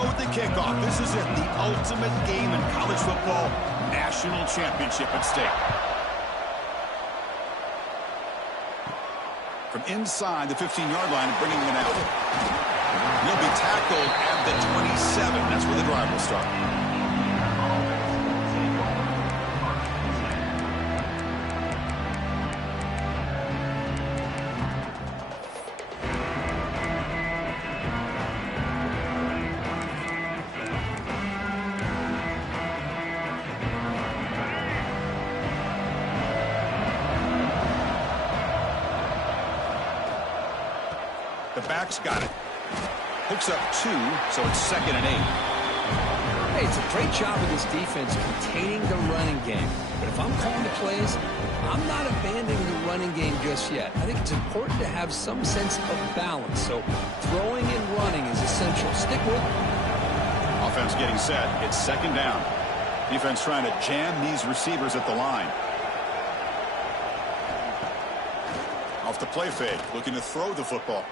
go with the kickoff. This is it, the ultimate game in college football, national championship at stake. From inside the 15-yard line, bringing it out. He'll be tackled at the 27. That's where the drive will start. The back's got it. Picks up 2, so it's 2nd and 8. Hey, it's a great job of this defense containing the running game. But if I'm calling the plays, I'm not abandoning the running game just yet. I think it's important to have some sense of balance. So throwing and running is essential. Stick with it. Offense getting set. It's 2nd down. Defense trying to jam these receivers at the line. Off the play fake, looking to throw the football.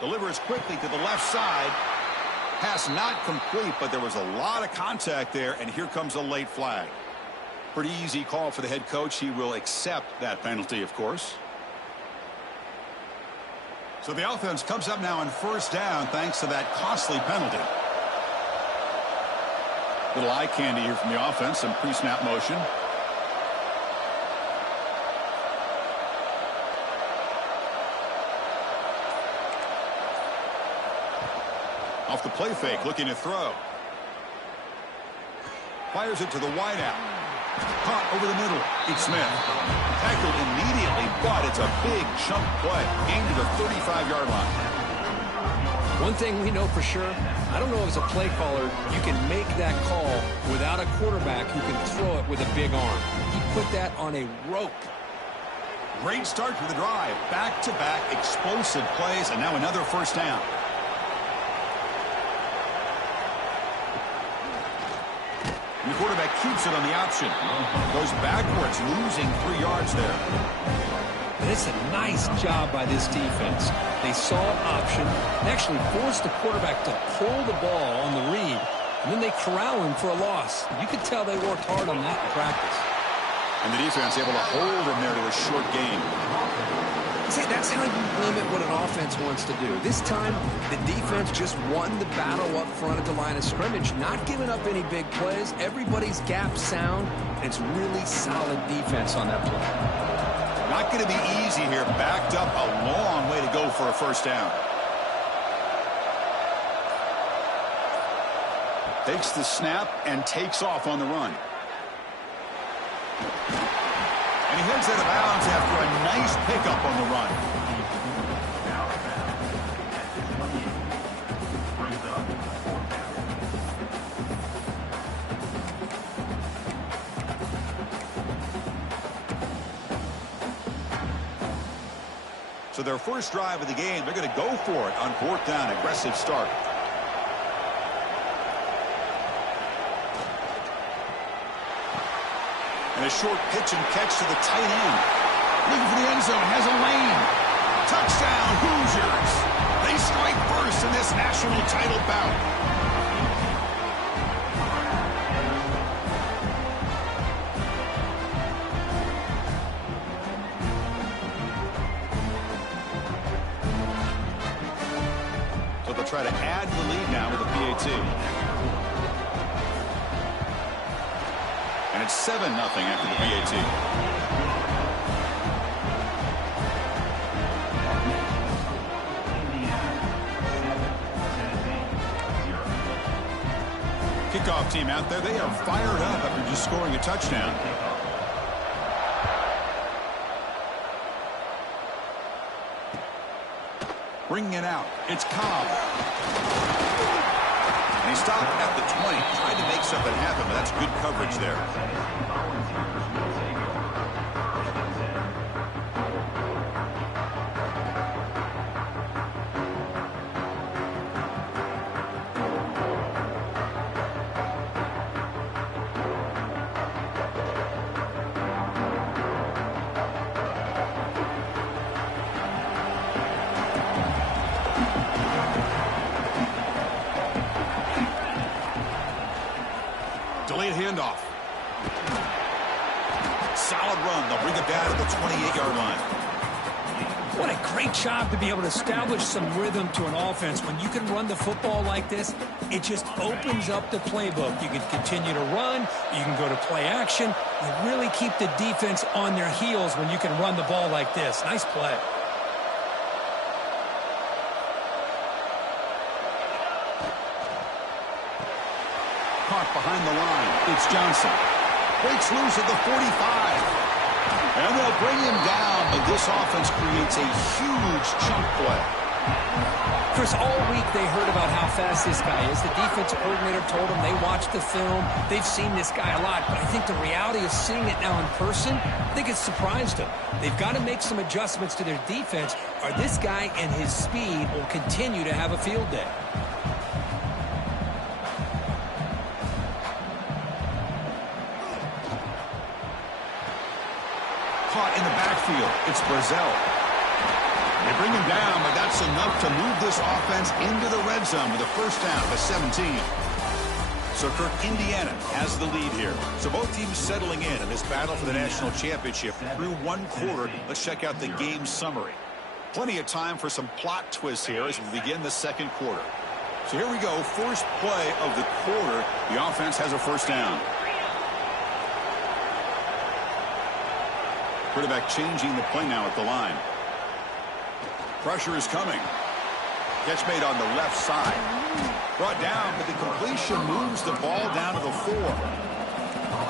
Delivers quickly to the left side. Pass not complete, but there was a lot of contact there, and here comes a late flag. Pretty easy call for the head coach. He will accept that penalty, of course. So the offense comes up now on 1st down thanks to that costly penalty. Little eye candy here from the offense, some pre-snap motion. Off the play fake, looking to throw. Fires it to the wideout. Caught over the middle. It's Smith. Tackled immediately, but it's a big chunk play. Gained to the 35-yard line. One thing we know for sure, I don't know as a play caller, you can make that call without a quarterback who can throw it with a big arm. He put that on a rope. Great start to the drive. Back-to-back explosive plays, and now another 1st down. The quarterback keeps it on the option. Goes backwards, losing 3 yards there. And it's a nice job by this defense. They saw an option, and actually forced the quarterback to pull the ball on the read, and then they corral him for a loss. You could tell they worked hard on that in practice. And the defense able to hold him there to a short gain. See, that's how you limit what an offense wants to do. This time, the defense just won the battle up front at the line of scrimmage, not giving up any big plays. Everybody's gap sound, and it's really solid defense on that play. Not going to be easy here. Backed up a long way to go for a 1st down. Takes the snap and takes off on the run. And he heads out of bounds after a nice pickup on the run. So their first drive of the game, they're going to go for it on 4th down. Aggressive start. And a short pitch and catch to the tight end. Looking for the end zone. Has a lane. Touchdown, Hoosiers. They strike first in this national title bout. So they'll try to add to the lead now with a PAT. And it's 7-0 after the PAT. Kickoff team out there. They are fired up after just scoring a touchdown. Bringing it out. It's Cobb. And he stopped at the 20, tried to make something happen, but that's good coverage there. Solid run. They'll bring it down to the 28-yard line. What a great job to be able to establish some rhythm to an offense. When you can run the football like this, it just opens up the playbook. You can continue to run. You can go to play action. You really keep the defense on their heels when you can run the ball like this. Nice play. Caught behind the line. It's Johnson. Breaks loose at the 45. And they'll bring him down, but this offense creates a huge chunk play. Chris, all week they heard about how fast this guy is. The defensive coordinator told them they watched the film. They've seen this guy a lot, but I think the reality of seeing it now in person, I think it's surprised them. They've got to make some adjustments to their defense, or this guy and his speed will continue to have a field day. Caught in the backfield. It's Brazzell. They bring him down, but that's enough to move this offense into the red zone with a first down to 17. So, Kirk, Indiana has the lead here. So both teams settling in this battle for the national championship through one quarter. Let's check out the game summary. Plenty of time for some plot twists here as we begin the second quarter. So here we go. First play of the quarter. The offense has a first down. Quarterback changing the play now at the line. Pressure is coming. Catch made on the left side. Brought down, but the completion moves the ball down to the 4.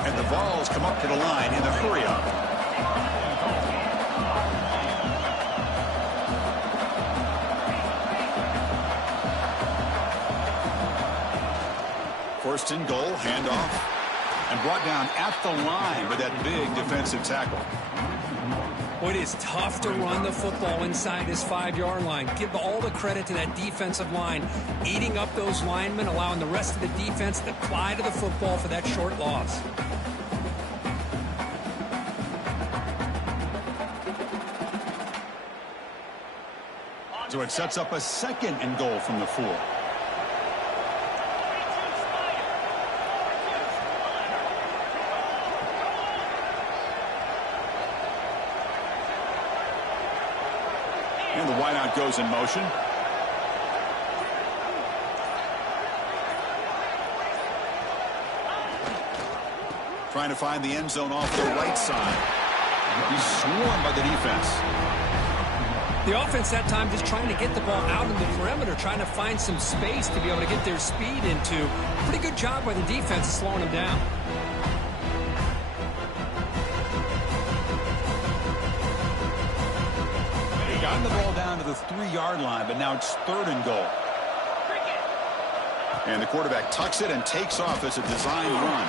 And the balls come up to the line in the hurry-up. First and goal, handoff. And brought down at the line with that big defensive tackle. Well, it is tough to run the football inside his 5-yard line. Give all the credit to that defensive line, eating up those linemen, allowing the rest of the defense to fly to the football for that short loss. So it sets up a second and goal from the 4. And the wideout goes in motion. Trying to find the end zone off the right side. He's swarmed by the defense. The offense that time just trying to get the ball out in the perimeter, trying to find some space to be able to get their speed into. Pretty good job by the defense of slowing them down. Gotten the ball down to the 3-yard line, but now it's third and goal. And the quarterback tucks it and takes off as a design run.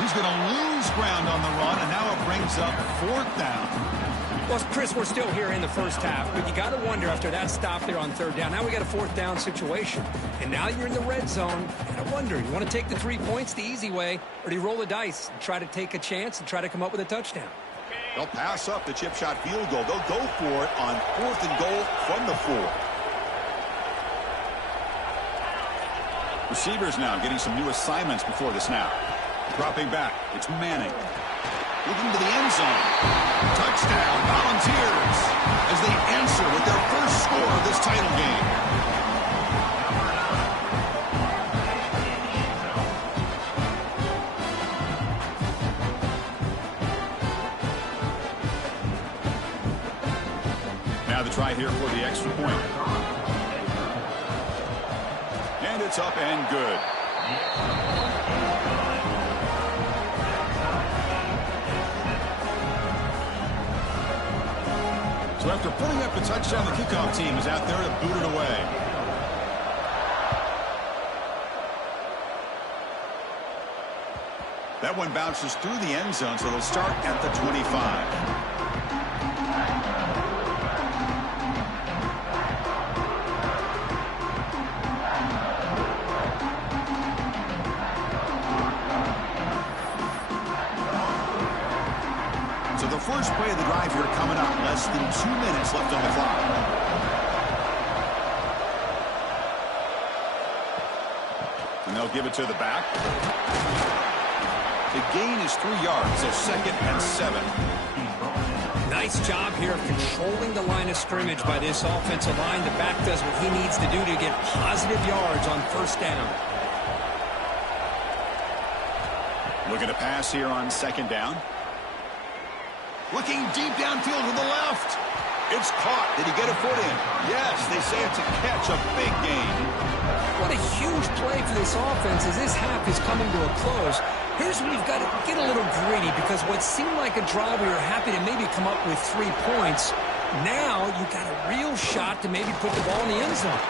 He's going to lose ground on the run, and now it brings up fourth down. Well, Chris, we're still here in the first half, but you got to wonder after that stop there on third down. Now we got a fourth down situation, and now you're in the red zone. And I wonder, you want to take the 3 points the easy way, or do you roll the dice and try to take a chance and try to come up with a touchdown? They'll pass up the chip shot field goal. They'll go for it on fourth and goal from the 4. Receivers now getting some new assignments before the snap. Dropping back. It's Manning. Looking to the end zone. Touchdown, Volunteers, as they answer with their first score of this title game. Now the try here for the extra point. And it's up and good. So after putting up the touchdown, the kickoff team is out there to boot it away. That one bounces through the end zone, so they'll start at the 25. So the first play of the drive here coming up. Less than 2 minutes left on the clock. And they'll give it to the back. The gain is 3 yards, so 2nd and 7. Nice job here of controlling the line of scrimmage by this offensive line. The back does what he needs to do to get positive yards on 1st down. Looking to pass here on 2nd down. Looking deep downfield to the left. It's caught. Did he get a foot in? Yes, they say it's a catch, a big gain. What a huge play for this offense as this half is coming to a close. Here's where you've got to get a little greedy, because what seemed like a drive where you're happy to maybe come up with 3 points, now you've got a real shot to maybe put the ball in the end zone.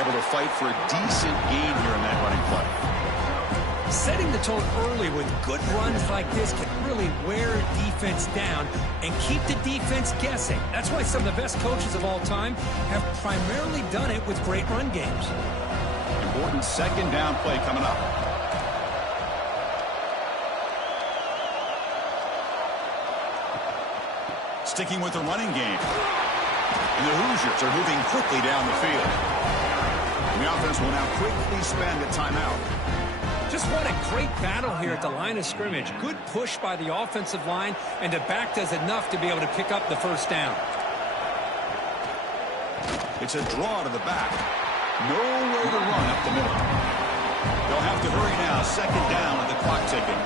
Able to fight for a decent gain here in that running play. Setting the tone early with good runs like this can really wear defense down and keep the defense guessing. That's why some of the best coaches of all time have primarily done it with great run games. Important 2nd down play coming up. Sticking with the running game. And the Hoosiers are moving quickly down the field. And the offense will now quickly spend a timeout. Just what a great battle here at the line of scrimmage. Good push by the offensive line, and the back does enough to be able to pick up the 1st down. It's a draw to the back. Nowhere to run up the middle. They'll have to hurry now. 2nd down with the clock ticking.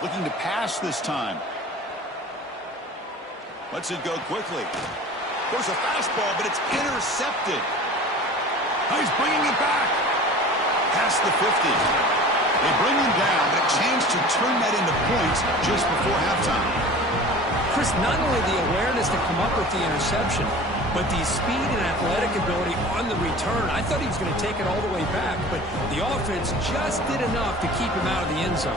Looking to pass this time. Lets it go quickly. There's a fastball, but it's intercepted. He's bringing it back. Past the 50. They bring him down, but a chance to turn that into points just before halftime. Chris, not only the awareness to come up with the interception, but the speed and athletic ability on the return. I thought he was going to take it all the way back, but the offense just did enough to keep him out of the end zone.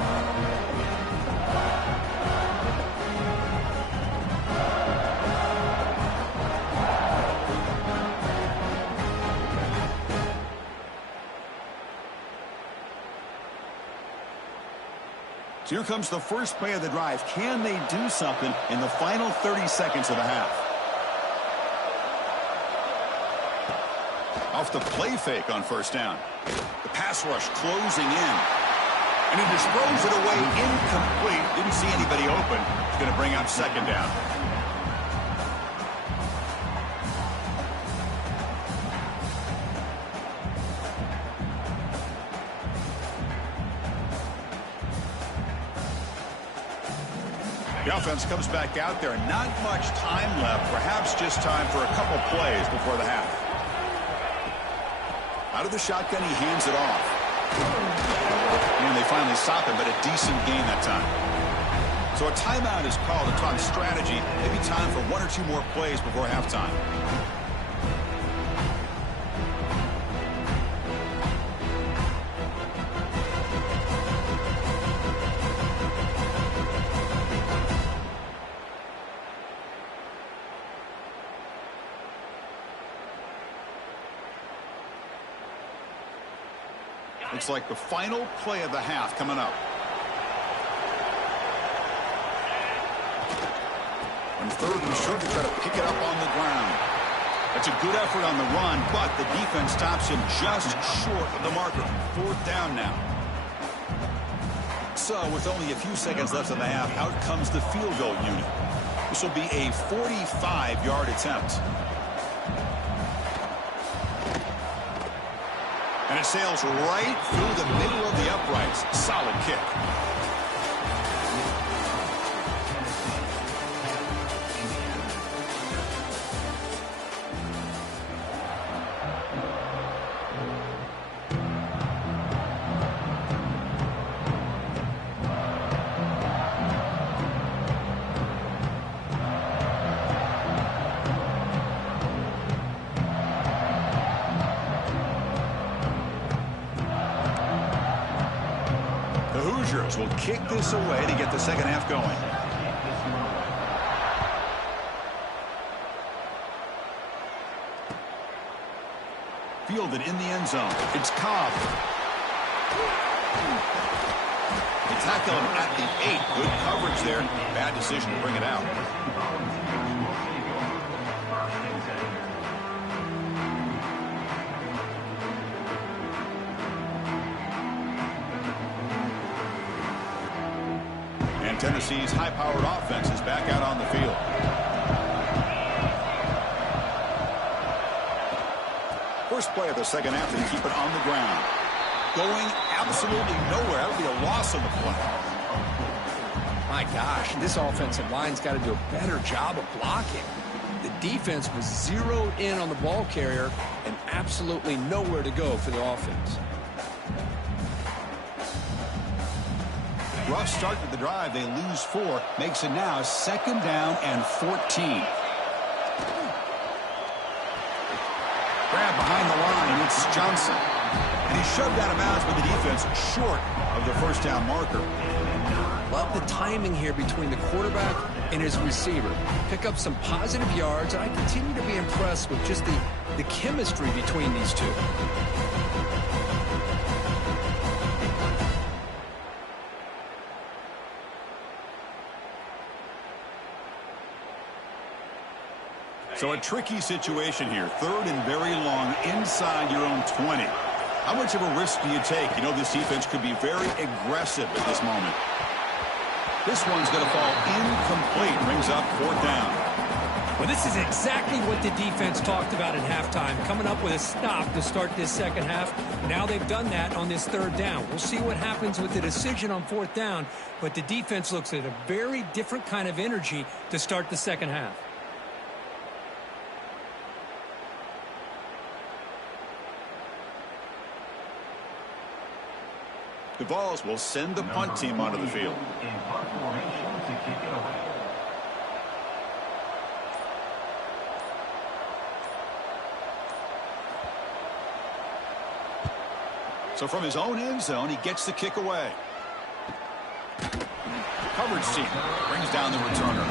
So here comes the first play of the drive. Can they do something in the final 30 seconds of the half? Off the play fake on 1st down. The pass rush closing in. And he just throws it away incomplete. Didn't see anybody open. It's going to bring up 2nd down. The offense comes back out there. Not much time left. Perhaps just time for a couple plays before the half. Out of the shotgun, he hands it off. And they finally stop him, but a decent gain that time. So a timeout is called to talk strategy. Maybe time for 1 or 2 more plays before halftime. Looks like the final play of the half coming up. On 3rd and short to try to pick it up on the ground. That's a good effort on the run, but the defense stops him just short of the marker. 4th down now. So with only a few seconds left in the half, out comes the field goal unit. This will be a 45-yard attempt. And it sails right through the middle of the uprights. Solid kick. Will kick this away to get the second half going. Fielded in the end zone. It's Cobb. They tackle him at the 8. Good coverage there. Bad decision to bring it out. And Tennessee's high-powered offense is back out on the field. First play of the second half, they keep it on the ground. Going absolutely nowhere. That would be a loss on the play. My gosh, this offensive line's got to do a better job of blocking. The defense was zeroed in on the ball carrier and absolutely nowhere to go for the offense. Rough start to the drive. They lose 4. Makes it now 2nd down and 14. Grab behind the line. It's Johnson. And he's shoved out of bounds by the defense short of the first down marker. Love the timing here between the quarterback and his receiver. Pick up some positive yards, and I continue to be impressed with just the chemistry between these two. So a tricky situation here. 3rd and very long inside your own 20. How much of a risk do you take? You know this defense could be very aggressive at this moment. This one's going to fall incomplete. Brings up 4th down. Well, this is exactly what the defense talked about at halftime, coming up with a stop to start this second half. Now they've done that on this 3rd down. We'll see what happens with the decision on 4th down, but the defense looks at a very different kind of energy to start the second half. The Vols will send the punt team onto the field. So from his own end zone, he gets the kick away. Coverage team brings down the returner.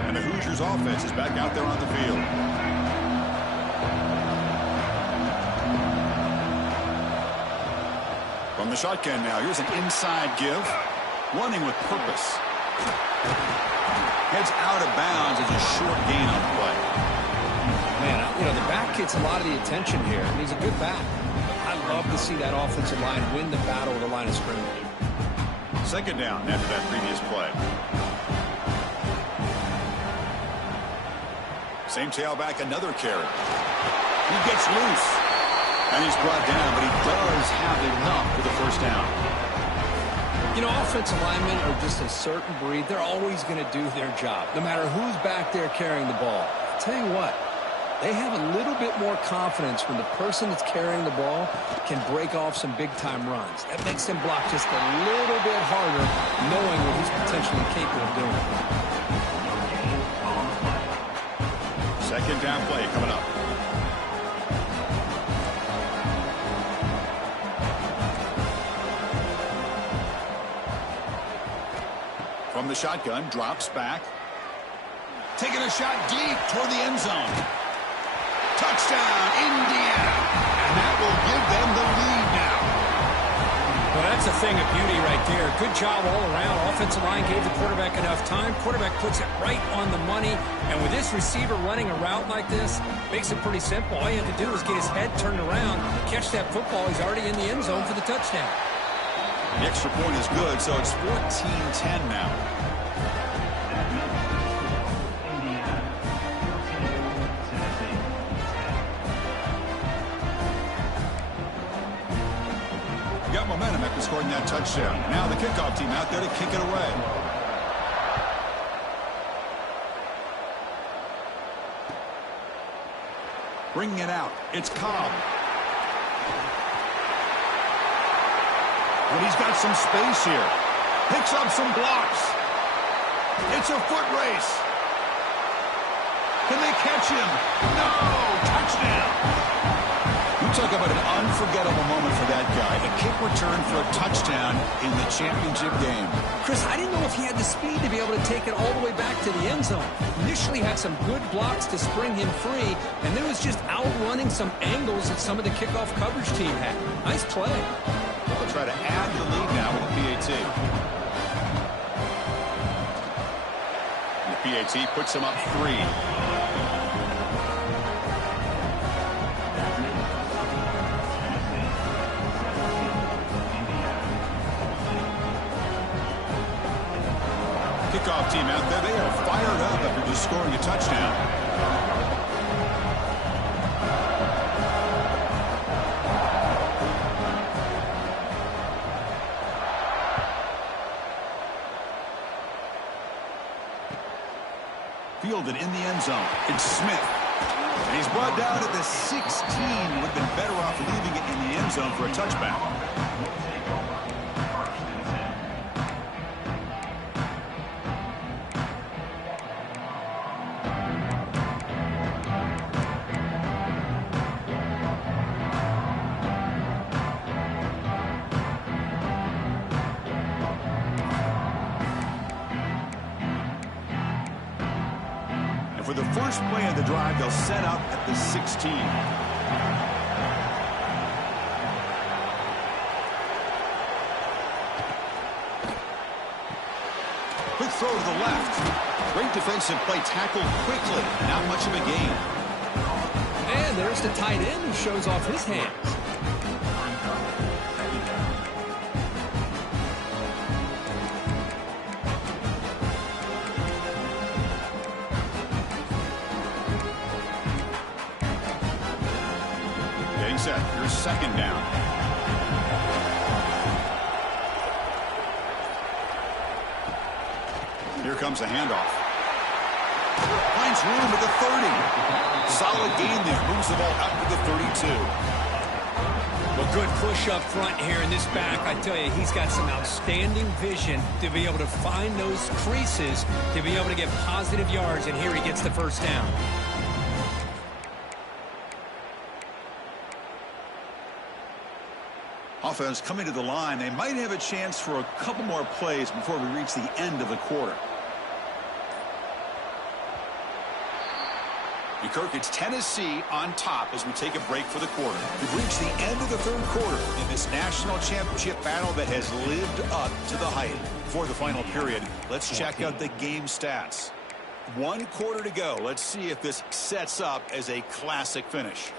And the Hoosiers offense is back out there on the field. From the shotgun now, here's an inside give. Running with purpose. Heads out of bounds as a short gain on the play. Man, you know, the back gets a lot of the attention here, and he's a good back. I love to see that offensive line win the battle at the line of scrimmage. 2nd down after that previous play. Same tailback, another carry. He gets loose. And he's brought down, but he does have enough for the first down. You know, offensive linemen are just a certain breed. They're always going to do their job, no matter who's back there carrying the ball. I'll tell you what, they have a little bit more confidence when the person that's carrying the ball can break off some big-time runs. That makes them block just a little bit harder, knowing what he's potentially capable of doing. 2nd down play coming up. From the shotgun, drops back. Taking a shot deep toward the end zone. Touchdown, Indiana. And that will give them the lead now. Well, that's a thing of beauty right there. Good job all around. Offensive line gave the quarterback enough time. Quarterback puts it right on the money. And with this receiver running a route like this, makes it pretty simple. All you have to do is get his head turned around, catch that football. He's already in the end zone for the touchdown. The extra point is good, so it's 14-10 now. Got momentum after scoring that touchdown. Now the kickoff team out there to kick it away. Bringing it out. It's Cobb. But he's got some space here. Picks up some blocks. It's a foot race. Can they catch him? No! Touchdown! You talk about an unforgettable moment for that guy. A kick return for a touchdown in the championship game. Chris, I didn't know if he had the speed to be able to take it all the way back to the end zone. Initially had some good blocks to spring him free, and then was just outrunning some angles that some of the kickoff coverage team had. Nice play. They'll try to add to the lead now with the PAT. And the PAT puts him up 3. kickoff team out there, they are fired up after just scoring a touchdown. Fielded in the end zone. It's Smith. And he's brought down at the 16. Would have been better off leaving it in the end zone for a touchback. For the first play of the drive, they'll set up at the 16. Quick throw to the left. Great defensive play, tackled quickly. Not much of a gain. And there's the tight end who shows off his hands. Set. Here's second down. Here comes a handoff. Finds room at the 30. Solid gain there. Moves the ball up to the 32. Well, good push up front here in this back. I tell you, he's got some outstanding vision to be able to find those creases, to be able to get positive yards, and here he gets the first down. Offense coming to the line. They might have a chance for a couple more plays before we reach the end of the quarter. And Kirk, it's Tennessee on top as we take a break for the quarter. We've reached the end of the third quarter in this national championship battle that has lived up to the hype. Before the final period, let's check out the game stats. 1 quarter to go. Let's see if this sets up as a classic finish.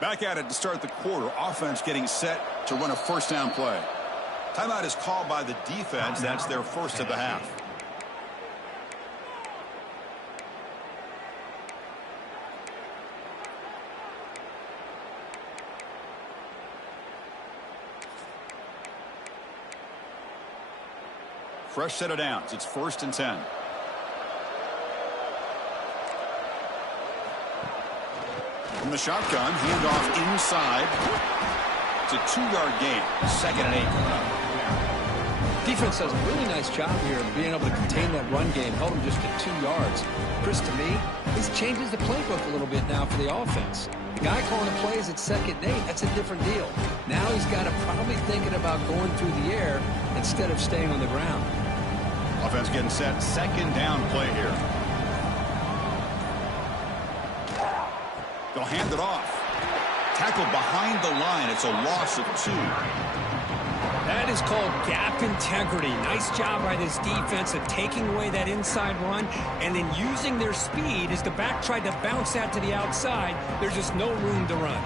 Back at it to start the quarter. Offense getting set to run a first down play. Timeout is called by the defense. That's their first of the half. Fresh set of downs. It's 1st and 10. From the shotgun, handoff inside. It's a 2-yard gain. 2nd and 8 coming up. Defense does a really nice job here of being able to contain that run game. Held him just to 2 yards. Chris, to me, this changes the playbook a little bit now for the offense. The guy calling the plays at 2nd and 8, that's a different deal. Now he's got to probably thinking about going through the air instead of staying on the ground. Offense getting set. 2nd down play here. They'll hand it off. Tackled behind the line. It's a loss of 2. That is called gap integrity. Nice job by this defense of taking away that inside run and then using their speed as the back tried to bounce that to the outside. There's just no room to run.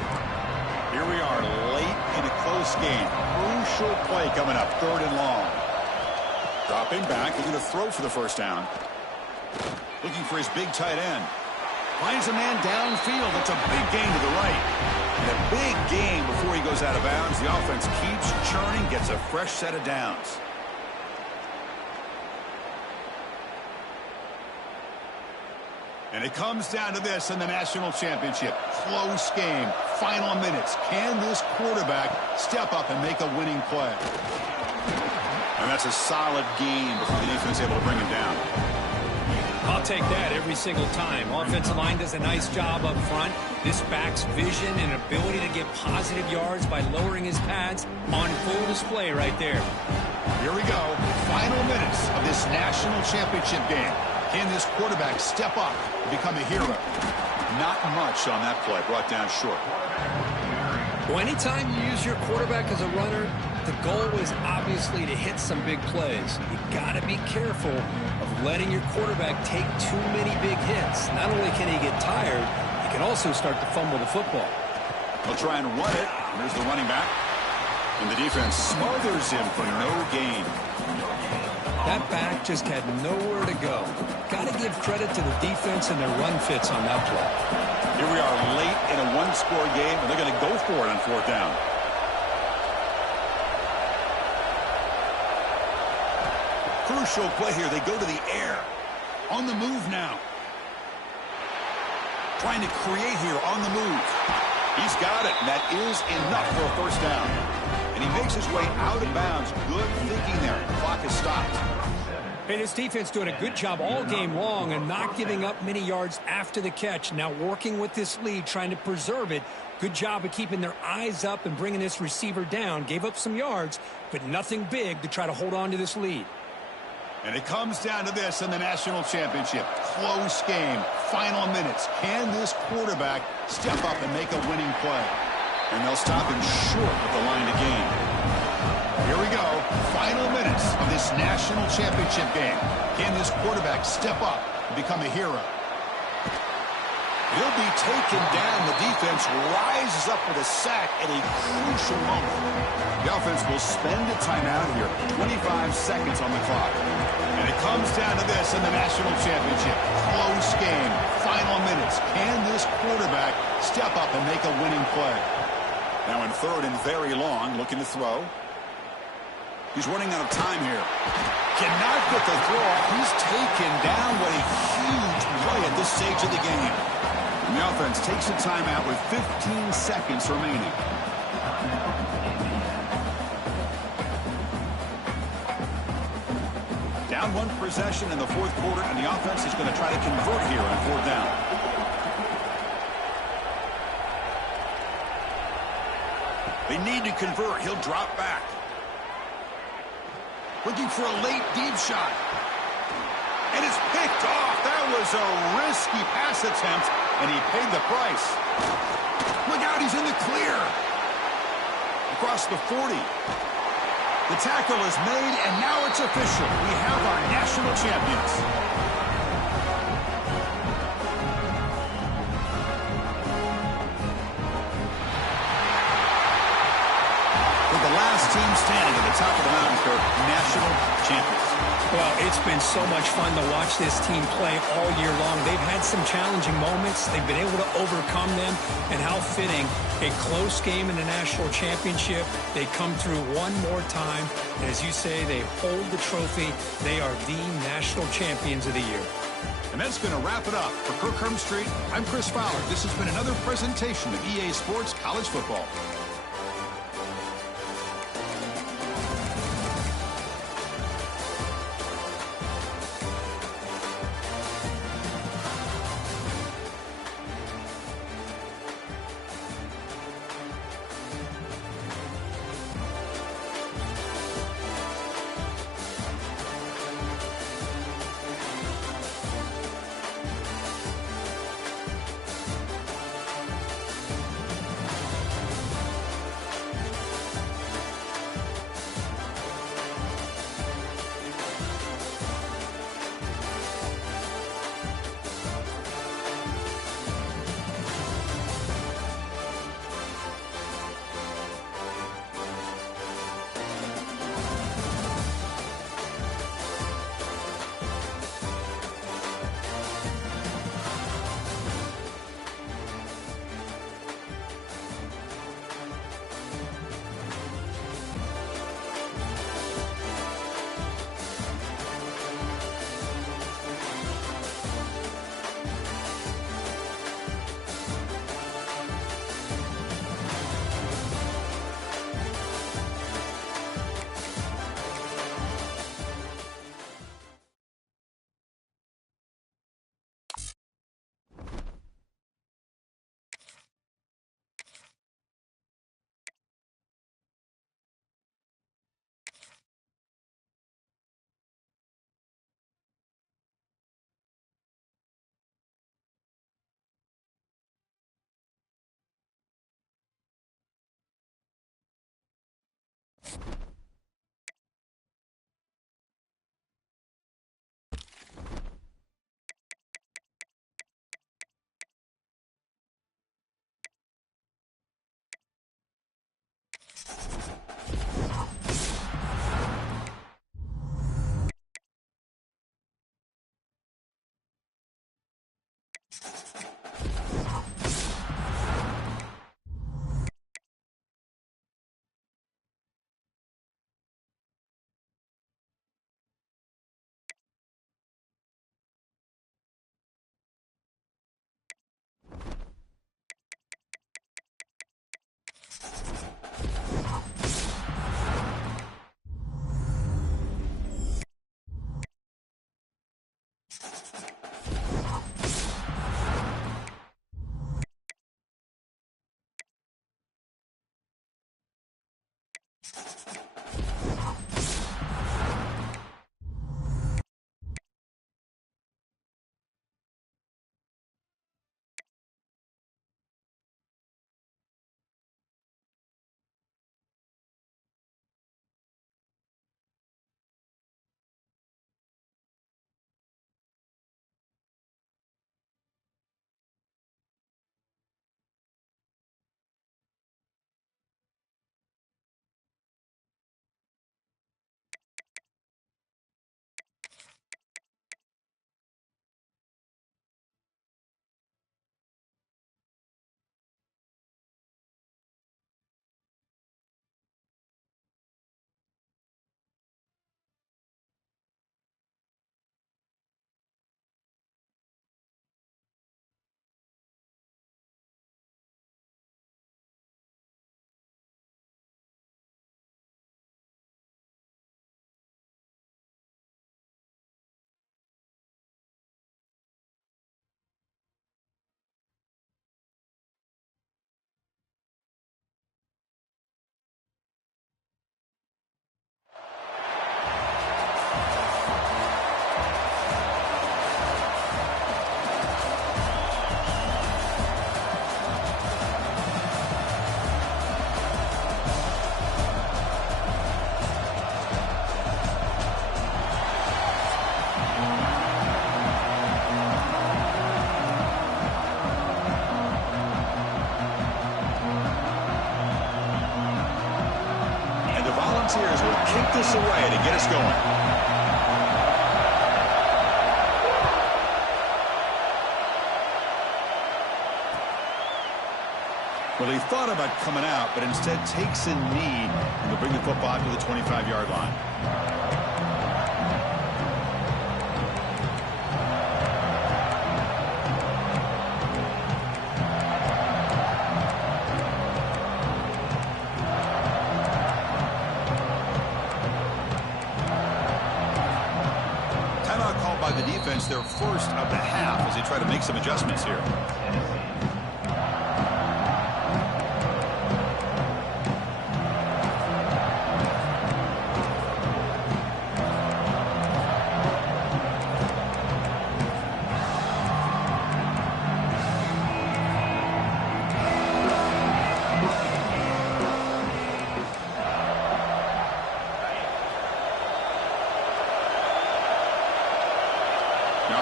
Here we are late in a close game. Crucial play coming up. 3rd and long. Dropping back. He's going to throw for the first down. Looking for his big tight end. Finds a man downfield. It's a big gain to the right. And a big gain before he goes out of bounds. The offense keeps churning, gets a fresh set of downs. And it comes down to this in the national championship. Close game. Final minutes. Can this quarterback step up and make a winning play? And that's a solid gain before the defense is able to bring him down. I'll take that every single time. Offensive line does a nice job up front. This back's vision and ability to get positive yards by lowering his pads on full display right there. Here we go. Final minutes of this national championship game. Can this quarterback step up and become a hero? Not much on that play. Brought down short. Well, anytime you use your quarterback as a runner, the goal is obviously to hit some big plays. You got to be careful of letting your quarterback take too many big hits. Not only can he get tired, he can also start to fumble the football. They'll try and run it. Here's the running back. And the defense smothers him for no gain. That back just had nowhere to go. Got to give credit to the defense and their run fits on that play. Here we are late in a one-score game, and they're going to go for it on fourth down. Crucial play here. They go to the air. On the move now. Trying to create here on the move. He's got it, and that is enough for a first down. And he makes his way out of bounds. Good thinking there. The clock is stopped. And his defense doing a good job all game long and not giving up many yards after the catch. Now working with this lead, trying to preserve it. Good job of keeping their eyes up and bringing this receiver down. Gave up some yards, but nothing big to try to hold on to this lead. And it comes down to this in the national championship. Close game. Final minutes. Can this quarterback step up and make a winning play? And they'll stop him short of the line to gain. Here we go. Final minutes of this national championship game. Can this quarterback step up and become a hero? He'll be taken down. The defense rises up with a sack at a crucial moment. The offense will spend a timeout here. 25 seconds on the clock. And it comes down to this in the national championship. Close game. Final minutes. Can this quarterback step up and make a winning play? Now in third and very long, looking to throw. He's running out of time here. Cannot get the throw. He's taken down. What a huge play at this stage of the game. And the offense takes a timeout with 15 seconds remaining. Down one possession in the fourth quarter, and the offense is going to try to convert here on fourth down. They need to convert. He'll drop back. Looking for a late deep shot. And it's picked off. That was a risky pass attempt, and he paid the price. Look out, he's in the clear. Across the 40. The tackle is made, and now it's official. We have our national champions. The last team standing at the top of the mountain for national champions. Well, it's been so much fun to watch this team play all year long. They've had some challenging moments. They've been able to overcome them. And how fitting, a close game in the national championship. They come through one more time. And as you say, they hold the trophy. They are the national champions of the year. And that's going to wrap it up. For Kirk Herbstreit, I'm Chris Fowler. This has been another presentation of EA Sports College Football. Volunteers will kick this away to get us going. Well, he thought about coming out, but instead takes a knee and will bring the football to the 25-yard line. Their first of the half as they try to make some adjustments here.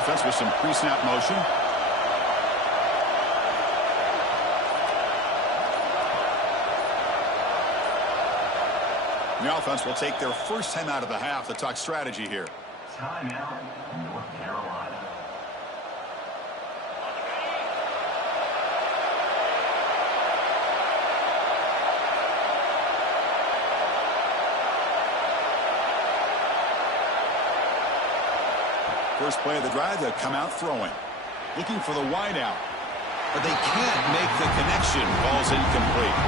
Offense with some pre-snap motion. The offense will take their first time out of the half to talk strategy here. Timeout, North Carolina. First play of the drive, they'll come out throwing. Looking for the wide out. But they can't make the connection. Ball's incomplete.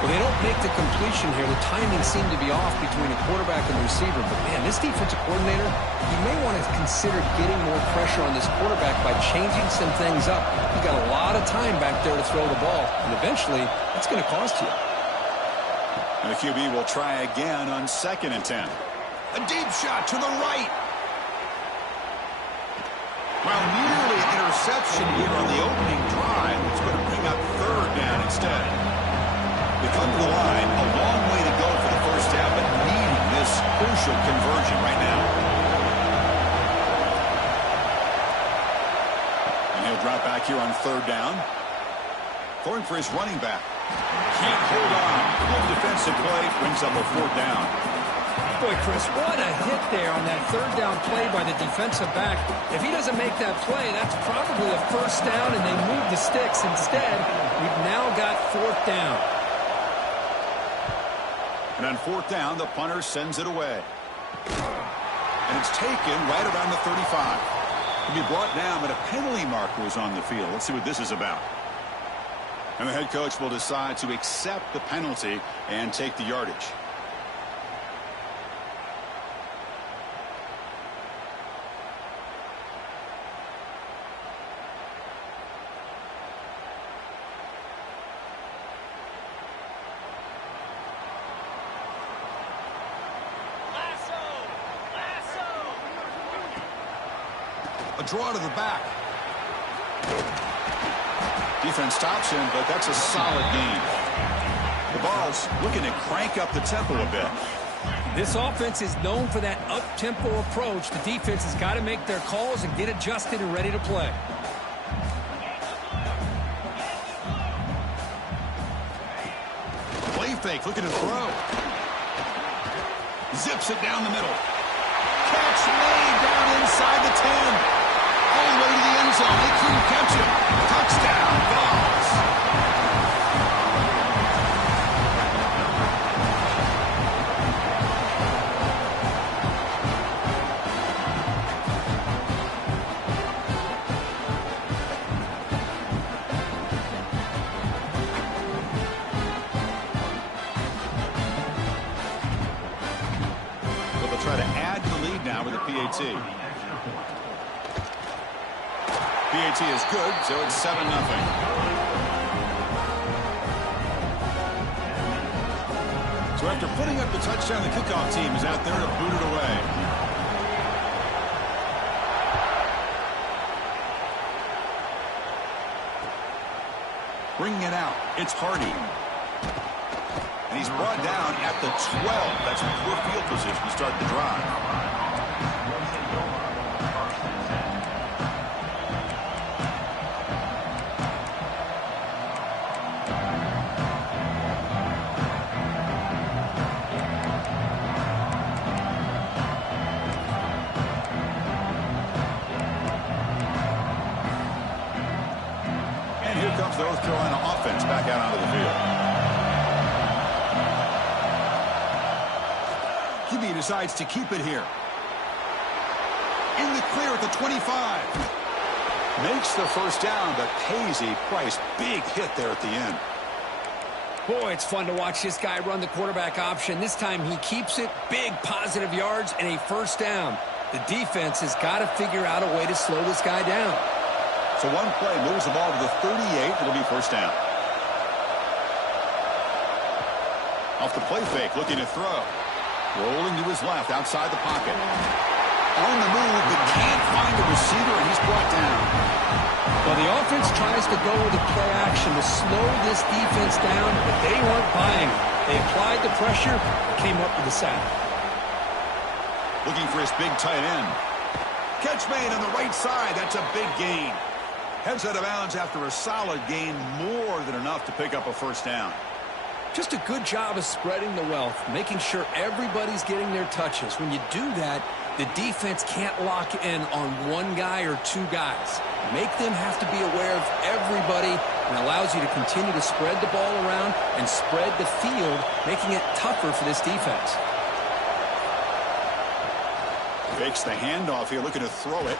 Well, they don't make the completion here. The timing seemed to be off between a quarterback and the receiver. But, man, this defensive coordinator, he may want to consider getting more pressure on this quarterback by changing some things up. He got a lot of time back there to throw the ball. And eventually, it's going to cost you. And the QB will try again on 2nd and 10. A deep shot to the right. Well, nearly an interception here on the opening drive. It's going to bring up 3rd down instead. They come to the line, a long way to go for the first half, but needing this crucial conversion right now. And he'll drop back here on 3rd down. Going for his running back. Can't hold on. Good defensive play brings up a 4th down. Boy, Chris, what a hit there on that third down play by the defensive back. If he doesn't make that play, that's probably a first down, and they move the sticks. Instead, we've now got fourth down. And on fourth down, the punter sends it away. And it's taken right around the 35. He'll be brought down, but a penalty marker is on the field. Let's see what this is about. And the head coach will decide to accept the penalty and take the yardage. A draw to the back. Defense stops him, but that's a solid gain. The Vols looking to crank up the tempo a bit. This offense is known for that up-tempo approach. The defense has got to make their calls and get adjusted and ready to play. Play fake, looking to throw. Zips it down the middle. Catch way down inside the 10. All the way to the end zone. They couldn't catch him. Touchdown, Vols. But they'll try to add to the lead now with a PAT. PAT is good, so it's 7-0. So after putting up the touchdown, the kickoff team is out there to boot it away. Bringing it out, it's Hardy. And he's brought down at the 12. That's poor field position to start the drive. North Carolina offense back out onto the field. QB decides to keep it here. In the clear at the 25. Makes the first down, but pays a price. Big hit there at the end. Boy, it's fun to watch this guy run the quarterback option. This time he keeps it. Big positive yards and a first down. The defense has got to figure out a way to slow this guy down. So one play moves the ball to the 38. It'll be first down. Off the play fake, looking to throw. Rolling to his left, outside the pocket. On the move, but can't find a receiver, and he's brought down. Well, the offense tries to go with the play action to slow this defense down, but they weren't buying it. They applied the pressure, came up with the sack. Looking for his big tight end. Catch made on the right side. That's a big gain. Heads out of bounds after a solid gain, more than enough to pick up a first down. Just a good job of spreading the wealth, making sure everybody's getting their touches. When you do that, the defense can't lock in on one guy or two guys. Make them have to be aware of everybody, and allows you to continue to spread the ball around and spread the field, making it tougher for this defense. Fakes the handoff here, looking to throw it.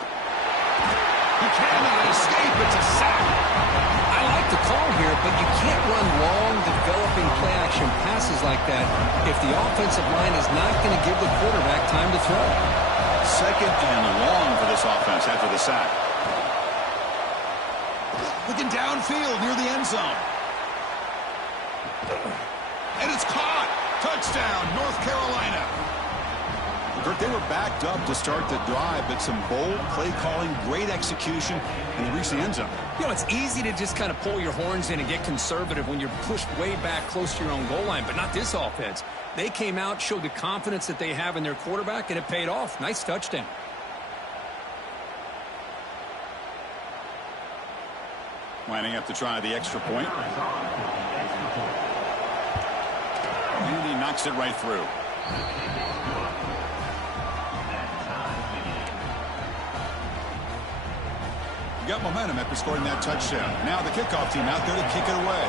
He cannot escape. It's a sack. I like the call here, but you can't run long, developing play-action passes like that if the offensive line is not going to give the quarterback time to throw. Second and long for this offense after the sack. Looking downfield near the end zone. And it's caught. Touchdown, North Carolina. Kirk, they were backed up to start the drive, but some bold play calling, great execution, and they reached the end zone. You know, it's easy to just kind of pull your horns in and get conservative when you're pushed way back close to your own goal line, but not this offense. They came out, showed the confidence that they have in their quarterback, and it paid off. Nice touchdown. Lining up to try the extra point. And he knocks it right through. Got momentum after scoring that touchdown. Now the kickoff team out there to kick it away.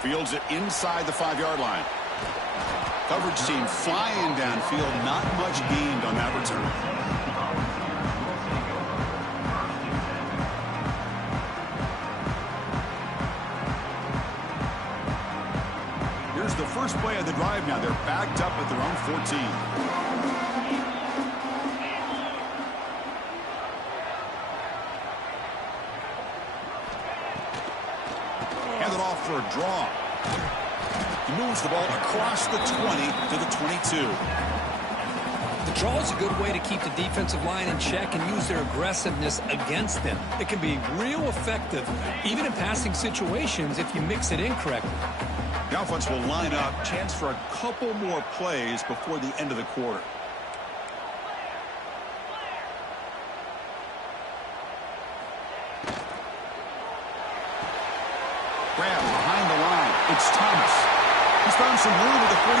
Fields it inside the 5-yard line. Coverage team flying downfield. Not much gained on that return. Here's the first play of the drive now. They're backed up at their own 14. For a draw. He moves the ball across the 20 to the 22. The draw is a good way to keep the defensive line in check and use their aggressiveness against them. It can be real effective, even in passing situations, if you mix it in correctly. The offense will line up. Chance for a couple more plays before the end of the quarter. Grab behind the line. It's Thomas. He's found some room at the 45.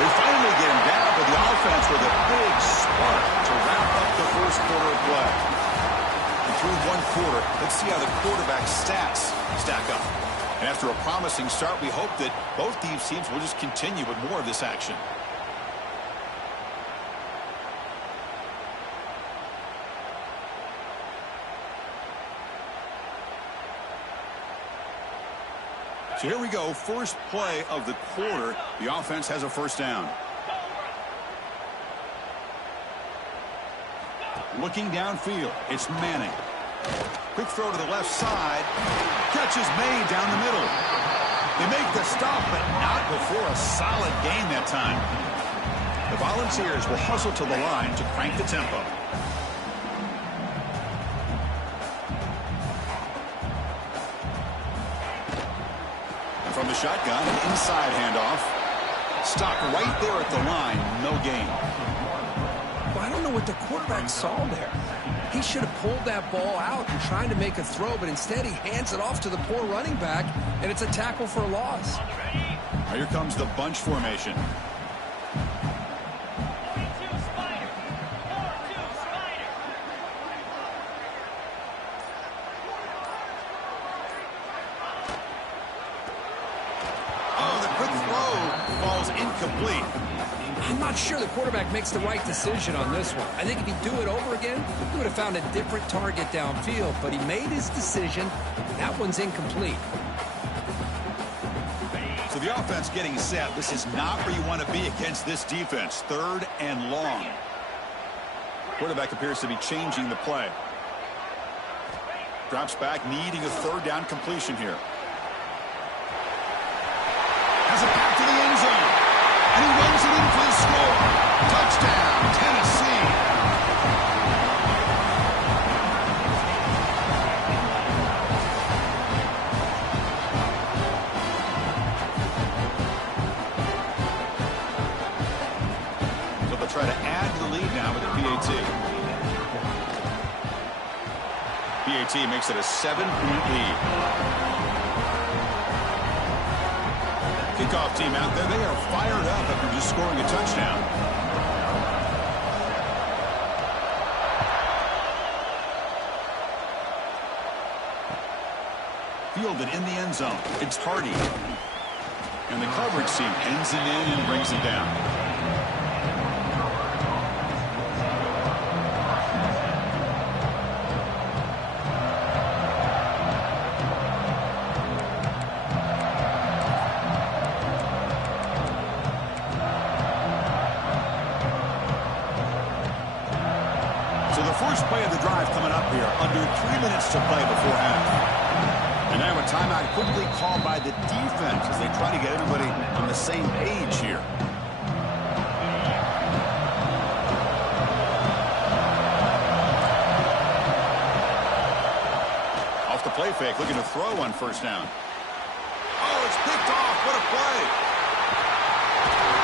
They finally get him down, but the offense with a big spark to wrap up the first quarter of play. And through one quarter, let's see how the quarterback's stats stack up. And after a promising start, we hope that both these teams will just continue with more of this action. So here we go, first play of the quarter. The offense has a first down. Looking downfield, it's Manning. Quick throw to the left side. Catch is made down the middle. They make the stop, but not before a solid gain that time. The Volunteers will hustle to the line to crank the tempo. From the shotgun, an inside handoff. Stop right there at the line. No gain. Well, I don't know what the quarterback saw there. He should have pulled that ball out and tried to make a throw, but instead he hands it off to the poor running back, and it's a tackle for a loss. Now here comes the bunch formation. Incomplete. I'm not sure the quarterback makes the right decision on this one. I think if he'd do it over again, he would have found a different target downfield, but he made his decision. That one's incomplete. So the offense getting set. This is not where you want to be against this defense. 3rd and long. Quarterback appears to be changing the play. Drops back, needing a 3rd down completion here. Has it back to the end zone. And he runs it in for the score. Touchdown, Tennessee. So they'll try to add to the lead now with a PAT. PAT makes it a 7-point lead. Kickoff team out there, they are fired up after just scoring a touchdown. Fielded in the end zone. It's Hardy. And the coverage team pins him in and brings him down. First play of the drive coming up here. Under 3 minutes to play before half. And now a timeout quickly called by the defense as they try to get everybody on the same page here. Off the play fake, looking to throw on first down. Oh, it's picked off. What a play.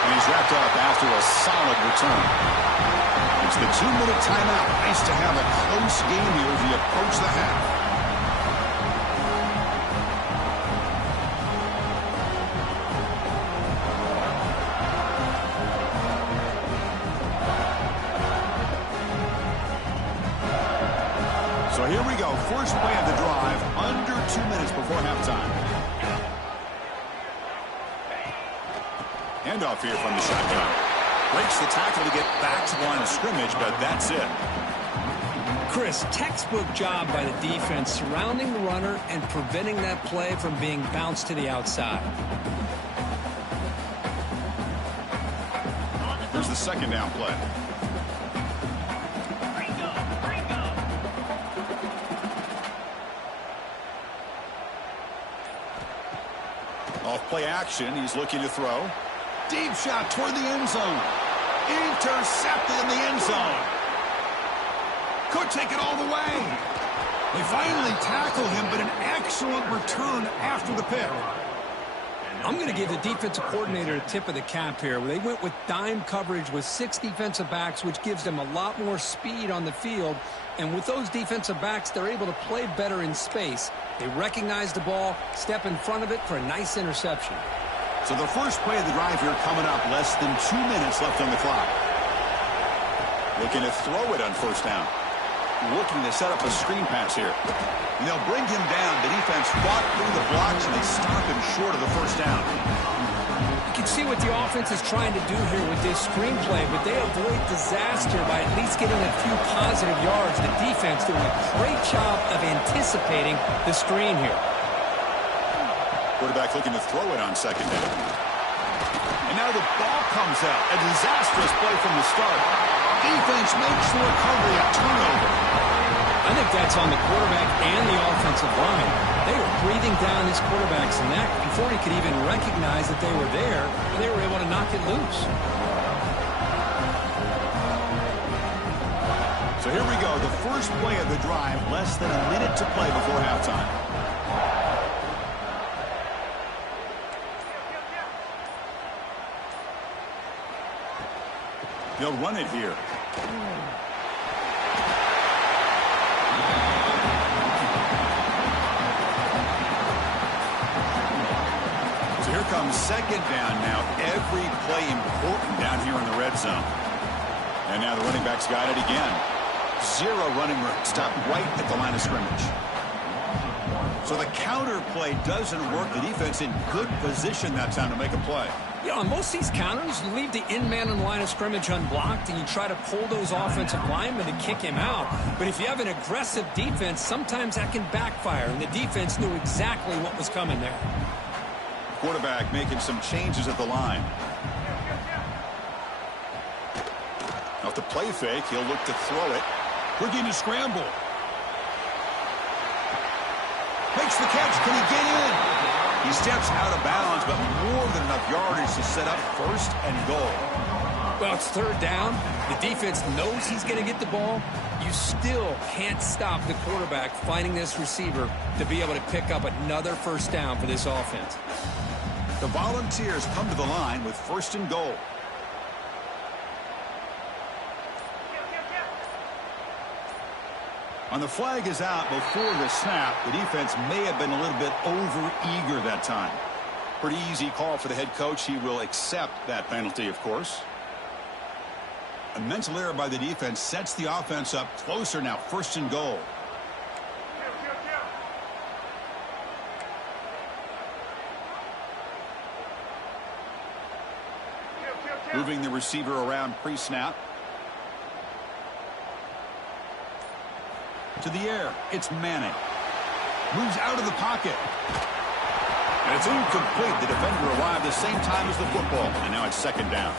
And he's wrapped up after a solid return. It's the 2-minute timeout. Nice to have a close game here as we approach the half. here we go. First play of the drive, under 2 minutes before halftime. Handoff here from the shotgun. Breaks the tackle to get back to the line of scrimmage, but that's it. Chris, textbook job by the defense surrounding the runner and preventing that play from being bounced to the outside. Here's the second down play. Off play action, he's looking to throw. Deep shot toward the end zone. Intercepted in the end zone. Could take it all the way. They finally tackle him, but an excellent return after the pick. I'm going to give the defensive coordinator a tip of the cap here. They went with dime coverage with 6 defensive backs, which gives them a lot more speed on the field. And with those defensive backs, they're able to play better in space. They recognize the ball, step in front of it for a nice interception. So the first play of the drive here coming up, less than 2 minutes left on the clock. Looking to throw it on first down. Looking to set up a screen pass here. And they'll bring him down. The defense fought through the blocks, and they stop him short of the first down. You can see what the offense is trying to do here with this screenplay, but they avoid disaster by at least getting a few positive yards. The defense doing a great job of anticipating the screen here. Quarterback looking to throw it on second down. And now the ball comes out. A disastrous play from the start. Defense makes the recovery, a turnover. I think that's on the quarterback and the offensive line. They were breathing down this quarterback's neck before he could even recognize that they were there, and they were able to knock it loose. So here we go, the first play of the drive, less than a minute to play before halftime. They'll run it here. So here comes second down now. Every play important down here in the red zone. And now the running back's got it again. 0 running room. Stop right at the line of scrimmage. So the counter play doesn't work. The defense in good position that time to make a play. You know, on most of these counters, you leave the in-man on the line of scrimmage unblocked, and you try to pull those offensive linemen to kick him out. But if you have an aggressive defense, sometimes that can backfire, and the defense knew exactly what was coming there. Quarterback making some changes at the line. Off the play fake, he'll look to throw it. Looking to scramble. Makes the catch. Can he get in? He steps out of bounds, but more than enough yardage to set up first and goal. Well, it's third down. The defense knows he's going to get the ball. You still can't stop the quarterback finding this receiver to be able to pick up another first down for this offense. The Volunteers come to the line with first and goal. On the flag is out before the snap. The defense may have been a little bit over-eager that time. Pretty easy call for the head coach. He will accept that penalty, of course. A mental error by the defense sets the offense up closer now. First and goal. Moving the receiver around pre-snap. To the air, it's Manning. Moves out of the pocket. And it's incomplete. The defender arrived the same time as the football. And now it's second down.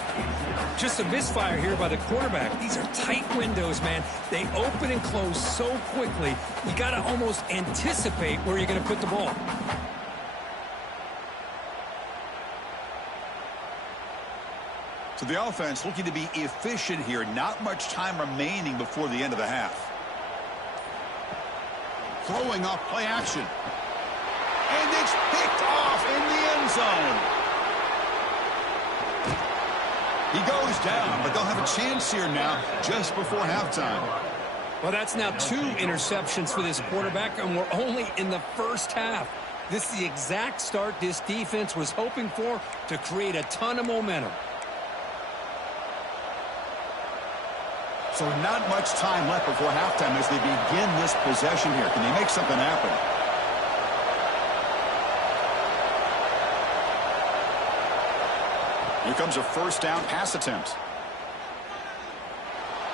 Just a misfire here by the quarterback. These are tight windows, man. They open and close so quickly. You got to almost anticipate where you're going to put the ball. So the offense looking to be efficient here. Not much time remaining before the end of the half. Throwing off play action. And it's picked off in the end zone. He goes down, but they'll have a chance here now just before halftime. Well, that's now 2 interceptions for this quarterback, and we're only in the first half. This is the exact start this defense was hoping for to create a ton of momentum. So not much time left before halftime as they begin this possession here. Can they make something happen? Here comes a first down pass attempt.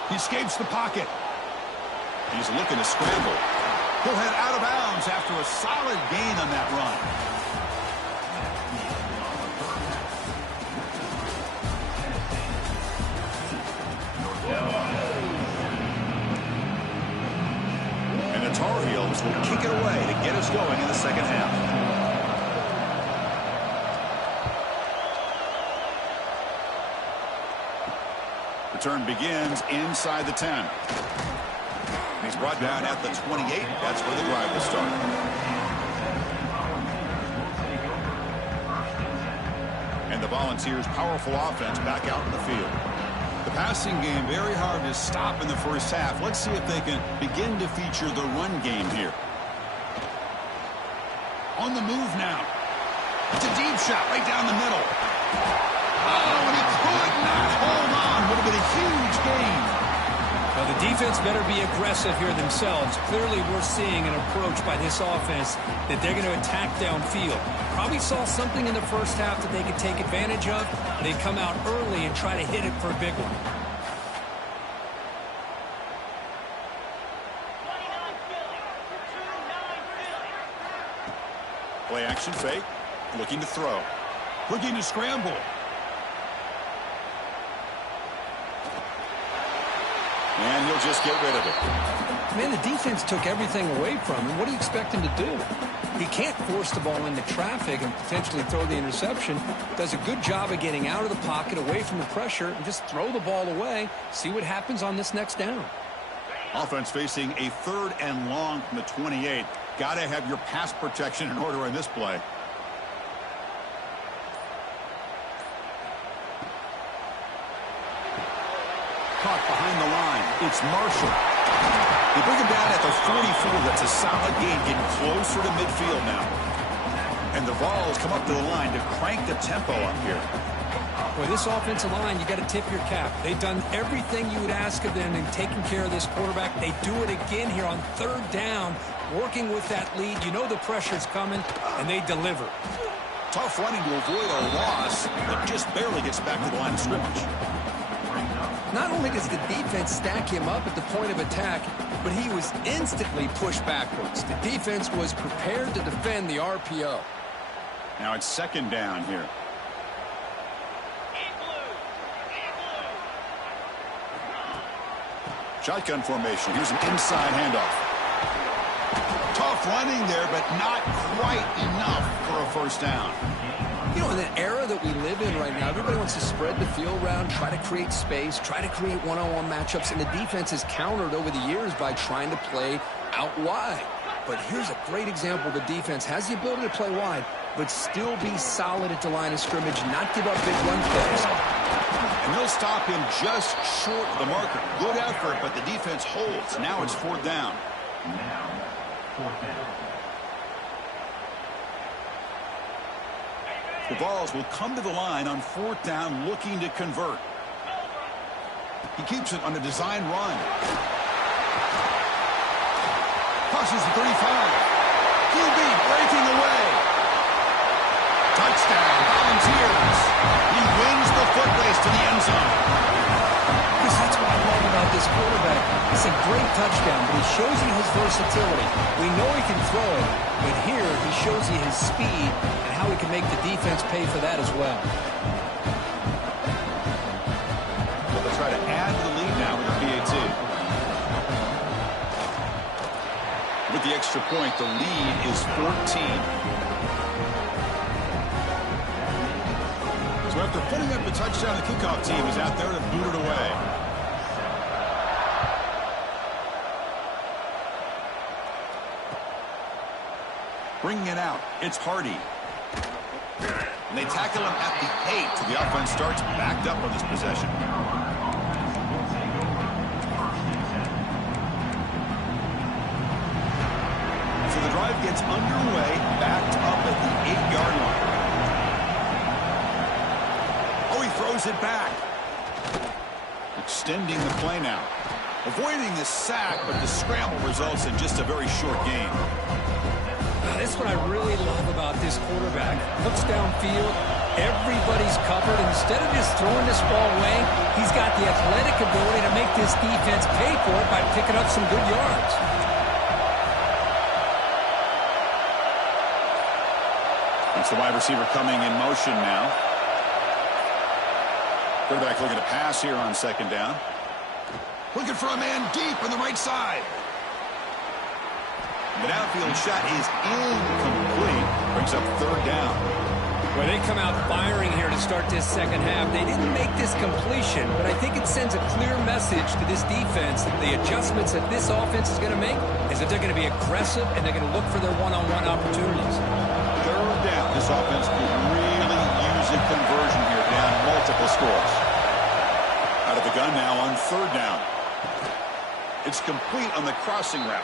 He escapes the pocket. He's looking to scramble. He'll head out of bounds after a solid gain on that run. And the Tar Heels will kick it away to get us going in the second half. Return begins inside the 10. He's brought down at the 28. That's where the drive will start. And the Volunteers' powerful offense back out in the field. The passing game very hard to stop in the first half. Let's see if they can begin to feature the run game here. On the move now. It's a deep shot right down the middle. Oh, and he could not hold on. Would have been a huge gain. Well, the defense better be aggressive here themselves. Clearly, we're seeing an approach by this offense that they're going to attack downfield. Probably saw something in the first half that they could take advantage of. They come out early and try to hit it for a big one. Play action fake. Looking to throw. Looking to scramble. And he'll just get rid of it. Man, the defense took everything away from him. What do you expect him to do? He can't force the ball into traffic and potentially throw the interception. Does a good job of getting out of the pocket, away from the pressure, and just throw the ball away. See what happens on this next down. Offense facing a 3rd and long from the 28. Got to have your pass protection in order in this play. Caught behind the line. It's Marshall. They bring him down at the 44. That's a solid gain, getting closer to midfield now. And the Vols come up to the line to crank the tempo up here. Boy, this offensive line, you got to tip your cap. They've done everything you would ask of them in taking care of this quarterback. They do it again here on 3rd down, working with that lead. You know the pressure's coming, and they deliver. Tough running to avoid a loss, but just barely gets back to the line of scrimmage. Not only does the defense stack him up at the point of attack, but he was instantly pushed backwards. The defense was prepared to defend the RPO. Now it's 2nd down here. Shotgun formation. Here's an inside handoff. Tough running there, but not quite enough for a first down. You know, in the era that we live in right now, everybody wants to spread the field around, try to create space, try to create one-on-one matchups, and the defense has countered over the years by trying to play out wide. But here's a great example. The defense has the ability to play wide, but still be solid at the line of scrimmage, not give up big run plays. And they'll stop him just short of the marker. Good effort, but the defense holds. Now it's 4th down. Now, 4th down. The Vols will come to the line on 4th down looking to convert. He keeps it on a design run. Crosses the 35. QB breaking away. Touchdown, Volunteers. He wins the foot race to the end zone. Because that's what I love about this quarterback. It's a great touchdown, but he shows you his versatility. We know he can throw it, but here he shows you his speed and how he can make the defense pay for that as well. Well, they'll try to add to the lead now with the PAT. With the extra point, the lead is 14. So after putting up the touchdown, the kickoff team is out there to boot it away. Bringing it out, it's Hardy. And they tackle him at the 8, so the offense starts backed up on this possession. So the drive gets underway, backed up at the 8-yard line. Oh, he throws it back. Extending the play now. Avoiding the sack, but the scramble results in just a very short gain. This is what I really love about this quarterback. Looks downfield. Everybody's covered. Instead of just throwing this ball away, he's got the athletic ability to make this defense pay for it by picking up some good yards. It's the wide receiver coming in motion now. Quarterback looking to pass here on second down. Looking for a man deep on the right side. The downfield shot is incomplete. Brings up third down. Well, they come out firing here to start this second half. They didn't make this completion, but I think it sends a clear message to this defense that the adjustments that this offense is going to make is that they're going to be aggressive and they're going to look for their one-on-one opportunities. Third down. This offense could really use a conversion here, down multiple scores. Out of the gun now on third down. It's complete on the crossing route.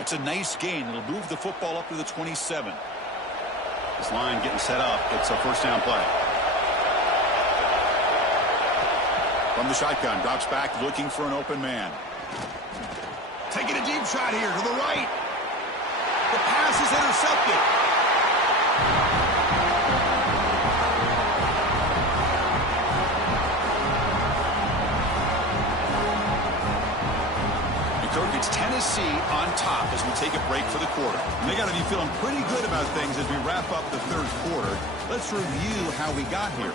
It's a nice gain. It'll move the football up to the 27. This line getting set up. It's a first down play. From the shotgun, drops back looking for an open man. Taking a deep shot here to the right. The pass is intercepted. It's Tennessee on top as we take a break for the quarter. And they got to be feeling pretty good about things as we wrap up the third quarter. Let's review how we got here.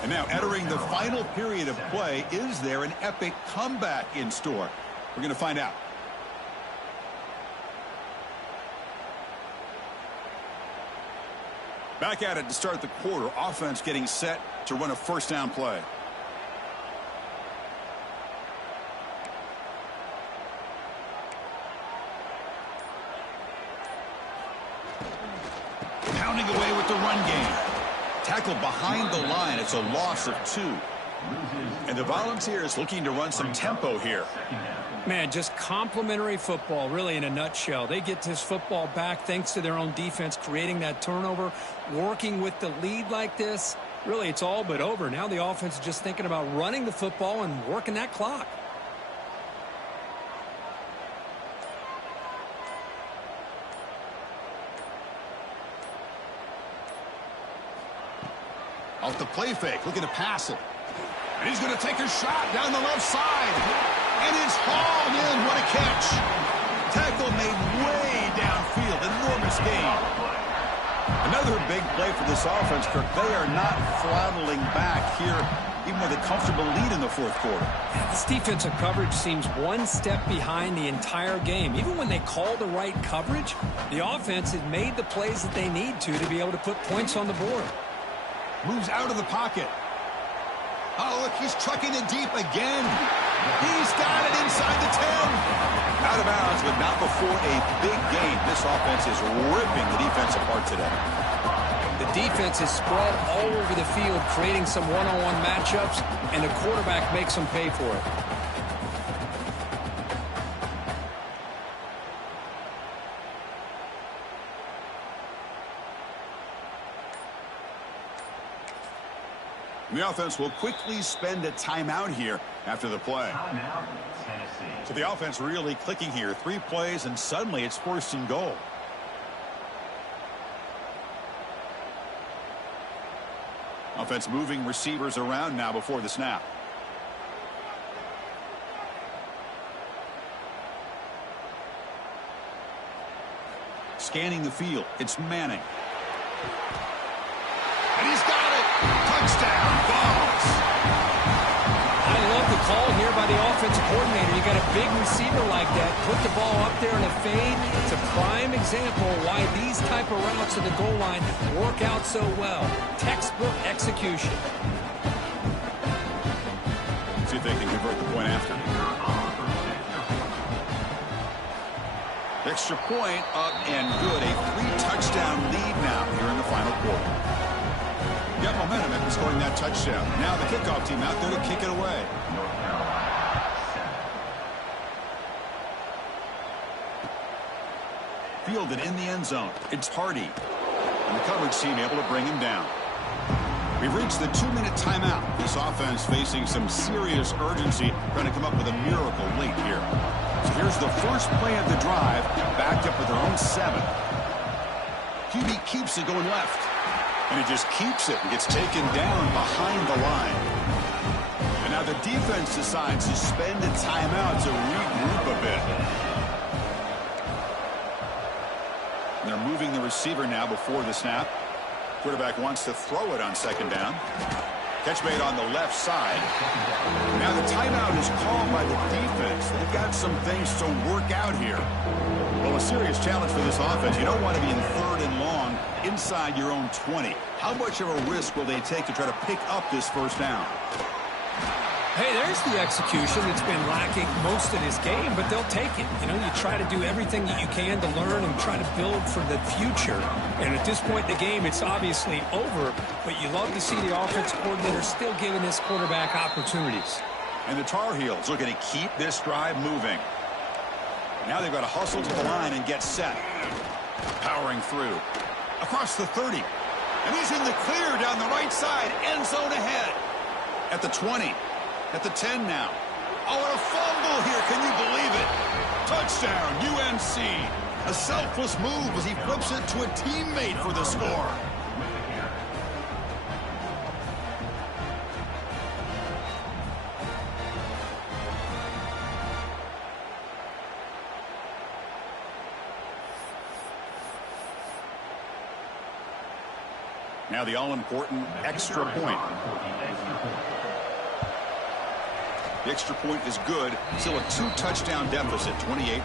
And now entering the final period of play, is there an epic comeback in store? We're going to find out. Back at it to start the quarter. Offense getting set to run a first down play. Pounding away with the run game. Tackled behind the line. It's a loss of 2. And the Volunteers looking to run some tempo here. Man, just complimentary football, really, in a nutshell. They get this football back thanks to their own defense, creating that turnover, working with the lead like this. Really, it's all but over. Now the offense is just thinking about running the football and working that clock. Off the play fake, looking to pass it. And he's going to take a shot down the left side. And it's hauled in. What a catch. Tackle made way downfield. Enormous gain. Another big play for this offense, Kirk. They are not throttling back here, even with a comfortable lead in the fourth quarter. Yeah, this defensive coverage seems one step behind the entire game. Even when they call the right coverage, the offense has made the plays that they need to be able to put points on the board. Moves out of the pocket. Oh, look, he's trucking it deep again. He's got it inside the 10. Out of bounds, but not before a big gain. This offense is ripping the defense apart today. The defense is spread all over the field, creating some one-on-one matchups, and the quarterback makes them pay for it. The offense will quickly spend a timeout here after the play. So the offense really clicking here. 3 plays, and suddenly it's 1st and goal. Offense moving receivers around now before the snap. Scanning the field. It's Manning. And he's got it. Touchdown, Vols. I love the call here by the offensive coordinator. You got a big receiver like that. Put the ball up there in a fade. It's a prime example why these type of routes to the goal line work out so well. Textbook execution. See if they can convert the point after. Extra point up and good. A 3-touchdown lead now here in the final quarter. Got momentum after scoring that touchdown. Now the kickoff team out there to kick it away. Fielded in the end zone. It's Hardy. And the coverage team able to bring him down. We've reached the 2-minute timeout. This offense facing some serious urgency, trying to come up with a miracle late here. So here's the first play of the drive, backed up with their own 7. QB keeps it going left. And it just keeps it and gets taken down behind the line. And now the defense decides to spend a timeout to regroup a bit. And they're moving the receiver now before the snap. Quarterback wants to throw it on 2nd down. Catch made on the left side. Now the timeout is called by the defense. They've got some things to work out here. Well, a serious challenge for this offense. You don't want to be in 3rd and long inside your own 20. How much of a risk will they take to try to pick up this 1st down? Hey, there's the execution that's been lacking most of this game, but they'll take it. You know, you try to do everything that you can to learn and try to build for the future. And at this point in the game, it's obviously over, but you love to see the offensive coordinator still giving this quarterback opportunities. And the Tar Heels looking to keep this drive moving. Now they've got to hustle to the line and get set. Powering through. Across the 30. And he's in the clear down the right side. End zone ahead. At the 20. At the 10 now. Oh, and a fumble here. Can you believe it? Touchdown, UNC. A selfless move as he flips it to a teammate for the score. Now the all-important extra point. The extra point is good. Still a 2-touchdown deficit, 28-14.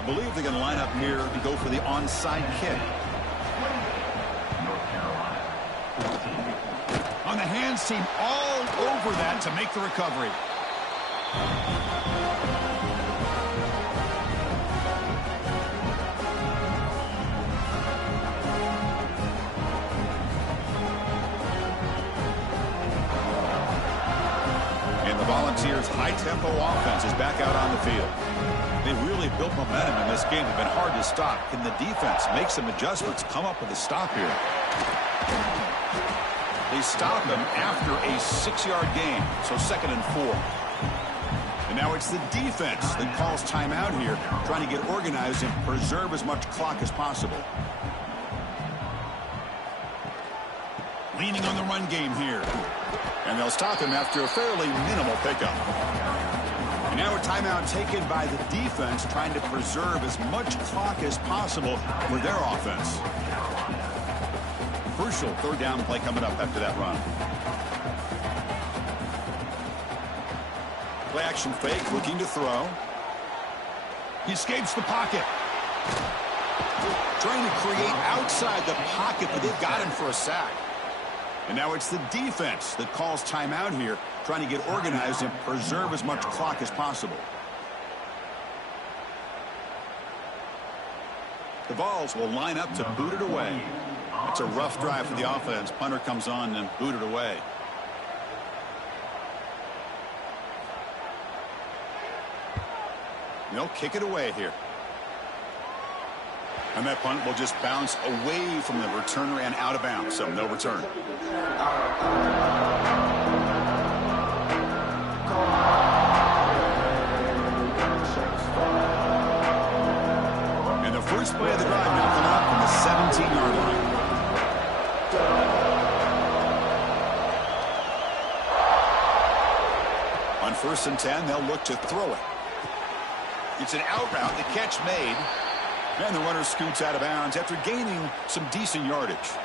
I believe they're going to line up here to go for the onside kick. On the hands team all over that to make the recovery. Volunteers' high-tempo offense is back out on the field. They really built momentum in this game. It's been hard to stop. Can the defense make some adjustments, come up with a stop here? They stop him after a 6-yard gain, so 2nd and 4. And now it's the defense that calls timeout here, trying to get organized and preserve as much clock as possible. Leaning on the run game here. And they'll stop him after a fairly minimal pickup. And now a timeout taken by the defense, trying to preserve as much clock as possible for their offense. Crucial 3rd down play coming up after that run. Play action fake, looking to throw. He escapes the pocket. Trying to create outside the pocket, but they've got him for a sack. And now it's the defense that calls timeout here, trying to get organized and preserve as much clock as possible. The Vols will line up to boot it away. It's a rough drive for the offense. Punter comes on and boot it away. They'll kick it away here. And that punt will just bounce away from the returner and out of bounds, so no return. And the first play of the drive now coming up from the 17-yard line. On 1st and 10, they'll look to throw it. It's an out route, the catch made. And the runner scoots out of bounds after gaining some decent yardage.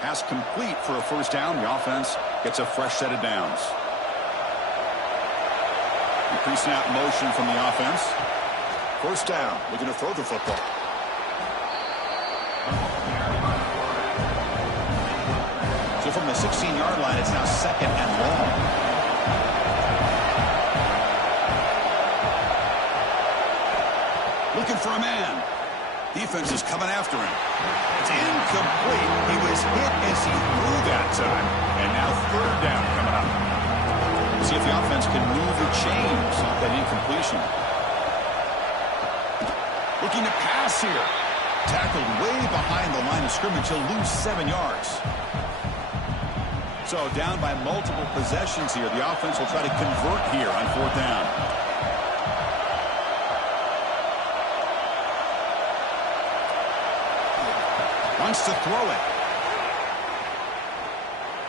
Pass complete for a 1st down. The offense gets a fresh set of downs. Pre-snap motion from the offense. 1st down. Looking to throw the football. So from the 16-yard line, it's now 2nd and long. Looking for a man. Defense is coming after him. It's incomplete. He was hit as he threw that time. And now 3rd down coming up. See if the offense can move the chains off that incompletion. Looking to pass here. Tackled way behind the line of scrimmage. He'll lose 7 yards. So down by multiple possessions here. The offense will try to convert here on 4th down. Wants to throw it.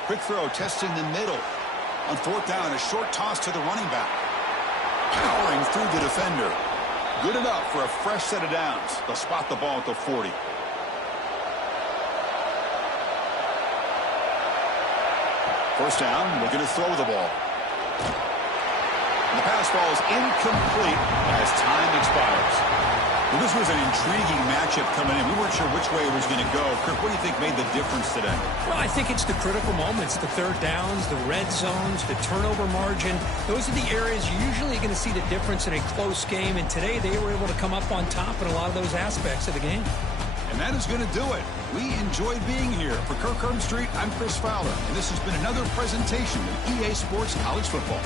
Quick throw testing the middle. On 4th down, a short toss to the running back. Powering through the defender. Good enough for a fresh set of downs. They'll spot the ball at the 40. First down, looking to throw the ball. And the pass falls incomplete as time expires. Well, this was an intriguing matchup coming in. We weren't sure which way it was going to go. Kirk, what do you think made the difference today? Well, I think it's the critical moments, the third downs, the red zones, the turnover margin. Those are the areas you're usually going to see the difference in a close game. And today they were able to come up on top in a lot of those aspects of the game. And that is going to do it. We enjoyed being here. For Kirk Herbstreit, I'm Chris Fowler. And this has been another presentation of EA Sports College Football.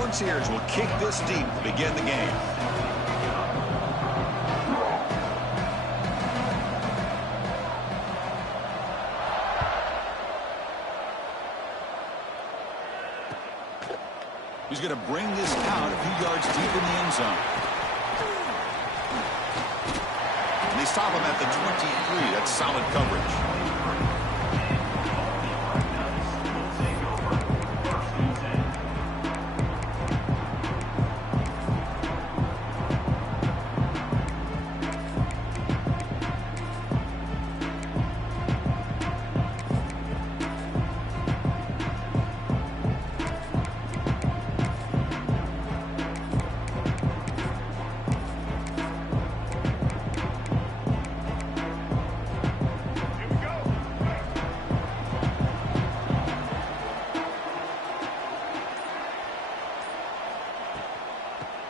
Volunteers will kick this deep to begin the game. He's going to bring this out a few yards deep in the end zone. And they stop him at the 23. That's solid coverage.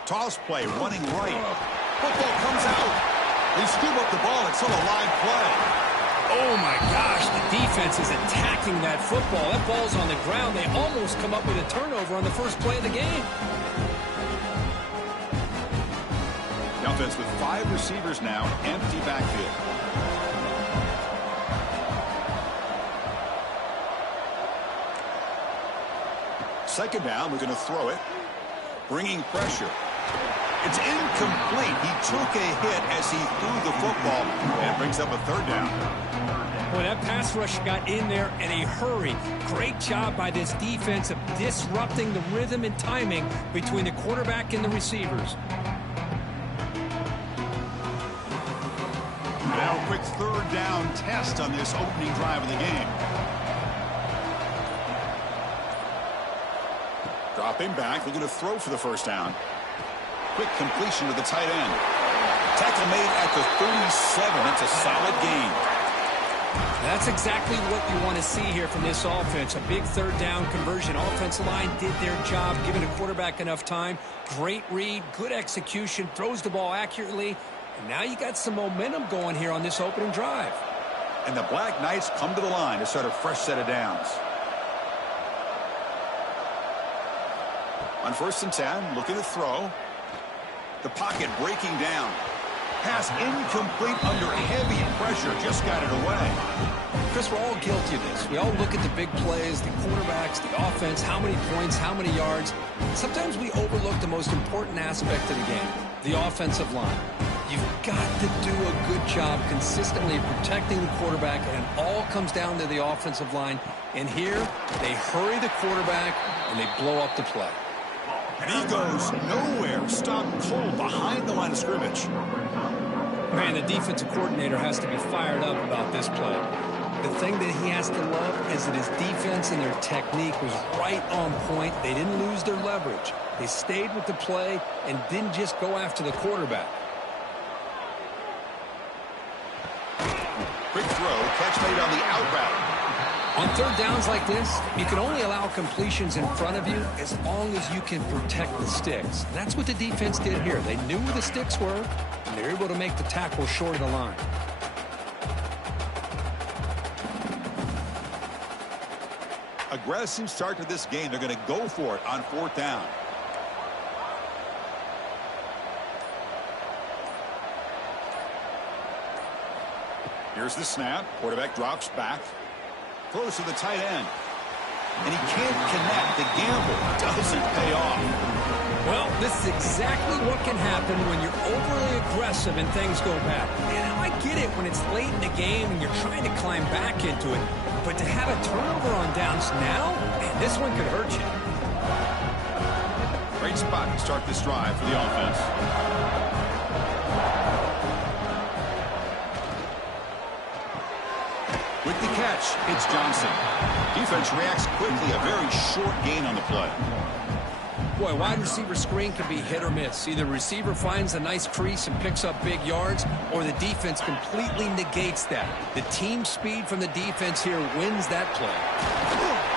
Toss play, running right. Football comes out. They scoop up the ball. It's still a live play. Oh, my gosh. The defense is attacking that football. That ball's on the ground. They almost come up with a turnover on the first play of the game. The offense with 5 receivers now, empty backfield. Second down, we're going to throw it. Bringing pressure. It's incomplete. He took a hit as he threw the football, and it brings up a third down. Boy, that pass rush got in there in a hurry. Great job by this defense of disrupting the rhythm and timing between the quarterback and the receivers. Now a quick third down test on this opening drive of the game. Dropping back, looking to throw for the first down. Quick completion to the tight end. Tackle made at the 37. That's a solid gain. That's exactly what you want to see here from this offense. A big third down conversion. Offensive line did their job, giving the quarterback enough time. Great read, good execution, throws the ball accurately. And now you got some momentum going here on this opening drive. And the Black Knights come to the line to start a fresh set of downs. On 1st and 10, looking to throw. The pocket breaking down. Pass incomplete under heavy pressure. Just got it away. Chris, we're all guilty of this. We all look at the big plays, the quarterbacks, the offense, how many points, how many yards. Sometimes we overlook the most important aspect of the game, the offensive line. You've got to do a good job consistently protecting the quarterback, and it all comes down to the offensive line. And here, they hurry the quarterback, and they blow up the play. And he goes nowhere. Stopped cold behind the line of scrimmage. Man, the defensive coordinator has to be fired up about this play. The thing that he has to love is that his defense and their technique was right on point. They didn't lose their leverage. They stayed with the play and didn't just go after the quarterback. Quick throw, catch made on the out route. On third downs like this, you can only allow completions in front of you as long as you can protect the sticks. And that's what the defense did here. They knew where the sticks were, and they were able to make the tackle short of the line. Aggressive start to this game. They're going to go for it on 4th down. Here's the snap. Quarterback drops back. Throws to the tight end. And he can't connect. The gamble doesn't pay off. Well, this is exactly what can happen when you're overly aggressive and things go bad. And I get it when it's late in the game and you're trying to climb back into it. But to have a turnover on downs now, man, this one could hurt you. Great spot to start this drive for the offense. With the catch, it's Johnson. Defense reacts quickly. A very short gain on the play. Boy, wide receiver screen can be hit or miss. Either the receiver finds a nice crease and picks up big yards, or the defense completely negates that. The team speed from the defense here wins that play.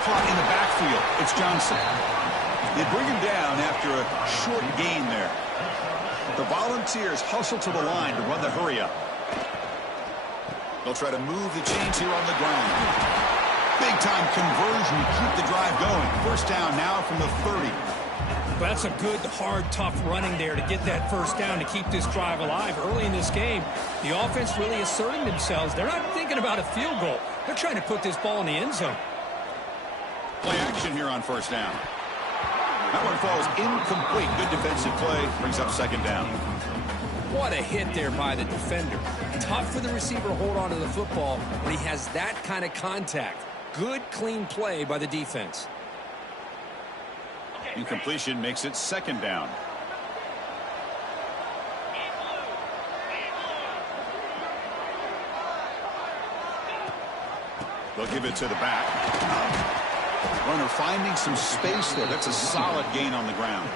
Caught in the backfield. It's Johnson. They bring him down after a short gain there. The Volunteers hustle to the line to run the hurry up. They'll try to move the chains here on the ground. Big-time conversion to keep the drive going. First down now from the 30. Well, that's a good, hard, tough running there to get that first down to keep this drive alive. Early in this game, the offense really asserting themselves. They're not thinking about a field goal. They're trying to put this ball in the end zone. Play action here on first down. That one falls incomplete. Good defensive play. Brings up second down. What a hit there by the defender. Tough for the receiver to hold on to the football when he has that kind of contact. Good, clean play by the defense. Incompletion makes it second down. They'll give it to the back. Runner finding some space there. That's a solid gain on the ground.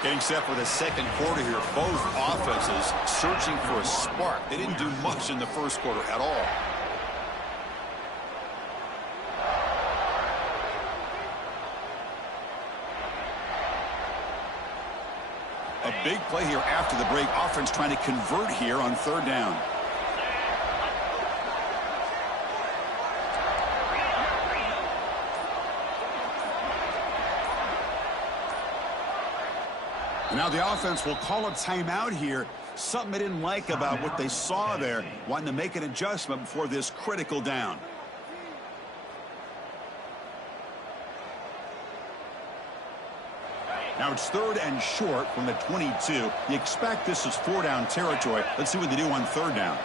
Getting set for the second quarter here. Both offenses searching for a spark. They didn't do much in the first quarter at all. A big play here after the break. Offense trying to convert here on third down. Now the offense will call a timeout here. Something they didn't like about what they saw there. Wanting to make an adjustment before this critical down. Now it's third and short from the 22. You expect this is four down territory. Let's see what they do on third down.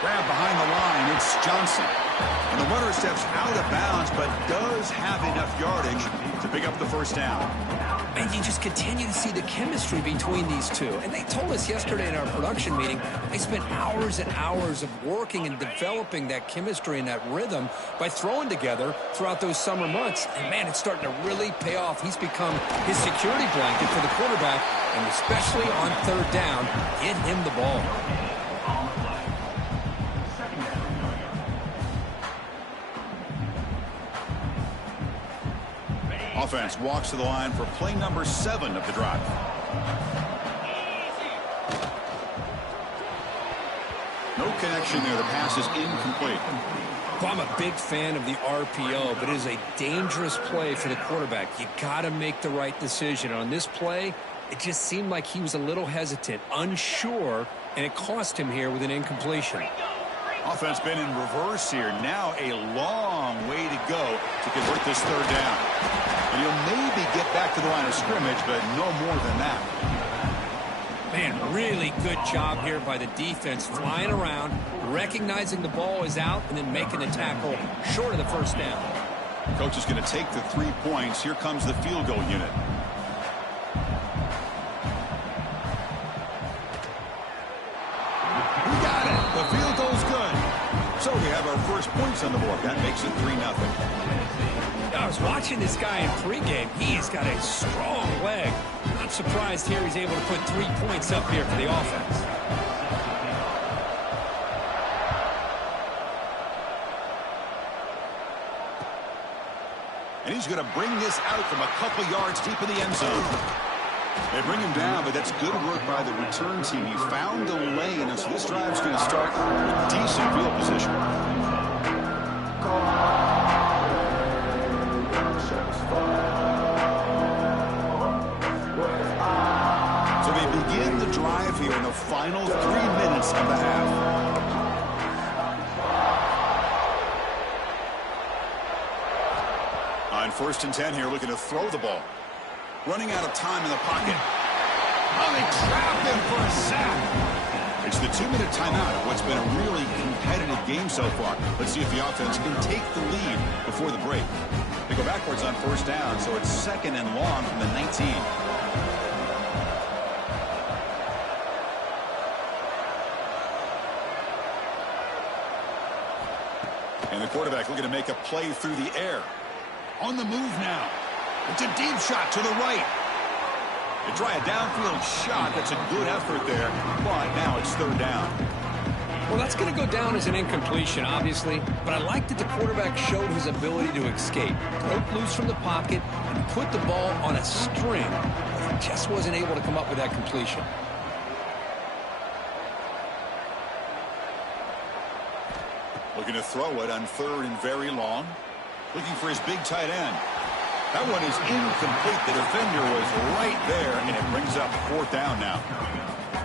Grab behind the line. It's Johnson. And the runner steps out of bounds, but does have enough yardage to pick up the first down. And you just continue to see the chemistry between these two. And they told us yesterday in our production meeting, they spent hours and hours of working and developing that chemistry and that rhythm by throwing together throughout those summer months. And, man, it's starting to really pay off. He's become his security blanket for the quarterback, and especially on third down, get him the ball. Offense walks to the line for play number 7 of the drive. No connection there. The pass is incomplete. Well, I'm a big fan of the RPO, but it is a dangerous play for the quarterback. You got to make the right decision. On this play, it just seemed like he was a little hesitant, unsure, and it cost him here with an incompletion. Offense been in reverse here. Now a long way to go to convert this third down. And he'll maybe get back to the line of scrimmage, but no more than that. Man, really good job here by the defense, flying around, recognizing the ball is out, and then making the tackle short of the first down. Coach is going to take the 3 points. Here comes the field goal unit. We got it. The field goal's good. So we have our first points on the board. That makes it 3-0. I was watching this guy in pregame. He's got a strong leg. Not surprised here he's able to put 3 points up here for the offense. And he's going to bring this out from a couple yards deep in the end zone. They bring him down, but that's good work by the return team. He found the lane, and so this drive's going to start with decent field position. So they begin the drive here in the final 3 minutes of the half. On 1st and 10 here, looking to throw the ball. Running out of time in the pocket. Oh, they trap him for a sack. It's the 2-minute timeout of what's been a really competitive game so far. Let's see if the offense can take the lead before the break. They go backwards on first down, so it's 2nd and long from the 19. And the quarterback looking to make a play through the air. On the move now. It's a deep shot to the right. They try a downfield shot. That's a good effort there, but now it's third down. Well, that's going to go down as an incompletion, obviously, but I like that the quarterback showed his ability to escape, broke loose from the pocket, and put the ball on a string, but he just wasn't able to come up with that completion. Looking to throw it on 3rd and very long. Looking for his big tight end. That one is incomplete. The defender was right there, and it brings up 4th down now.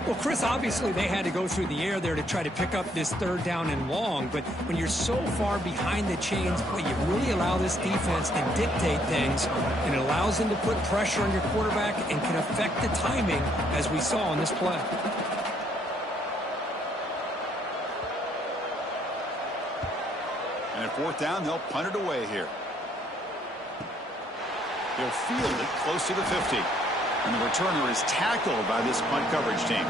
Well, Chris, obviously they had to go through the air there to try to pick up this 3rd down and long, but when you're so far behind the chains, boy, you really allow this defense to dictate things, and it allows them to put pressure on your quarterback and can affect the timing, as we saw on this play. And at 4th down, they'll punt it away here. He'll field it close to the 50. And the returner is tackled by this punt coverage team.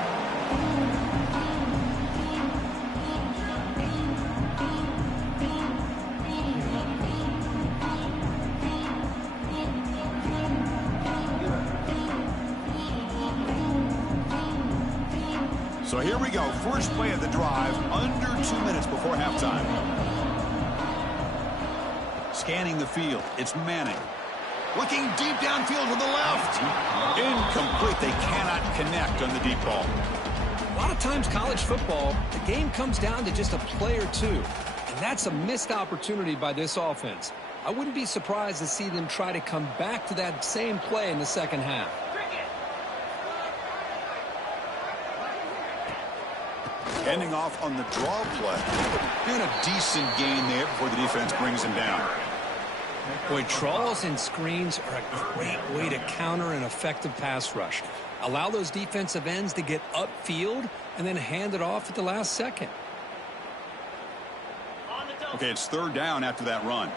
So here we go. First play of the drive, under 2 minutes before halftime. Scanning the field, it's Manning. Looking deep downfield to the left. Incomplete. They cannot connect on the deep ball. A lot of times college football, the game comes down to just a play or two. And that's a missed opportunity by this offense. I wouldn't be surprised to see them try to come back to that same play in the second half. Ending off on the draw play. And a decent gain there before the defense brings him down. Boy, draws and screens are a great way to counter an effective pass rush. Allow those defensive ends to get upfield and then hand it off at the last second. Okay, it's 3rd down after that run.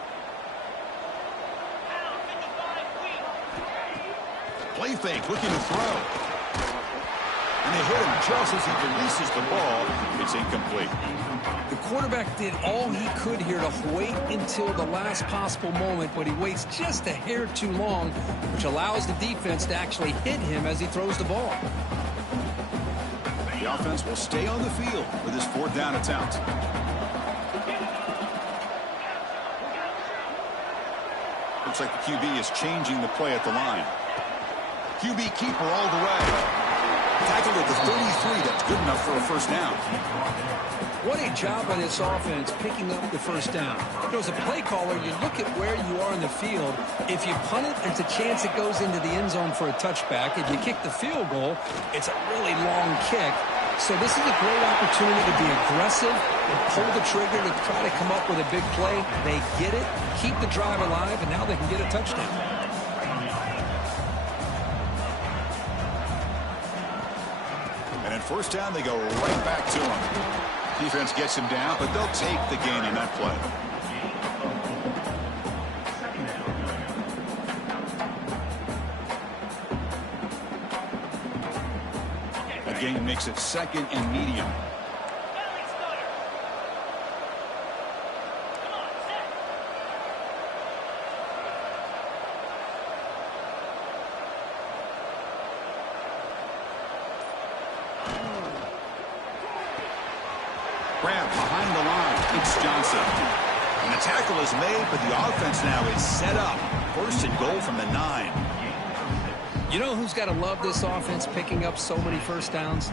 Play fake, looking to throw. And they hit him just as he releases the ball. It's incomplete. The quarterback did all he could here to wait until the last possible moment, but he waits just a hair too long, which allows the defense to actually hit him as he throws the ball. The offense will stay on the field for this 4th down attempt. Looks like the QB is changing the play at the line. QB keeper all the way. Tackled at the 33. That's good enough for a 1st down. What a job by this offense picking up the 1st down. You know, as a play caller, you look at where you are in the field. If you punt it, there's a chance it goes into the end zone for a touchback. If you kick the field goal, it's a really long kick. So this is a great opportunity to be aggressive and pull the trigger to try to come up with a big play. They get it, keep the drive alive, and now they can get a touchdown. And at 1st down, they go right back to him. Defense gets him down, but they'll take the gain on that play. A gain makes it 2nd and medium. Grab behind the line. It's Johnson. And the tackle is made, but the offense now is set up. 1st and goal from the 9. You know who's got to love this offense picking up so many 1st downs?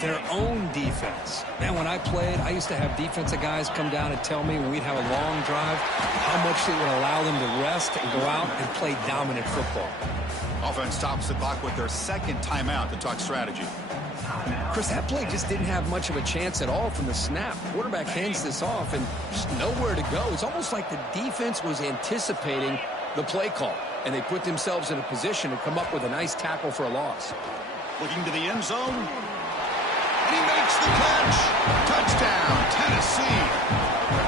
Their own defense. Man, when I played, I used to have defensive guys come down and tell me when we'd have a long drive how much it would allow them to rest and go out and play dominant football. Offense tops the clock with their 2nd timeout to talk strategy. Chris, that play just didn't have much of a chance at all from the snap. Quarterback hands this off and just nowhere to go. It's almost like the defense was anticipating the play call, and they put themselves in a position to come up with a nice tackle for a loss. Looking to the end zone. And he makes the catch. Touchdown, Tennessee.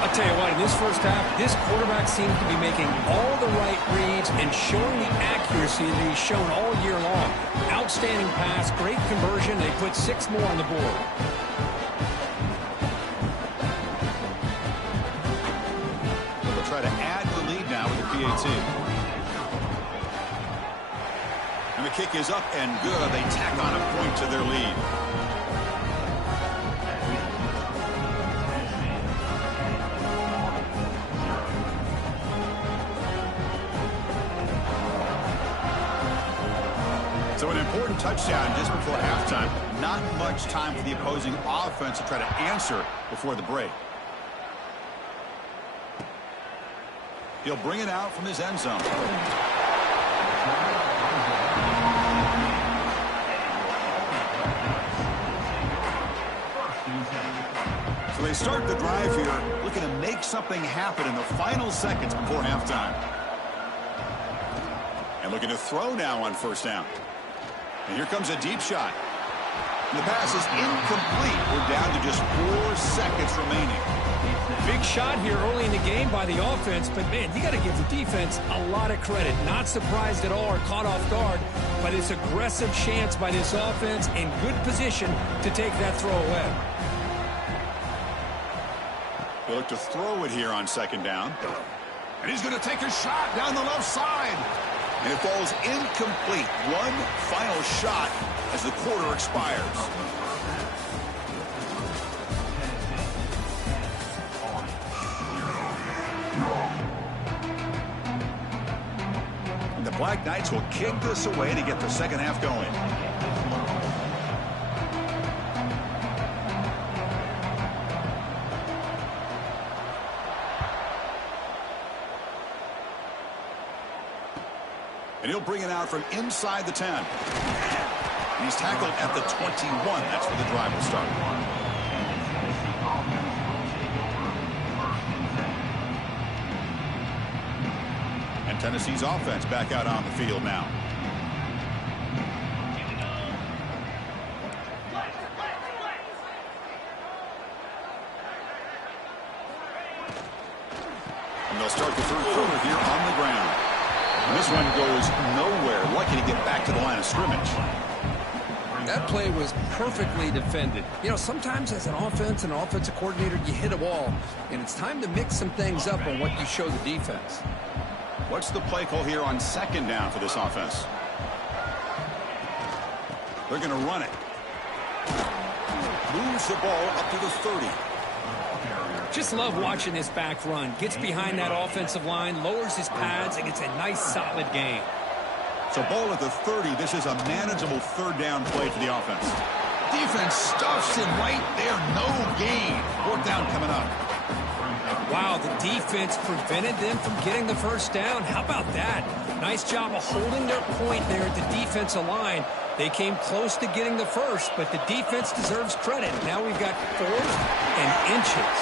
I'll tell you what, in this 1st half, this quarterback seems to be making all the right reads and showing the accuracy that he's shown all year long. Outstanding pass, great conversion. They put 6 more on the board. They'll try to add the lead now with the PAT. And the kick is up and good. They tack on a point to their lead. touchdown just before halftime. Not much time for the opposing offense to try to answer before the break. He'll bring it out from his end zone. So they start the drive here, looking to make something happen in the final seconds before halftime. And looking to throw now on first down. And here comes a deep shot. And the pass is incomplete. We're down to just 4 seconds remaining. Big shot here early in the game by the offense, but man, you got to give the defense a lot of credit. Not surprised at all or caught off guard by this aggressive chance by this offense in good position to take that throw away. They look to throw it here on second down. And he's going to take a shot down the left side. And it falls incomplete. One final shot as the quarter expires. And the Black Knights will kick this away to get the second half going. And he'll bring it out from inside the 10. And he's tackled at the 21. That's where the drive will start. And Tennessee's offense back out on the field now. And they'll start the third quarter here on the ground. And this one goes nowhere. Lucky to get back to the line of scrimmage. That play was perfectly defended. You know, sometimes as an offensive coordinator, you hit a wall, and it's time to mix some things up on what you show the defense. What's the play call here on second down for this offense? They're going to run it. Moves the ball up to the 30. Just love watching this back run. Gets behind that offensive line, lowers his pads, and gets a nice solid gain. So ball at the 30. This is a manageable third down play for the offense. Defense stuffs him right there. No gain. Fourth down coming up. Wow, the defense prevented them from getting the first down. How about that? Nice job of holding their point there at the defensive line. They came close to getting the first, but the defense deserves credit. Now we've got 4th and inches.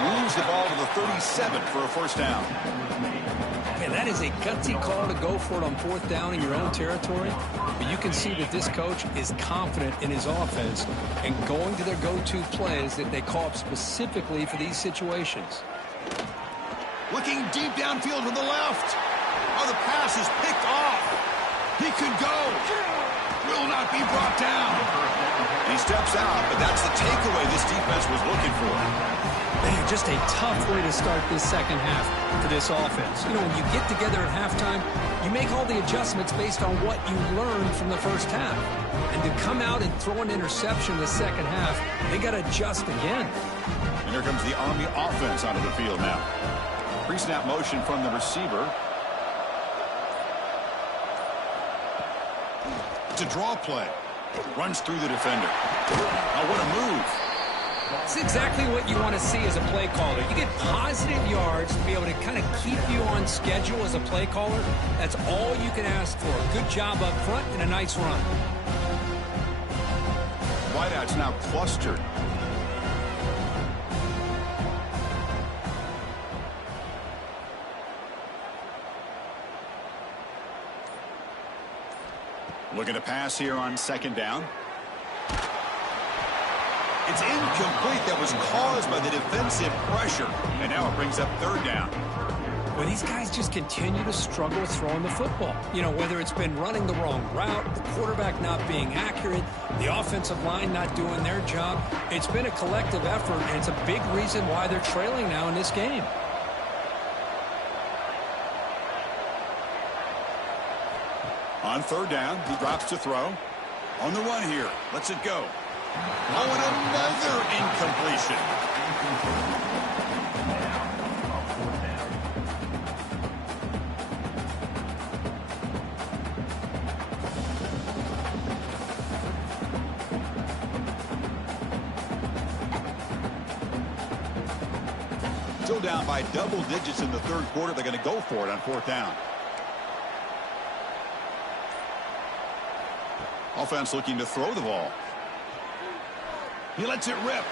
Moves the ball to the 37 for a first down. And that is a gutsy call to go for it on 4th down in your own territory. But you can see that this coach is confident in his offense and going to their go-to plays that they call up specifically for these situations. Looking deep downfield to the left. Oh, the pass is picked off. He could go. Will not be brought down. And he steps out, but that's the takeaway this defense was looking for. Man, just a tough way to start this second half for this offense. You know, when you get together at halftime, you make all the adjustments based on what you learned from the first half. And to come out and throw an interception in the second half, they got to adjust again. And here comes the Army offense onto the field now. Pre-snap motion from the receiver. It's a draw play. Runs through the defender. Oh, what a move. It's exactly what you want to see as a play caller. You get positive yards to be able to kind of keep you on schedule as a play caller. That's all you can ask for. Good job up front and a nice run. Wideout's now clustered. Looking to pass here on second down. It's incomplete. That was caused by the defensive pressure. And now it brings up third down. Well, these guys just continue to struggle with throwing the football. You know, whether it's been running the wrong route, the quarterback not being accurate, the offensive line not doing their job. It's been a collective effort, and it's a big reason why they're trailing now in this game. On third down, he drops to throw. On the run here. Lets it go. Oh, and another incompletion. Still down by double digits in the third quarter. They're going to go for it on fourth down. Offense looking to throw the ball. He lets it rip.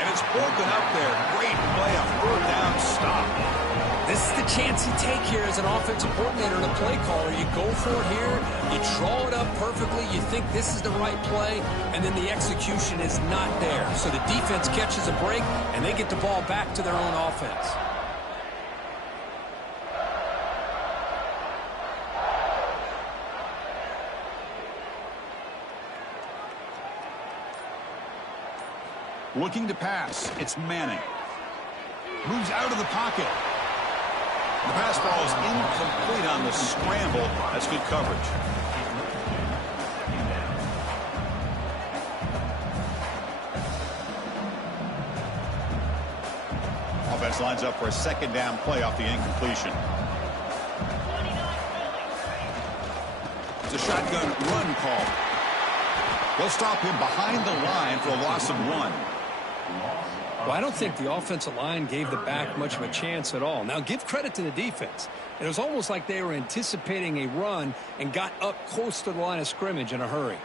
And it's broken up there. Great play, a fourth down stop. This is the chance you take here as an offensive coordinator and a play caller. You go for it here, you draw it up perfectly, you think this is the right play, and then the execution is not there. So the defense catches a break, and they get the ball back to their own offense. Looking to pass. It's Manning. Moves out of the pocket. The pass ball is incomplete on the scramble. That's good coverage. Offense lines up for a second down play off the incompletion. It's a shotgun run call. They'll stop him behind the line for a loss of 1. Well, I don't think the offensive line gave the back much of a chance at all. Now, give credit to the defense. It was almost like they were anticipating a run and got up close to the line of scrimmage in a hurry.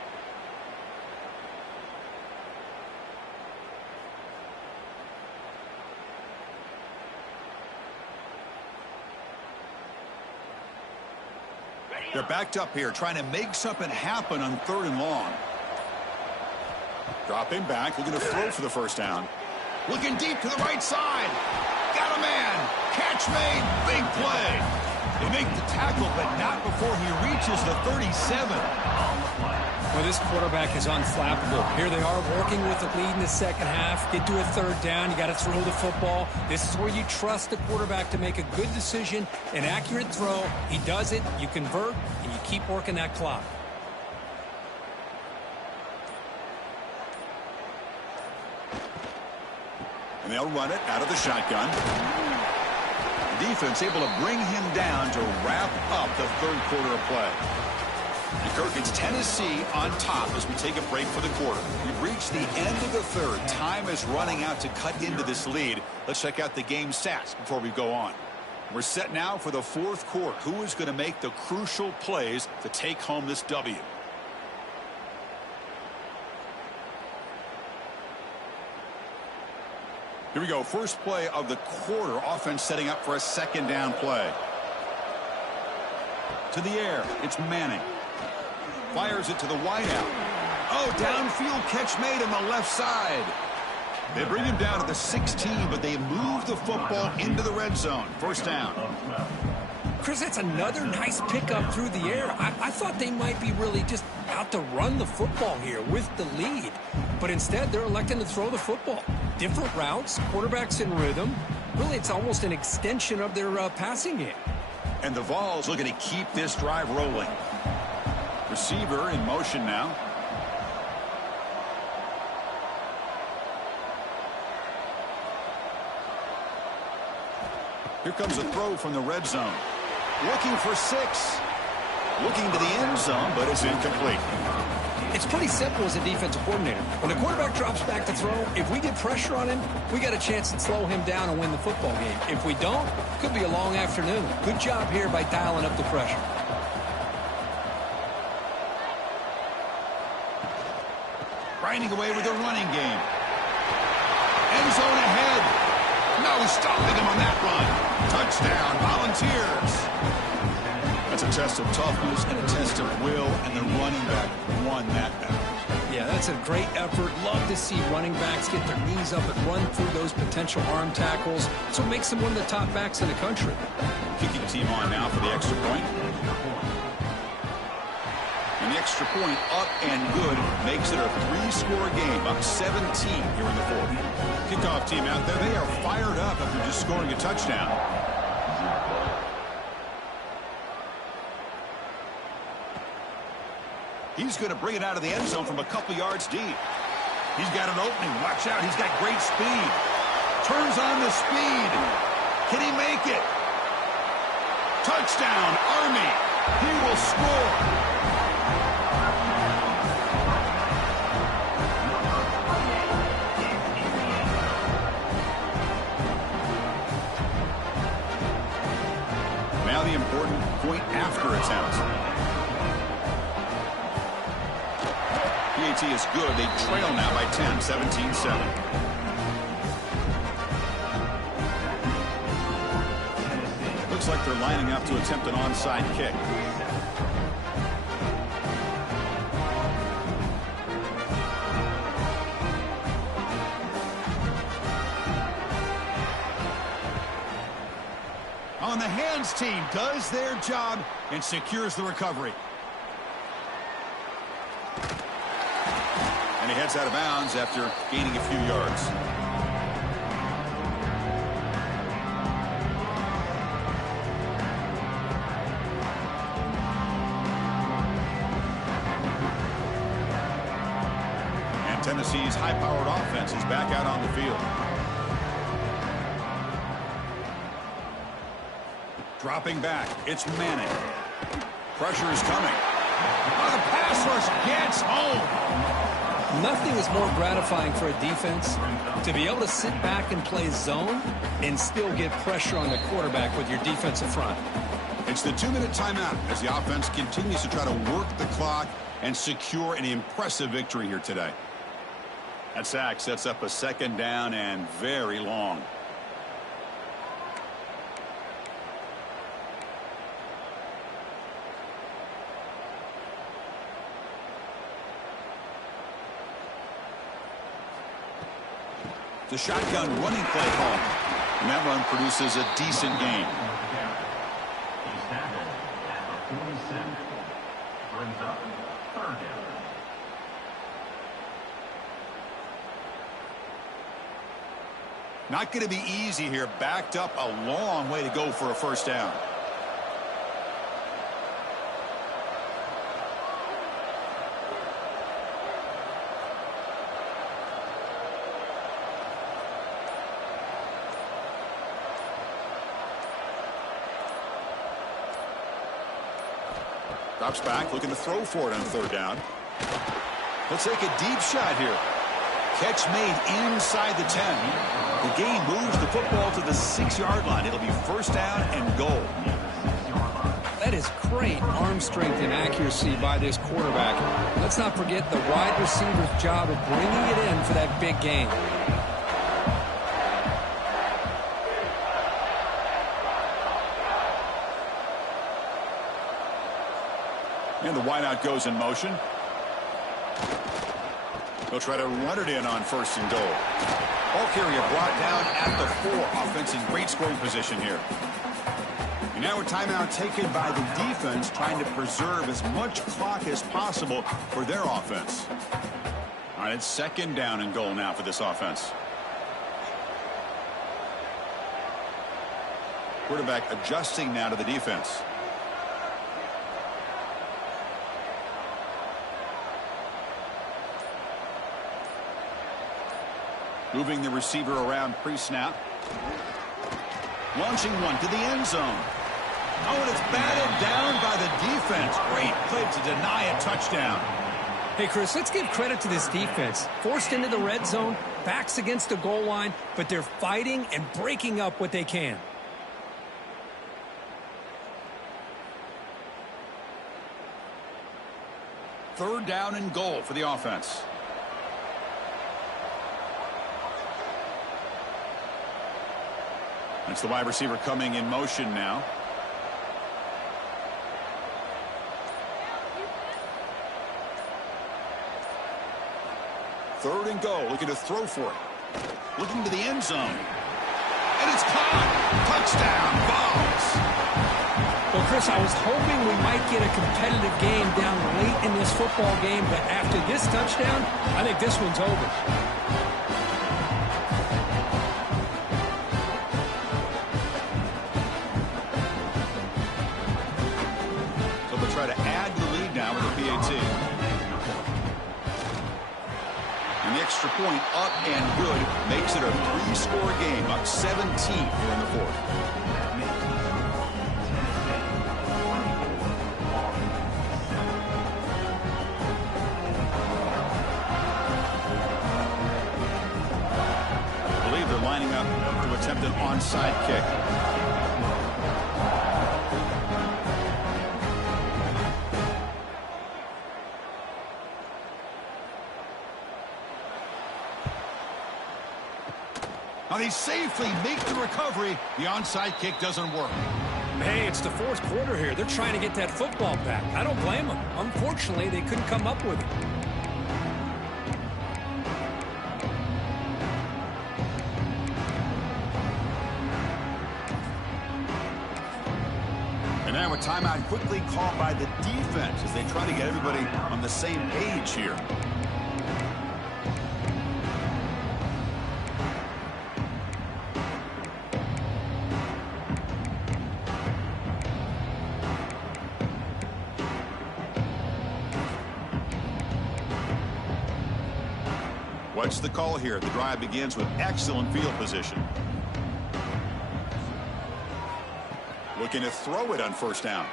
They're backed up here, trying to make something happen on 3rd and long. Dropping back, looking to throw for the first down. Looking deep to the right side. Got a man. Catch made. Big play. They make the tackle, but not before he reaches the 37. Well, this quarterback is unflappable. Here they are working with the lead in the second half. Get to a 3rd down. You got to throw the football. This is where you trust the quarterback to make a good decision, an accurate throw. He does it. You convert, and you keep working that clock. And they'll run it out of the shotgun. The defense able to bring him down to wrap up the 3rd quarter of play. And Kirk, it's Tennessee on top as we take a break for the quarter. We've reached the end of the 3rd. Time is running out to cut into this lead. Let's check out the game stats before we go on. We're set now for the 4th quarter. Who is going to make the crucial plays to take home this W? Here we go. First play of the quarter. Offense setting up for a second down play. To the air. It's Manning. Fires it to the wideout. Oh, downfield catch made on the left side. They bring him down to the 16, but they move the football into the red zone. First down. Chris, that's another nice pickup through the air. I thought they might be really just out to run the football here with the lead. But instead, they're electing to throw the football. Different routes, quarterbacks in rhythm. Really, it's almost an extension of their passing game. And the Vols looking to keep this drive rolling. Receiver in motion now. Here comes a throw from the red zone. Looking for 6. Looking to the end zone, but it's incomplete. It's pretty simple as a defensive coordinator. When the quarterback drops back to throw, if we get pressure on him, we got a chance to slow him down and win the football game. If we don't, it could be a long afternoon. Good job here by dialing up the pressure. Grinding away with the running game. End zone ahead. No stopping him on that run. Touchdown, Volunteers. That's a test of toughness and a test of will, and the running back won that battle. Yeah, that's a great effort. Love to see running backs get their knees up and run through those potential arm tackles. So it makes them one of the top backs in the country. Kicking team on now for the extra point. And the extra point up and good makes it a 3-score game, up 17 here in the 4th. Kickoff team out there, they are fired up after just scoring a touchdown. He's going to bring it out of the end zone from a couple yards deep. He's got an opening. Watch out. He's got great speed. Turns on the speed. Can he make it? Touchdown, Army. He will score. PAT is good. They trail now by 10, 17-7. Looks like they're lining up to attempt an onside kick. On the hands team does their job and secures the recovery. And he heads out of bounds after gaining a few yards. And Tennessee's high-powered offense is back out on the field. Dropping back, it's Manning. Pressure is coming. Oh, the pass rush gets home. Nothing is more gratifying for a defense to be able to sit back and play zone and still get pressure on the quarterback with your defensive front. It's the 2-minute timeout as the offense continues to try to work the clock and secure an impressive victory here today. That sack sets up a second down and very long. The shotgun running play call. And that run produces a decent gain. He's tackled at the 47. Brings up 3rd down. Not going to be easy here. Backed up a long way to go for a first down. Drops back, looking to throw for it on 3rd down. Let's take a deep shot here. Catch made inside the 10. The game moves the football to the 6-yard line. It'll be first down and goal. That is great arm strength and accuracy by this quarterback. Let's not forget the wide receiver's job of bringing it in for that big game. And the wideout goes in motion. They'll try to run it in on 1st and goal. Ball carrier brought down at the 4. Offense in great scoring position here. And now a timeout taken by the defense, trying to preserve as much clock as possible for their offense. All right, it's 2nd down and goal now for this offense. Quarterback adjusting now to the defense. Moving the receiver around pre-snap. Launching one to the end zone. Oh, and it's batted down by the defense. Great play to deny a touchdown. Hey, Chris, let's give credit to this defense. Forced into the red zone, backs against the goal line, but they're fighting and breaking up what they can. Third down and goal for the offense. It's the wide receiver coming in motion now. Third and goal, looking to throw for it. Looking to the end zone. And it's caught. Touchdown, Vols. Well, Chris, I was hoping we might get a competitive game down late in this football game, but after this touchdown, I think this one's over. Try to add to the lead now with the PAT. And the extra point up and good makes it a 3-score game, up 17 here in the 4th. I believe they're lining up to attempt an onside kick. Now they safely make the recovery. The onside kick doesn't work. Hey, it's the fourth quarter here. They're trying to get that football back. I don't blame them. Unfortunately, they couldn't come up with it. And now a timeout quickly called by the defense as they try to get everybody on the same page here. What's the call here? The drive begins with excellent field position. Looking to throw it on first down.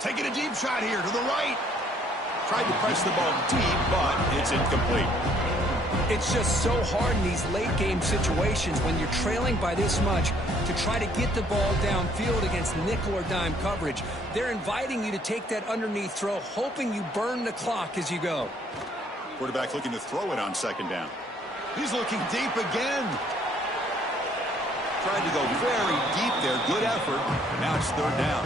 Taking a deep shot here to the right. Tried to press the ball deep, but it's incomplete. It's just so hard in these late game situations when you're trailing by this much to try to get the ball downfield against nickel or dime coverage. They're inviting you to take that underneath throw, hoping you burn the clock as you go. Quarterback looking to throw it on second down. He's looking deep again. Tried to go very deep there. Good effort. Now it's third down.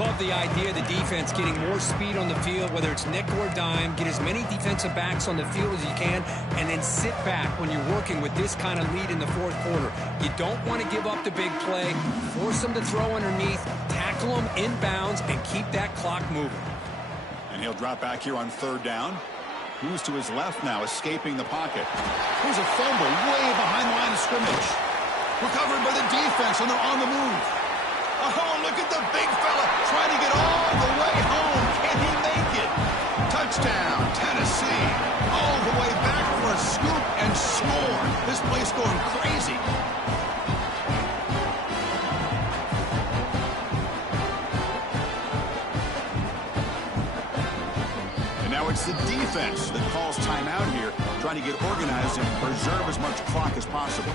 Love the idea of the defense getting more speed on the field, whether it's nickel or dime. Get as many defensive backs on the field as you can, and then sit back when you're working with this kind of lead in the fourth quarter. You don't want to give up the big play. Force them to throw underneath, tackle them inbounds, and keep that clock moving. And he'll drop back here on third down. Who's to his left now, escaping the pocket. Here's a fumble way behind the line of scrimmage. Recovered by the defense, and they're on the move. Oh, look at the big fella trying to get all the way home. Can he make it? Touchdown, Tennessee. All the way back for a scoop and score. This place going crazy. And now it's the defense that calls timeout here, trying to get organized and preserve as much clock as possible.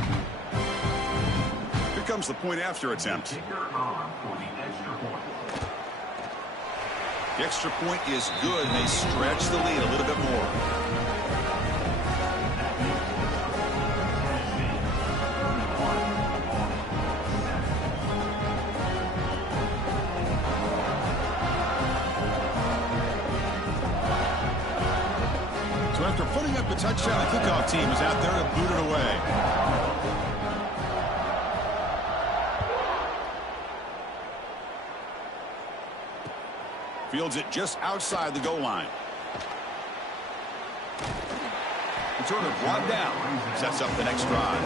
Here comes the point after attempt. The extra point is good, and they stretch the lead a little bit more. So after putting up the touchdown, the kickoff team is out there to boot it away. Fields it just outside the goal line. Returner brought down. Sets up the next drive.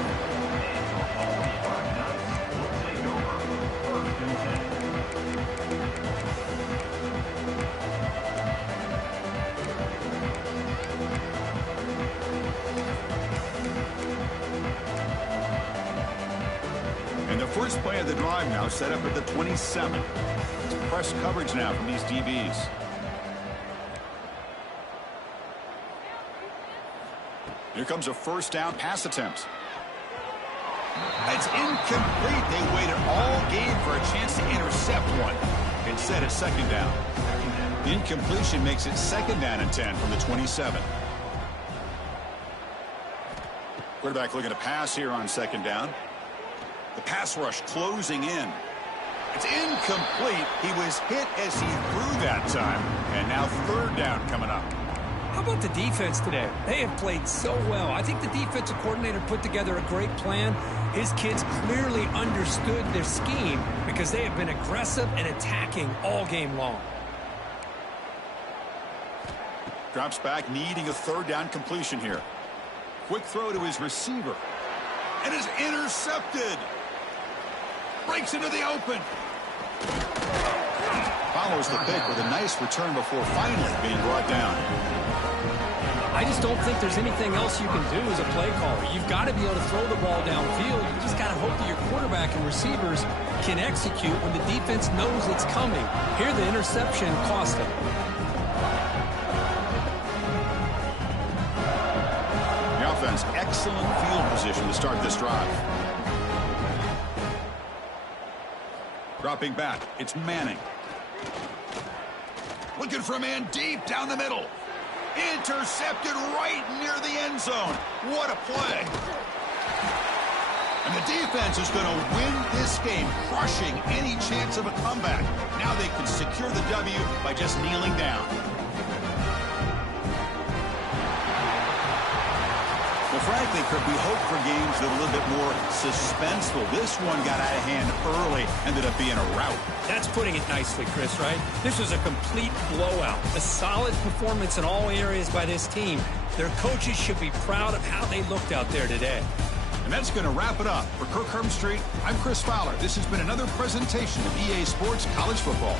And the first play of the drive now set up at the 27. Press coverage now from these DBs. Here comes a first down pass attempt. It's incomplete. They waited all game for a chance to intercept one. Instead, it's second down. The incompletion makes it second down and 10 from the 27. Quarterback looking to pass here on second down. The pass rush closing in. It's incomplete. He was hit as he threw that time. And now third down coming up. How about the defense today? They have played so well. I think the defensive coordinator put together a great plan. His kids clearly understood their scheme because they have been aggressive and attacking all game long. Drops back, needing a third down completion here. Quick throw to his receiver. And is intercepted. Breaks into the open. Follows the pick with a nice return before finally being brought down. I just don't think there's anything else you can do as a play caller. You've got to be able to throw the ball downfield. You just got to hope that your quarterback and receivers can execute when the defense knows it's coming. Here, the interception cost them. The offense, excellent field position to start this drive. Dropping back, it's Manning. Looking for a man deep down the middle. Intercepted right near the end zone. What a play. And the defense is going to win this game, crushing any chance of a comeback. Now they can secure the W by just kneeling down. Well, frankly, Kirk, we hope for games that are a little bit more suspenseful. This one got out of hand early, ended up being a rout. That's putting it nicely, Chris, right? This was a complete blowout. A solid performance in all areas by this team. Their coaches should be proud of how they looked out there today. And that's going to wrap it up. For Kirk Herbstreit, I'm Chris Fowler. This has been another presentation of EA Sports College Football.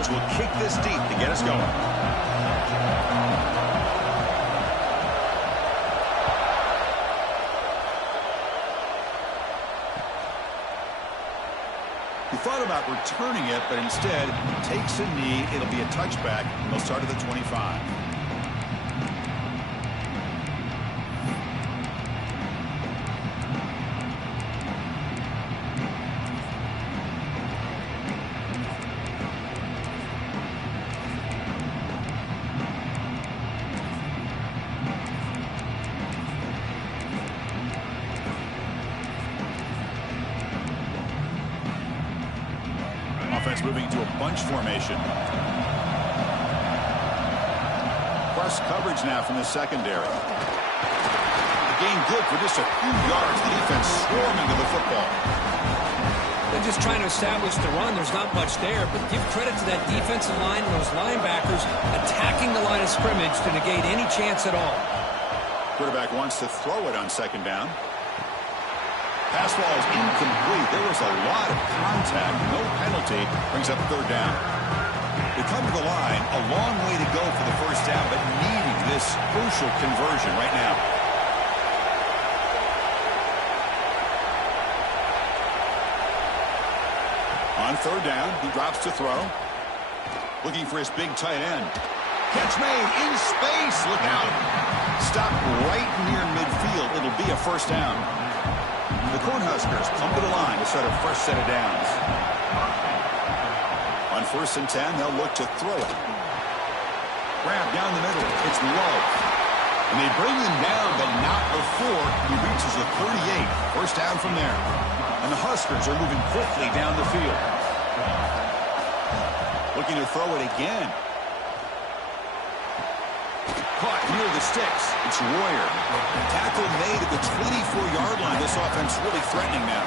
Charles will kick this deep to get us going. He thought about returning it, but instead takes a knee. It'll be a touchback. They'll start at the 25. Offense moving to a bunch formation. Press coverage now from the secondary. The gain good for just a few yards. The defense swarming to the football. They're just trying to establish the run. There's not much there, but give credit to that defensive line and those linebackers attacking the line of scrimmage to negate any chance at all. Quarterback wants to throw it on second down. Pass ball is incomplete. There was a lot of contact. No penalty. Brings up third down. They come to the line. A long way to go for the first down, but needing this crucial conversion right now. On third down, he drops to throw. Looking for his big tight end. Catch made in space. Look out. Stopped right near midfield. It'll be a first down. The Cornhuskers come to the line to start a first set of downs. On 1st and 10, they'll look to throw it. Grab down the middle. It's Love. And they bring him down, but not before he reaches the 38. First down from there. And the Huskers are moving quickly down the field. Looking to throw it again. Caught near the sticks. It's Royer. Tackle made at the 24-yard line. This offense really threatening now.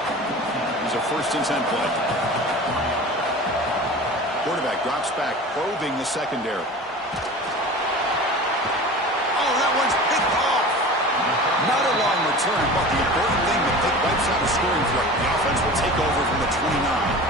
Here's a 1st and 10 play. Quarterback drops back, probing the secondary. Oh, that one's picked off. Not a long return, but the important thing that Pitt wipes out a scoring threat. The offense will take over from the 29.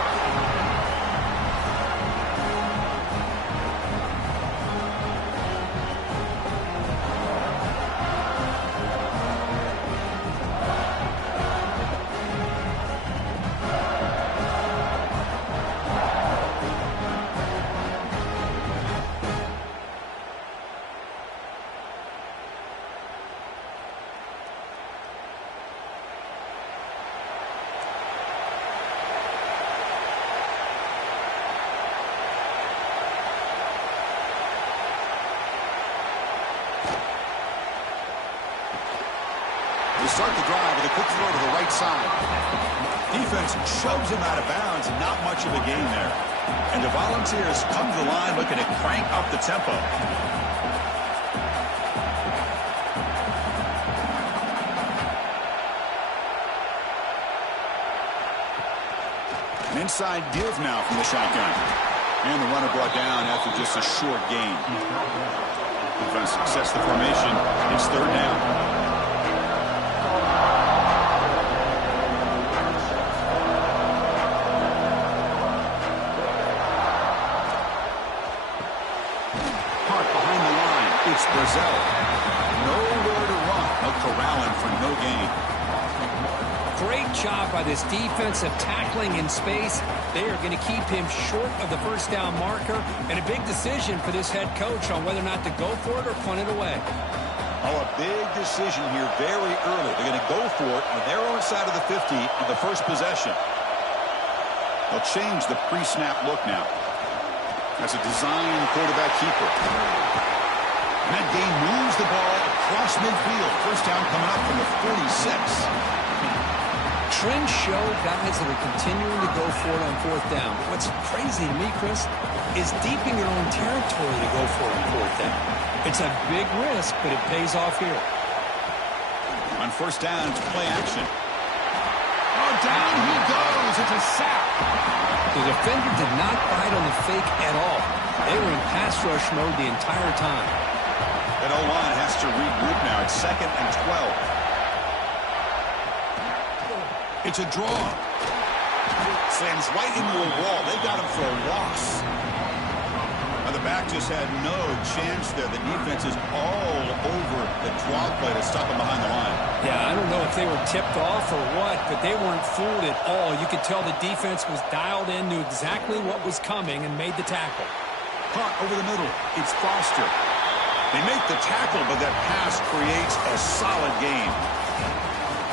They start the drive with a quick throw to the right side. Defense shoves him out of bounds, and not much of a gain there. And the Volunteers come to the line looking to crank up the tempo. An inside give now from the shotgun. And the runner brought down after just a short gain. Defense success the formation. It's third down. It's Brazil. Nowhere to run. They'll corral him for no gain. Great job by this defensive tackling in space. They are going to keep him short of the first down marker, and a big decision for this head coach on whether or not to go for it or punt it away. Oh, a big decision here very early. They're going to go for it on their own side of the 50 on the first possession. They'll change the pre-snap look now. That's a design quarterback keeper. And that game moves the ball across midfield. First down coming up from the 46. Trends show guys that are continuing to go for it on 4th down. What's crazy to me, Chris, is deep in your own territory to go for it on 4th down. It's a big risk, but it pays off here. On 1st down, it's play action. Oh, down he goes. It's a sack. The defender did not bite on the fake at all. They were in pass rush mode the entire time. That O-line has to regroup now. It's 2nd and 12. It's a draw. Slams right into a wall. They got him for a loss. the back just had no chance there. The defense is all over the draw play to stop him behind the line. Yeah, I don't know if they were tipped off or what, but they weren't fooled at all. You could tell the defense was dialed in, knew exactly what was coming, and made the tackle. Caught over the middle. It's Foster. They make the tackle, but that pass creates a solid game.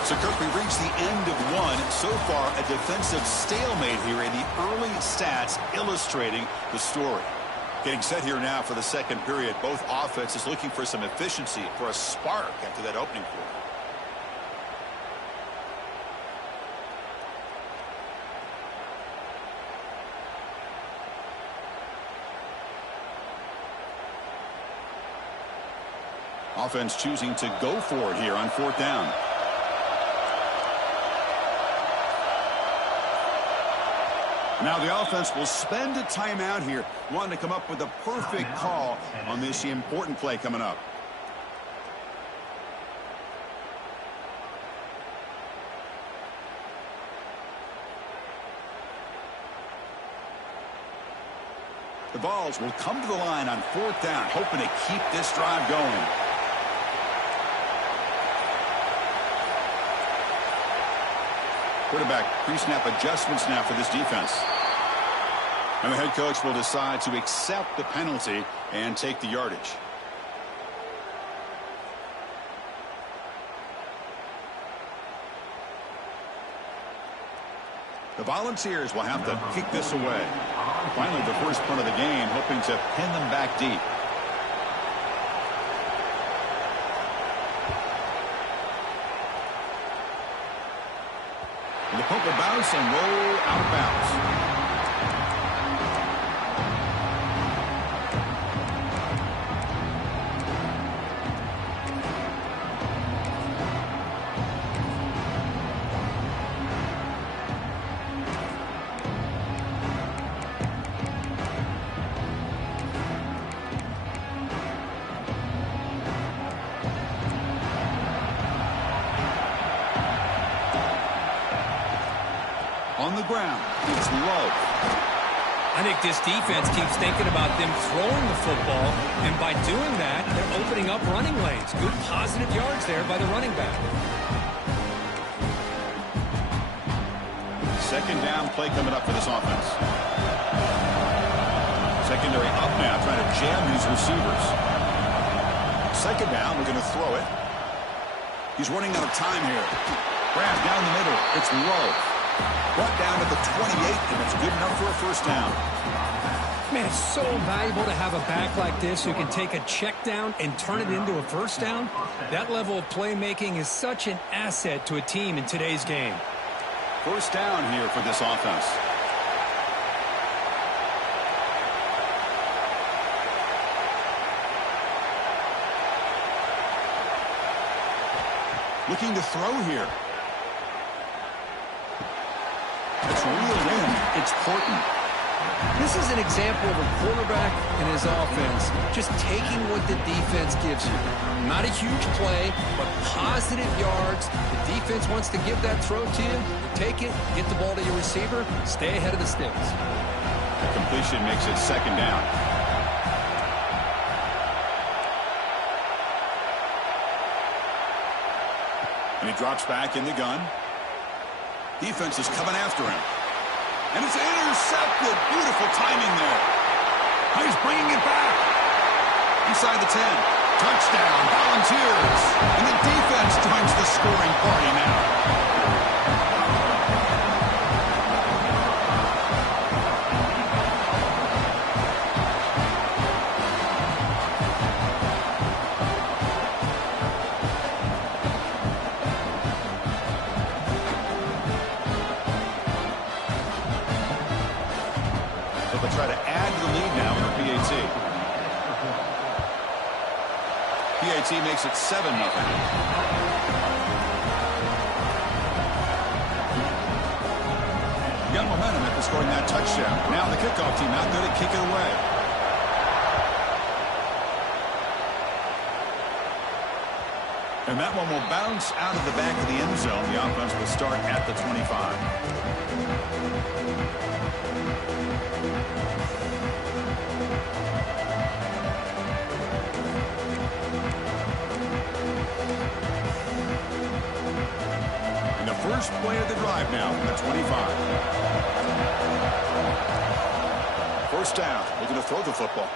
So, Kirk, we reached the end of one. So far, a defensive stalemate here in the early stats illustrating the story. Getting set here now for the second period. Both offenses looking for some efficiency, for a spark after that opening quarter. Offense choosing to go for it here on fourth down. Now the offense will spend a timeout here, wanting to come up with a perfect call on this important play coming up. The Vols will come to the line on fourth down, hoping to keep this drive going. Quarterback pre-snap adjustments now for this defense. And the head coach will decide to accept the penalty and take the yardage. The Volunteers will have to kick this away. Finally, the first punt of the game, hoping to pin them back deep. And the punt will bounce and roll out of bounds. On the ground, it's Love. I think this defense keeps thinking about them throwing the football, and by doing that, they're opening up running lanes. Good positive yards there by the running back. Second down play coming up for this offense. Secondary up now, trying to jam these receivers. Second down, we're going to throw it. He's running out of time here. Grab down the middle. It's Love. Brought down at the 28, and it's good enough for a first down. Man, it's so valuable to have a back like this who can take a check down and turn it into a first down. That level of playmaking is such an asset to a team in today's game. First down here for this offense. Looking to throw here. It's reeled in. It's Horton. This is an example of a quarterback and his offense just taking what the defense gives you. Not a huge play, but positive yards. The defense wants to give that throw to you. You take it, get the ball to your receiver, stay ahead of the sticks. The completion makes it second down. And he drops back in the gun. Defense is coming after him. And it's intercepted. Beautiful timing there. Now he's bringing it back. Inside the 10. Touchdown, Volunteers. And the defense joins the scoring party now. Try to add to the lead now for PAT. PAT makes it 7-0. Got momentum after scoring that touchdown. Now the kickoff team out there to kick it away. And that one will bounce out of the back of the end zone. The offense will start at the 25. First play of the drive now from the 25. First down, looking to throw the football.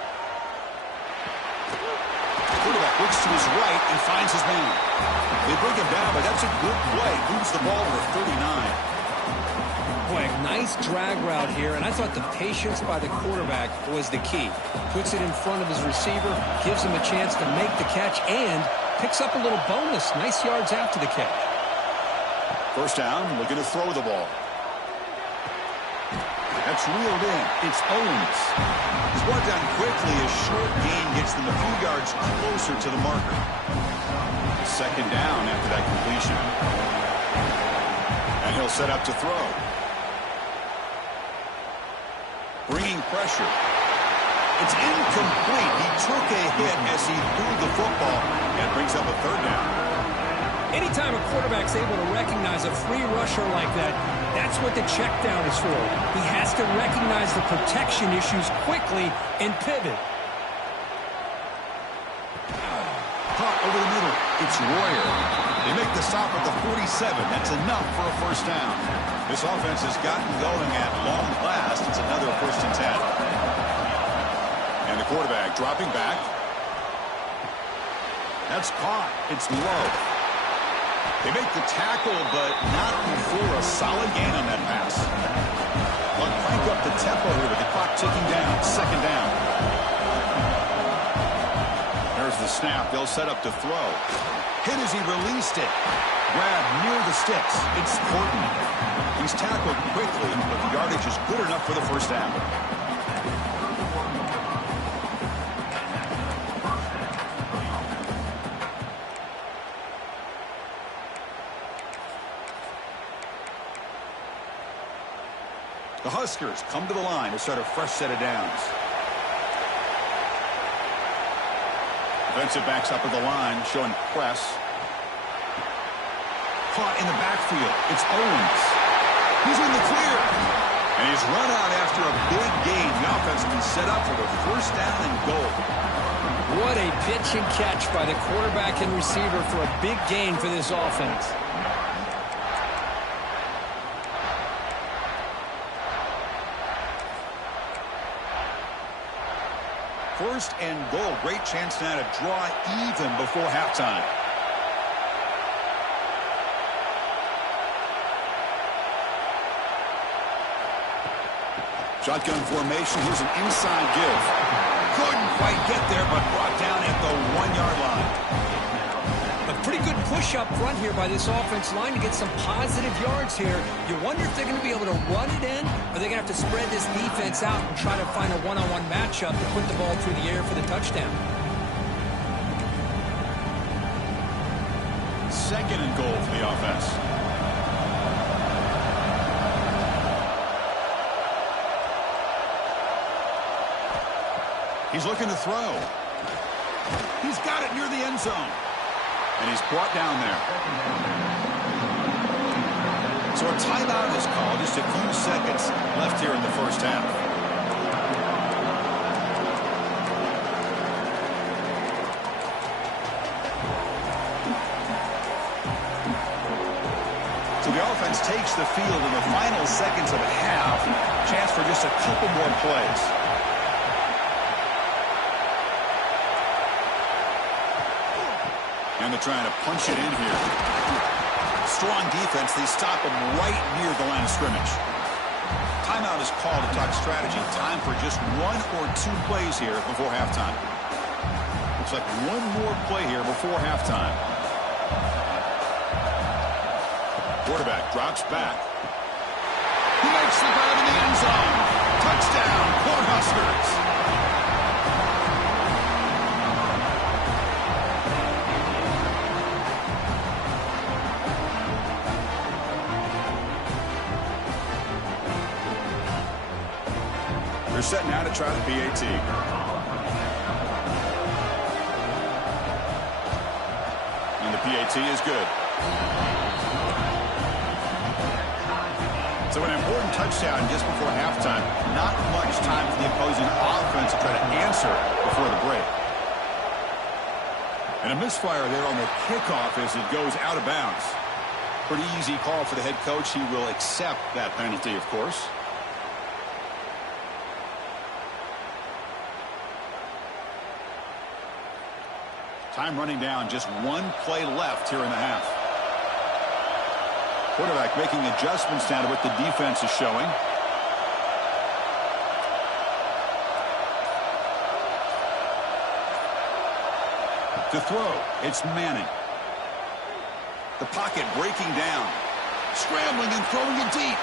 Quarterback looks to his right and finds his man. They bring him down, but that's a good play. Moves the ball to the 39. Boy, nice drag route here, and I thought the patience by the quarterback was the key. Puts it in front of his receiver, gives him a chance to make the catch, and picks up a little bonus. Nice yards after the catch. First down, looking to throw the ball. That's reeled in. It's Owens. He's brought down quickly. A short gain gets them a few yards closer to the marker. Second down after that completion. And he'll set up to throw. Bringing pressure. It's incomplete. He took a hit as he threw the football and brings up a third down. Anytime a quarterback's able to recognize a free rusher like that, that's what the check down is for. He has to recognize the protection issues quickly and pivot. Caught over the middle. It's Royer. They make the stop at the 47. That's enough for a first down. This offense has gotten going at long last. It's another 1st and 10. And the quarterback dropping back. That's caught. It's low. They make the tackle, but not before a solid gain on that pass. They'll crank up the tempo here with the clock ticking down. Second down. There's the snap. They'll set up to throw. Hit as he released it. Grab near the sticks. It's Courtney. He's tackled quickly, but the yardage is good enough for the first down. The Huskers come to the line to start a fresh set of downs. Defensive backs up at the line, showing press. Caught in the backfield. It's Owens. He's in the clear. And he's run out after a big gain. The offense will be set up for the first down and goal. What a pitch and catch by the quarterback and receiver for a big gain for this offense. First and goal. Great chance now to draw even before halftime. Shotgun formation. Here's an inside give. Couldn't quite get there, but brought down at the 1-yard line. A pretty good push up front here by this offense line to get some positive yards here. You wonder if they're going to be able to run it in, or they're going to have to spread this defense out and try to find a one-on-one matchup to put the ball through the air for the touchdown. Second and goal for the offense. He's looking to throw. He's got it near the end zone. And he's brought down there. So a timeout is called. Just a few seconds left here in the first half. So the offense takes the field in the final seconds of a half. Chance for just a couple more plays. And they're trying to punch it in here. Strong defense. They stop them right near the line of scrimmage. Timeout is called to talk strategy. Time for just 1 or 2 plays here before halftime. Looks like one more play here before halftime. Quarterback drops back. He makes the grab in the end zone. Touchdown, Cornhuskers. They're set now to try the PAT. And the PAT is good. So an important touchdown just before halftime. Not much time for the opposing offense to try to answer before the break. And a misfire there on the kickoff as it goes out of bounds. Pretty easy call for the head coach. He will accept that penalty, of course. Time running down, just one play left here in the half. Quarterback making adjustments now to what the defense is showing. To throw, it's Manning. The pocket breaking down. Scrambling and throwing it deep.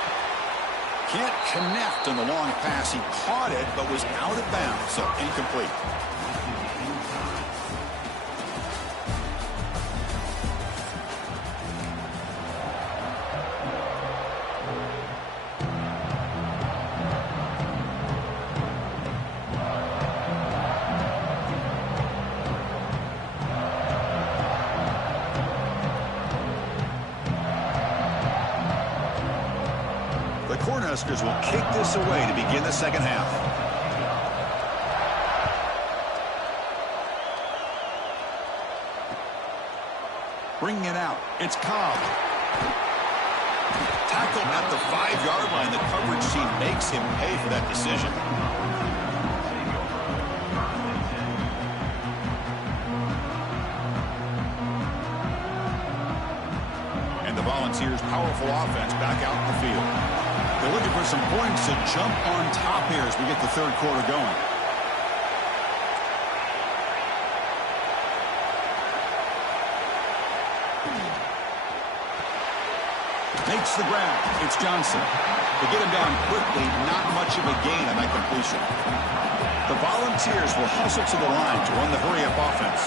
Can't connect on the long pass. He caught it, but was out of bounds, so incomplete. Cornhuskers will kick this away to begin the second half. Bringing it out. It's Cobb. Tackled at the 5-yard line. The coverage team makes him pay for that decision. And the Volunteers' powerful offense back out in the field. They're looking for some points to jump on top here as we get the third quarter going. Makes the grab. It's Johnson. They get him down quickly. Not much of a gain on that completion. The Volunteers will hustle to the line to run the hurry-up offense.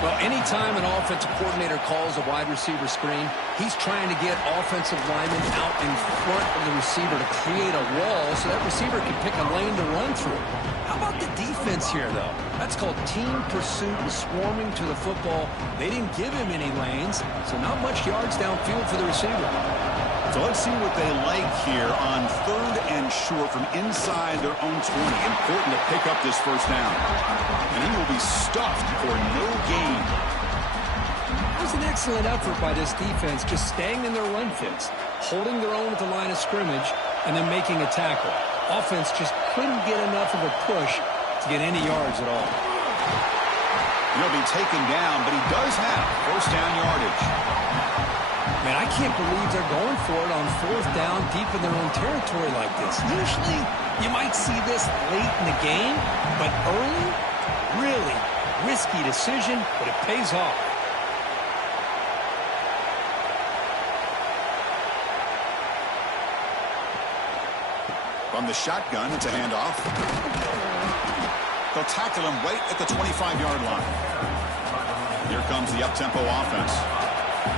Well, anytime an offensive coordinator calls a wide receiver screen, he's trying to get offensive linemen out in front of the receiver to create a wall so that receiver can pick a lane to run through. How about the defense here, though? That's called team pursuit and swarming to the football. They didn't give him any lanes, so not much yards downfield for the receiver. So let's see what they like here on 3rd and short from inside their own 20. Important to pick up this first down. And he will be stuffed for no gain. It was an excellent effort by this defense, just staying in their run fits, holding their own at the line of scrimmage, and then making a tackle. Offense just couldn't get enough of a push to get any yards at all. He'll be taken down, but he does have first down yardage. Man, I can't believe they're going for it on 4th down deep in their own territory like this. Usually, you might see this late in the game, but early, really risky decision, but it pays off. From the shotgun, it's a handoff. They'll tackle him right at the 25-yard line. Here comes the up-tempo offense.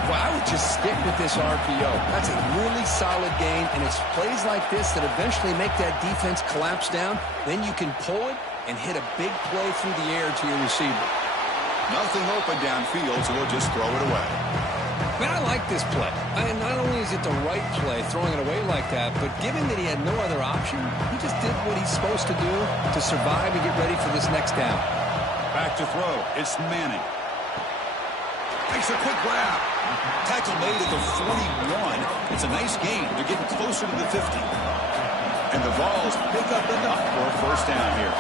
Well, I would just stick with this RPO. That's a really solid game, and it's plays like this that eventually make that defense collapse down. Then you can pull it and hit a big play through the air to your receiver. Nothing open downfield, so we'll just throw it away. Man, I like this play. And not only is it the right play, throwing it away like that, but given that he had no other option, he just did what he's supposed to do to survive and get ready for this next down. Back to throw. It's Manning. Makes a quick grab. Tackle made at the 41. It's a nice gain. They're getting closer to the 50. And the Vols pick up enough for a first down here.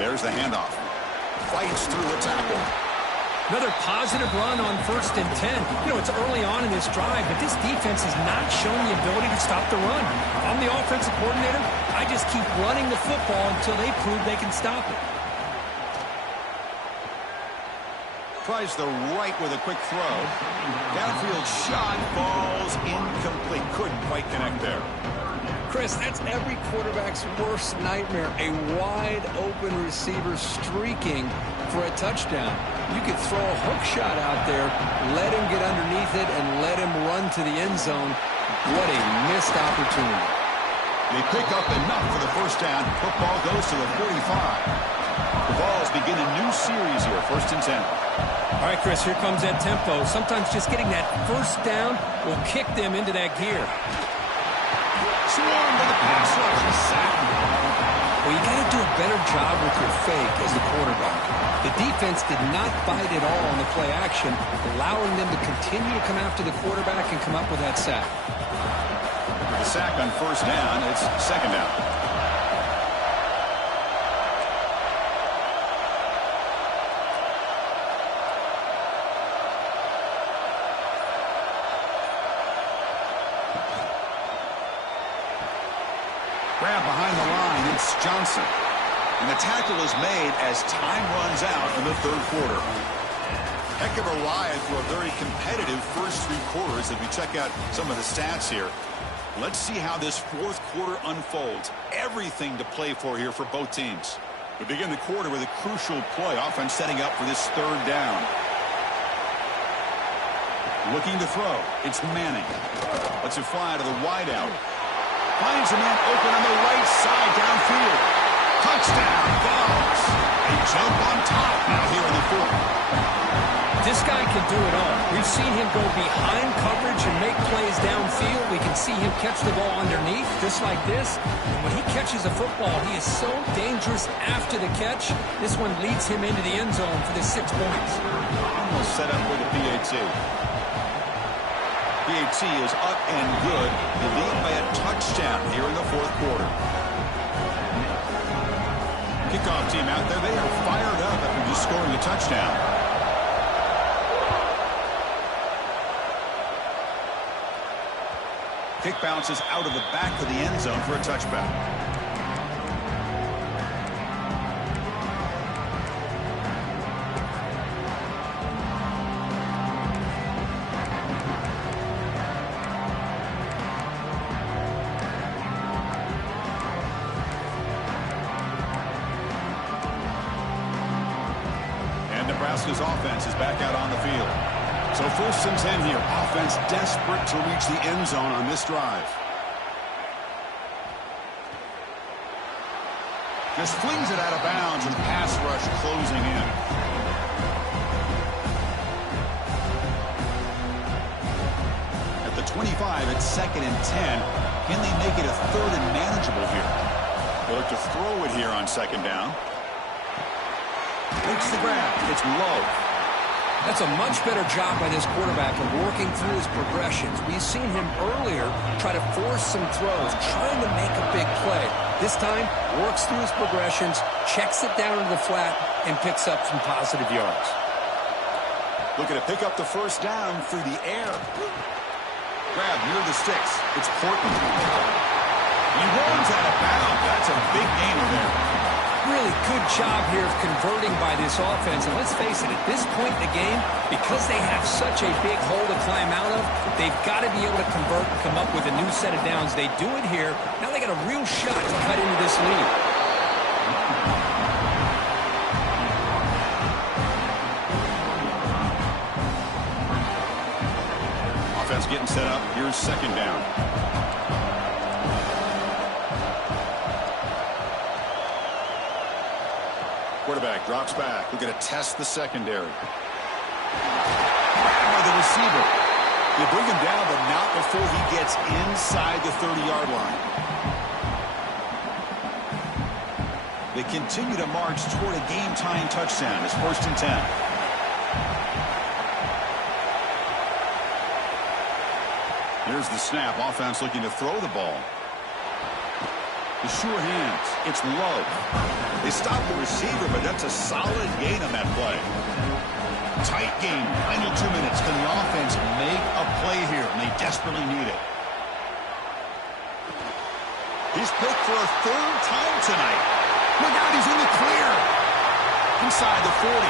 There's the handoff. Fights through a tackle. Another positive run on 1st and 10. You know, it's early on in this drive, but this defense has not shown the ability to stop the run. If I'm the offensive coordinator, I just keep running the football until they prove they can stop it. Tries the right with a quick throw. Downfield shot falls incomplete. Couldn't quite connect there. Chris, that's every quarterback's worst nightmare. A wide-open receiver streaking for a touchdown. You could throw a hook shot out there, let him get underneath it, and let him run to the end zone. What a missed opportunity. They pick up enough for the first down. Football goes to the 45. The Vols begin a new series here, 1st and 10. All right, Chris, here comes that tempo. Sometimes just getting that first down will kick them into that gear. Swarm to the pass rush. He's sacked. Well, you got to do a better job with your fake as the quarterback. The defense did not bite at all on the play action, allowing them to continue to come after the quarterback and come up with that sack. With the sack on first down, it's second down. Grab behind the line, it's Johnson. And the tackle is made as time runs out in the third quarter. Heck of a ride for a very competitive first three quarters as we check out some of the stats here. Let's see how this fourth quarter unfolds. Everything to play for here for both teams. We begin the quarter with a crucial play. Offense setting up for this third down. Looking to throw. It's Manning. Lets it fly to the wideout. Finds a man open on the right side downfield. Touchdown, Vols. They jump on top now here in the fourth. This guy can do it all. We've seen him go behind coverage and make plays downfield. We can see him catch the ball underneath, just like this. And when he catches a football, he is so dangerous after the catch. This one leads him into the end zone for the 6 points. Almost set up with the PAT. PAT is up and good. They lead by a touchdown here in the fourth quarter. Kickoff team out there. They are fired up after just scoring a touchdown. Kick bounces out of the back of the end zone for a touchback. And Nebraska's offense is back out on the field. So first and 10 here. Offense desperate to reach the end zone on this drive. Just flings it out of bounds and pass rush closing in. At the 25, it's second and 10. Can they make it a third and manageable here? They look to throw it here on second down. Makes the grab. It's low. That's a much better job by this quarterback of working through his progressions. We've seen him earlier try to force some throws, trying to make a big play. This time, works through his progressions, checks it down to the flat, and picks up some positive yards. Looking to pick up the first down through the air. Grab near the sticks. It's Portland. He runs out of bounds. That's a big gain there. Really good job here of converting by this offense. And let's face it, at this point in the game, because they have such a big hole to climb out of, they've got to be able to convert and come up with a new set of downs. They do it here. Now they got a real shot to cut into this lead. Offense getting set up. Here's second down. Quarterback drops back. We're going to test the secondary. By the receiver. They bring him down, but not before he gets inside the 30-yard line. They continue to march toward a game-tying touchdown. It's first and 10. Here's the snap. Offense looking to throw the ball. The sure hands. It's low. They stop the receiver, but that's a solid gain on that play. Tight game. Final 2 minutes. Can the offense make a play here? And they desperately need it. He's picked for a third time tonight. Look out, he's in the clear. Inside the 40.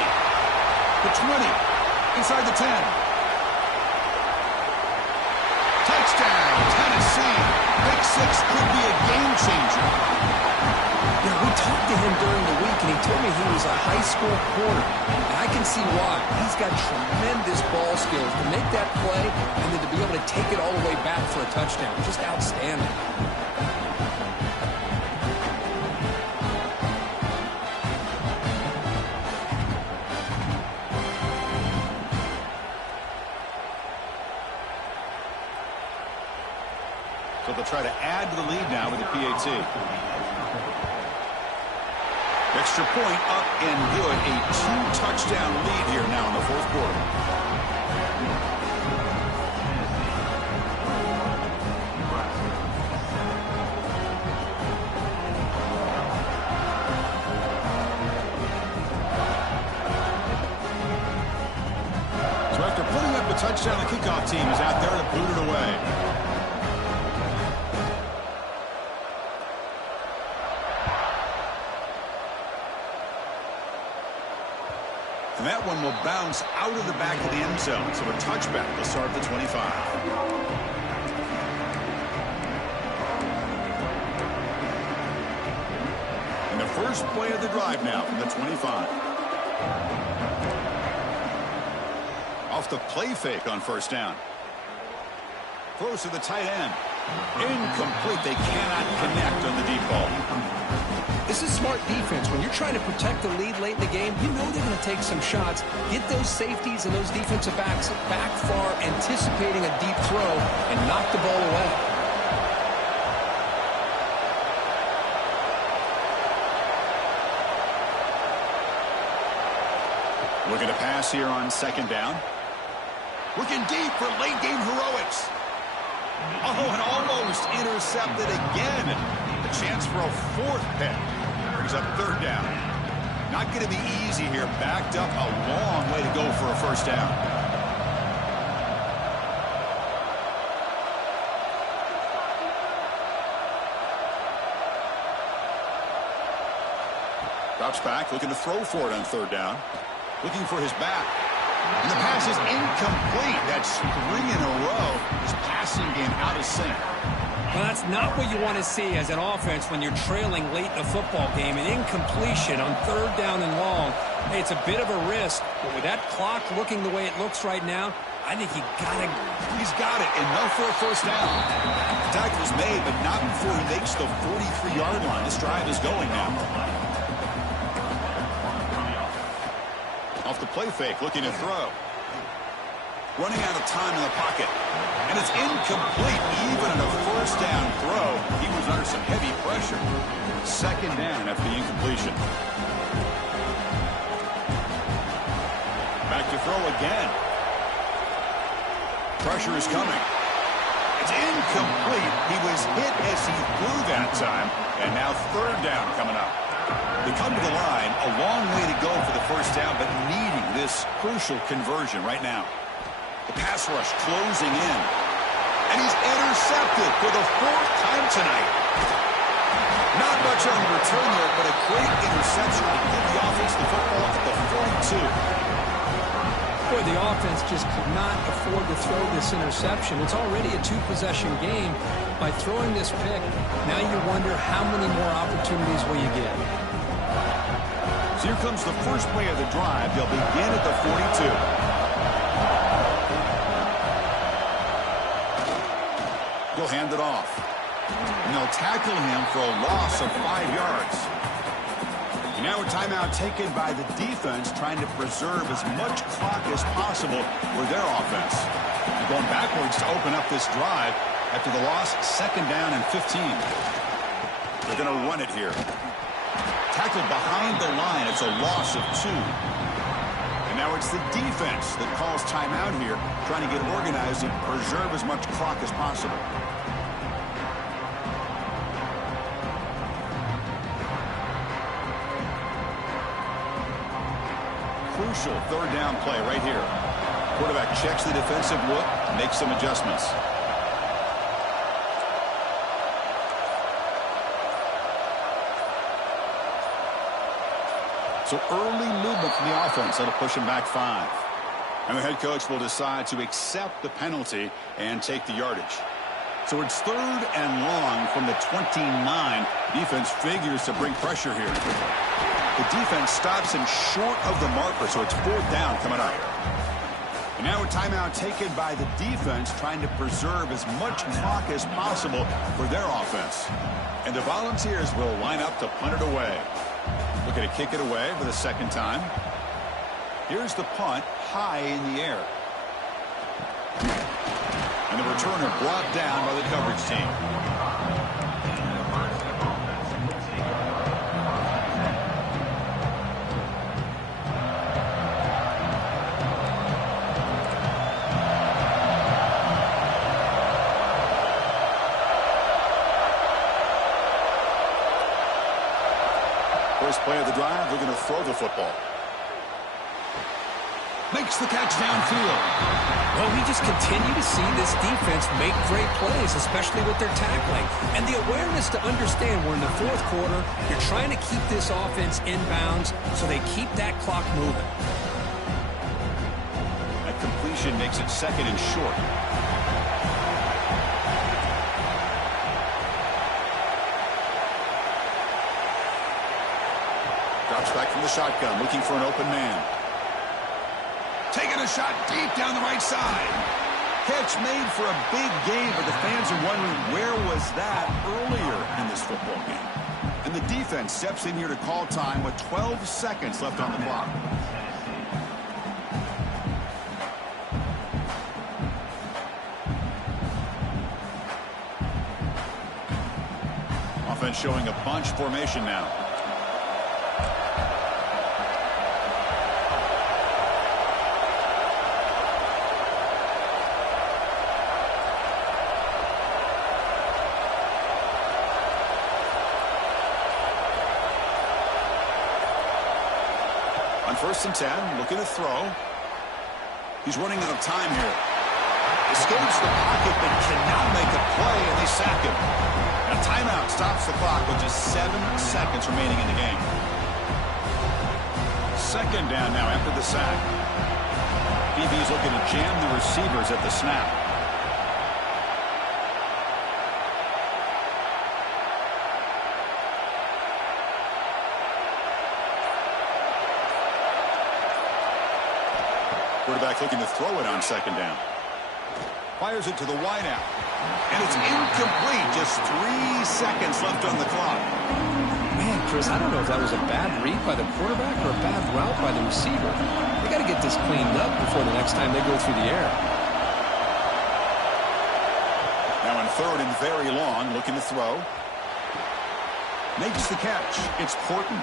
The 20. Inside the 10. Touchdown, Tennessee. Pick six could be a game changer. Yeah, we talked to him during the week, and he told me he was a high school corner. And I can see why. He's got tremendous ball skills to make that play and then to be able to take it all the way back for a touchdown. Just outstanding. So they'll try to add to the lead now with the PAT. Extra point up and good. A 2-touchdown lead here now in the fourth quarter. So after putting up a touchdown, the kickoff team is out there to boot it away. And that one will bounce out of the back of the end zone. So a touchback will start at the 25. And the first play of the drive now from the 25. Off the play fake on first down. Throws to the tight end. Incomplete. They cannot connect on the deep ball. This is smart defense. When you're trying to protect the lead late in the game, you know they're going to take some shots, get those safeties and those defensive backs back far, anticipating a deep throw, and knock the ball away. Looking to pass here on second down. Looking deep for late game heroics. Oh, and almost intercepted again. A chance for a fourth pick. Brings up third down. Not going to be easy here. Backed up a long way to go for a first down. Drops back, looking to throw for it on third down. Looking for his back. And the pass is incomplete. That's 3 in a row. His passing game out of sync. Well, that's not what you want to see as an offense when you're trailing late in a football game. An incompletion on third down and long. Hey, it's a bit of a risk, but with that clock looking the way it looks right now, I think he's got it. Enough for a first down. The tackle is made, but not before he makes the 43-yard line. This drive is going now. Off the play fake, looking to throw. Running out of time in the pocket. And it's incomplete. Even in a first down throw, he was under some heavy pressure. Second down after the incompletion. Back to throw again. Pressure is coming. It's incomplete. He was hit as he threw that time. And now third down coming up. They come to the line, a long way to go for the first down, but needing this crucial conversion right now. The pass rush closing in. And he's intercepted for the fourth time tonight. Not much on the return there, but a great interception to give the offense the football at the 42. Boy, the offense just could not afford to throw this interception. It's already a 2-possession game. By throwing this pick, now you wonder how many more opportunities will you get. So here comes the first play of the drive. They'll begin at the 42. He'll hand it off. And they'll tackle him for a loss of 5 yards. And now a timeout taken by the defense, trying to preserve as much clock as possible for their offense. They're going backwards to open up this drive after the loss, second down and 15. They're going to run it here. Tackled behind the line. It's a loss of 2. And now it's the defense that calls timeout here, trying to get organized and preserve as much clock as possible. Crucial third down play right here. Quarterback checks the defensive look, makes some adjustments. So early movement from the offense that'll push him back 5. And the head coach will decide to accept the penalty and take the yardage. So it's third and long from the 29. Defense figures to bring pressure here. The defense stops him short of the marker, so it's fourth down coming up. And now a timeout taken by the defense, trying to preserve as much clock as possible for their offense. And the Volunteers will line up to punt it away. Looking to kick it away for the second time. Here's the punt, high in the air. And the returner brought down by the coverage team. First play of the drive, they're going to throw the football. Makes the catch downfield. Well, we just continue to see this defense make great plays, especially with their tackling. And the awareness to understand we're in the fourth quarter, you're trying to keep this offense in bounds so they keep that clock moving. That completion makes it second and short. Drops back from the shotgun, looking for an open man. Taking a shot deep down the right side. Catch made for a big game, but the fans are wondering where was that earlier in this football game. And the defense steps in here to call time with 12 seconds left on the clock. Offense showing a bunch formation now. First and 10, looking to throw. He's running out of time here. Escapes the pocket, but cannot make a play, and they sack him. And a timeout stops the clock with just 7 seconds remaining in the game. Second down now after the sack. BB's looking to jam the receivers at the snap. Quarterback looking to throw it on second down. Fires it to the wideout. And it's incomplete. Just 3 seconds left on the clock. Man, Chris, I don't know if that was a bad read by the quarterback or a bad route by the receiver. They got to get this cleaned up before the next time they go through the air. Now in third and very long, looking to throw. Makes the catch. It's Horton.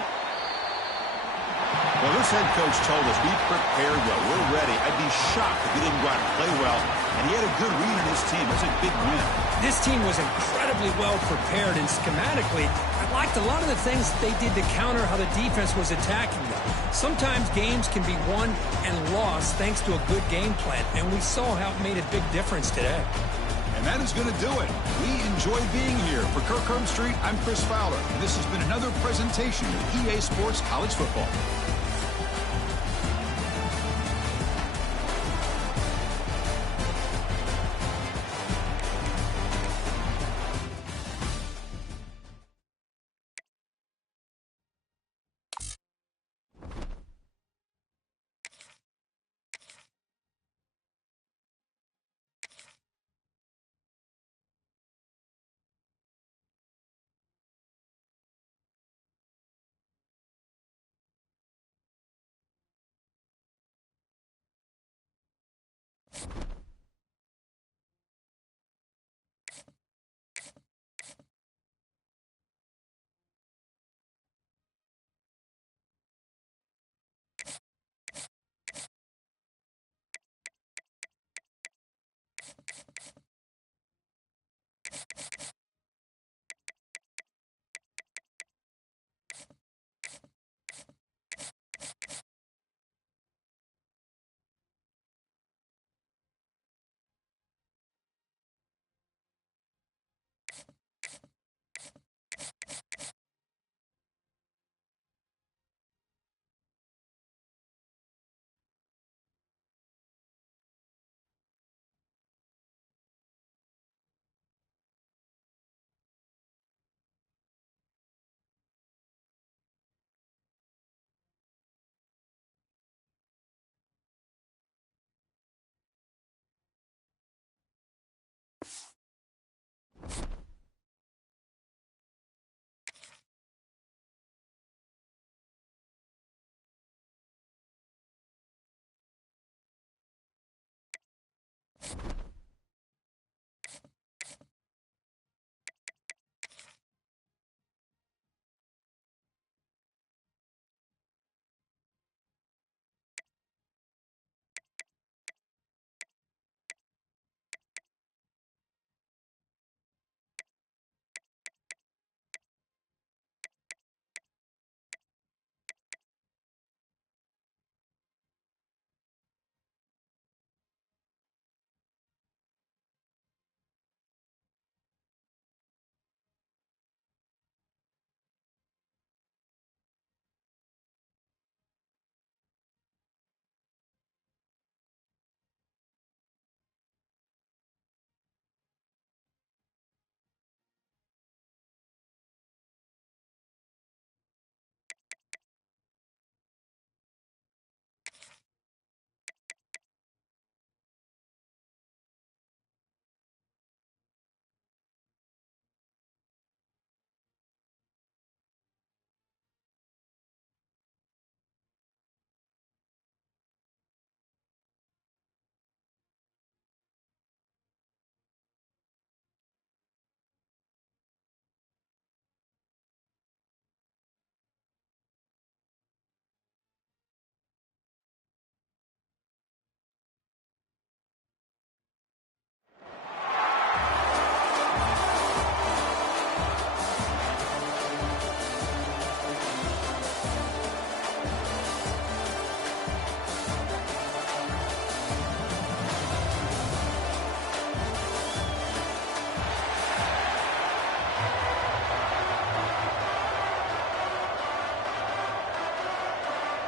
Well, this head coach told us we prepared well. We're ready. I'd be shocked if he didn't go out and play well. And he had a good read on his team. That's a big win. This team was incredibly well prepared, and schematically, I liked a lot of the things they did to counter how the defense was attacking them. Sometimes games can be won and lost thanks to a good game plan, and we saw how it made a big difference today. And that is going to do it. We enjoy being here. For Kirk Herbstreit, I'm Chris Fowler. And this has been another presentation of EA Sports College Football.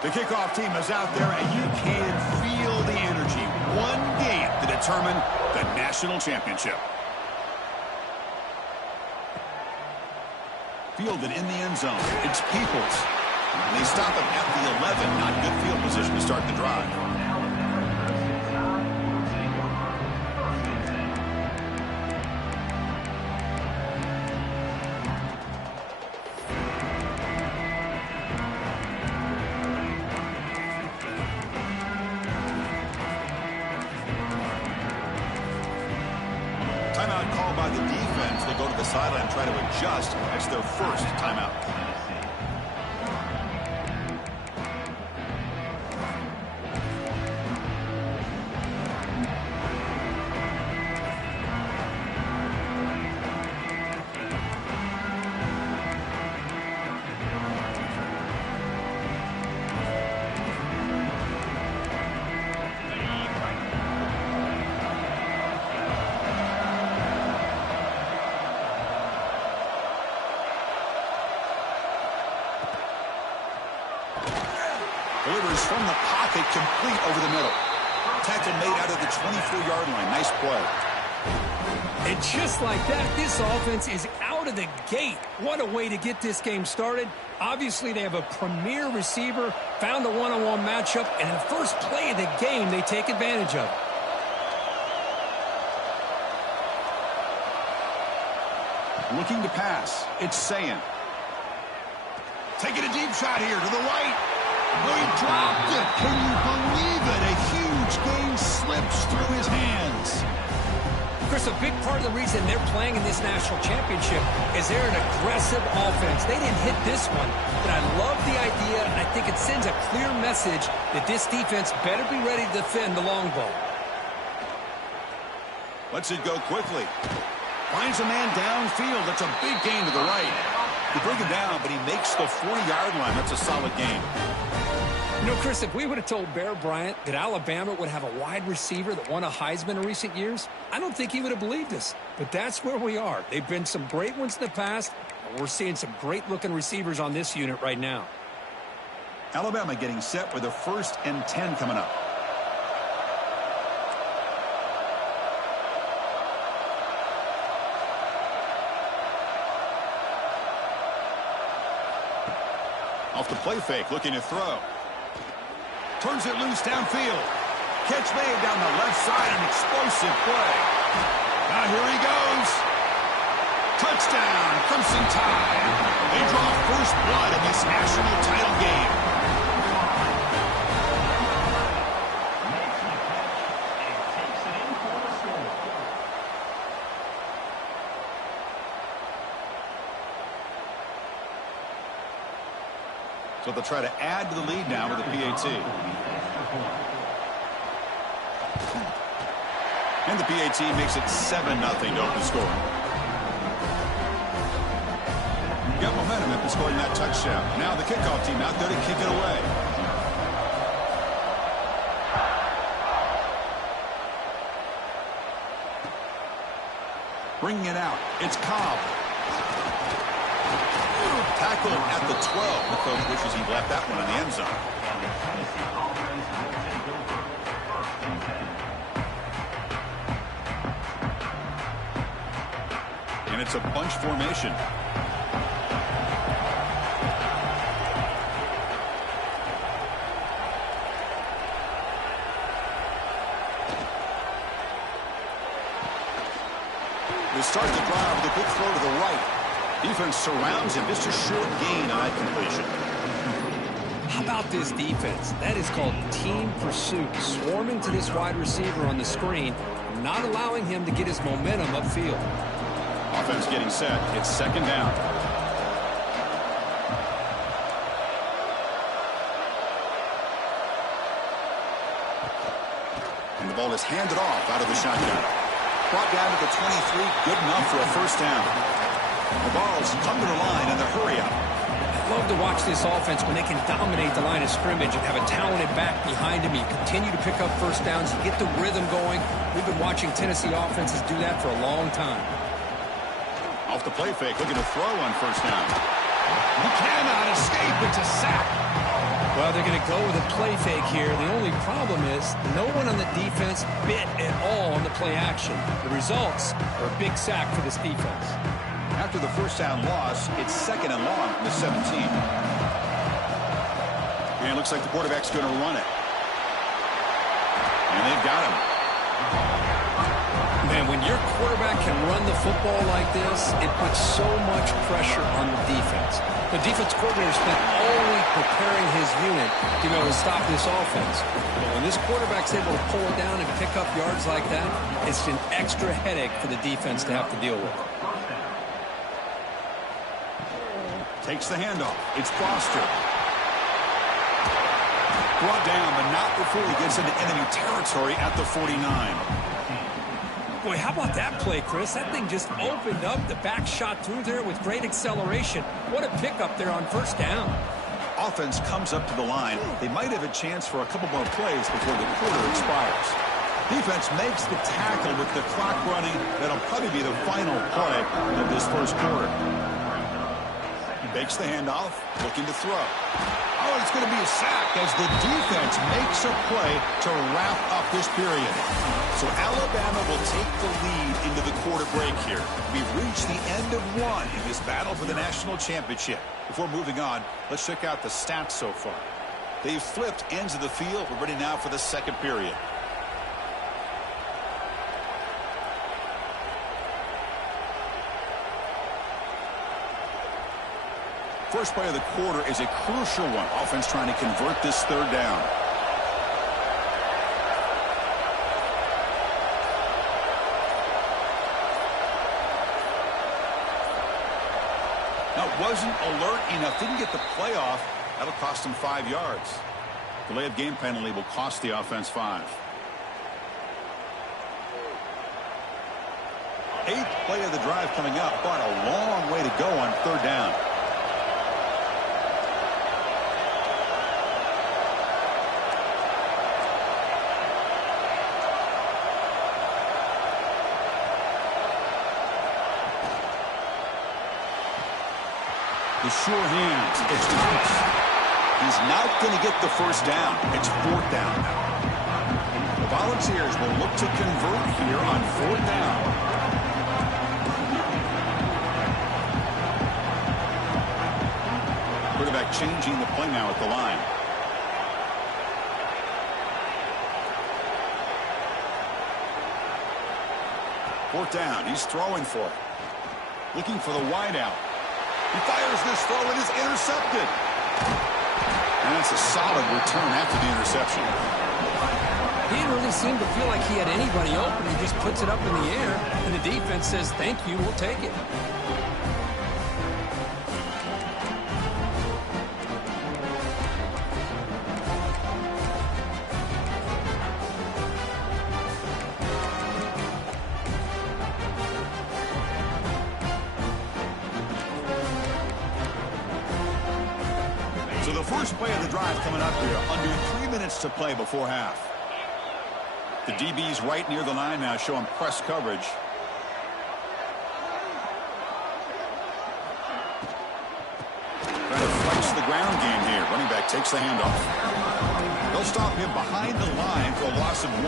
The kickoff team is out there, and you can feel the energy. One game to determine the national championship. Fielded in the end zone. It's Peoples. They stop him at the 11. Not good field position to start the drive. Timeout called by the defense. They go to the sideline and try to adjust. That's their first timeout. Delivers from the pocket, complete over the middle. Tackle made out of the 24-yard line. Nice play. And just like that, this offense is out of the gate. What a way to get this game started. Obviously, they have a premier receiver, found a one-on-one matchup, and in the first play of the game, they take advantage of it. Looking to pass. It's Sayan. Taking a deep shot here to the right. Oh, he dropped it. Can you believe it? A huge game slips through his hands. Chris, a big part of the reason they're playing in this national championship is they're an aggressive offense. They didn't hit this one, but I love the idea, and I think it sends a clear message that this defense better be ready to defend the long ball. Lets it go quickly. Finds a man downfield. That's a big gain to the right. You bring him down, but he makes the 40-yard line. That's a solid gain. You know, Chris, if we would have told Bear Bryant that Alabama would have a wide receiver that won a Heisman in recent years, I don't think he would have believed us. But that's where we are. They've been some great ones in the past, and we're seeing some great-looking receivers on this unit right now. Alabama getting set with a 1st and 10 coming up. Off the play fake, looking to throw. Turns it loose downfield. Catch made down the left side, an explosive play. Now here he goes. Touchdown, Crimson Tide. They draw first blood in this national title game. So they'll try to add to the lead now with the PAT. And the PAT makes it 7-0 to open score. Got momentum after scoring that touchdown. Now the kickoff team out there to kick it away. Bringing it out. It's Cobb. Tackle at the 12. The coach wishes he left that one in the end zone. And it's a bunch formation. They start the drive with a big throw to the right. Defense surrounds him. Just a short gain on that completion. How about this defense? That is called team pursuit. Swarming to this wide receiver on the screen, not allowing him to get his momentum upfield. Offense getting set. It's 2nd down. And the ball is handed off out of the shotgun. Brought down to the 23. Good enough for a 1st down. The ball's come to the line and the hurry up. I love to watch this offense when they can dominate the line of scrimmage and have a talented back behind him. You continue to pick up 1st downs. You get the rhythm going. We've been watching Tennessee offenses do that for a long time. Off the play fake, looking to throw on 1st down. He cannot escape. It's a sack. Well, they're going to go with a play fake here. The only problem is no one on the defense bit at all on the play action. The results are a big sack for this defense. After the first down loss, it's 2nd and long from the 17. And it looks like the quarterback's going to run it. And they've got him. Man, when your quarterback can run the football like this, it puts so much pressure on the defense. The defense coordinator spent all week preparing his unit to be able to stop this offense. But when this quarterback's able to pull it down and pick up yards like that, it's an extra headache for the defense to have to deal with. Takes the handoff. It's Foster. Brought down, but not before he gets into enemy territory at the 49. Boy, how about that play, Chris? That thing just opened up. The back shot through there with great acceleration. What a pickup there on first down. Offense comes up to the line. They might have a chance for a couple more plays before the quarter expires. Defense makes the tackle with the clock running. That'll probably be the final play of this first quarter. Fakes the handoff, looking to throw. Oh, it's going to be a sack as the defense makes a play to wrap up this period. So Alabama will take the lead into the quarter break here. We've reached the end of one in this battle for the national championship. Before moving on, let's check out the stats so far. They've flipped ends of the field. We're ready now for the second period. First play of the quarter is a crucial one. Offense trying to convert this third down. Now, wasn't alert enough. Didn't get the play off. That'll cost him 5 yards. Delay of game penalty will cost the offense 5. 8th play of the drive coming up, but a long way to go on third down. The sure hands. It's close. He's not going to get the first down. It's 4th down now. The Volunteers will look to convert here on 4th down. Quarterback changing the play now at the line. Fourth down. He's throwing for it. Looking for the wideout. He fires this throw and is intercepted. And it's a solid return after the interception. He didn't really seem to feel like he had anybody open. He just puts it up in the air, and the defense says, thank you, we'll take it. So the first play of the drive coming up here. Under 3 minutes to play before half. The DB's right near the line now, showing press coverage. Trying to flex the ground game here. Running back takes the handoff. They'll stop him behind the line for a loss of 1.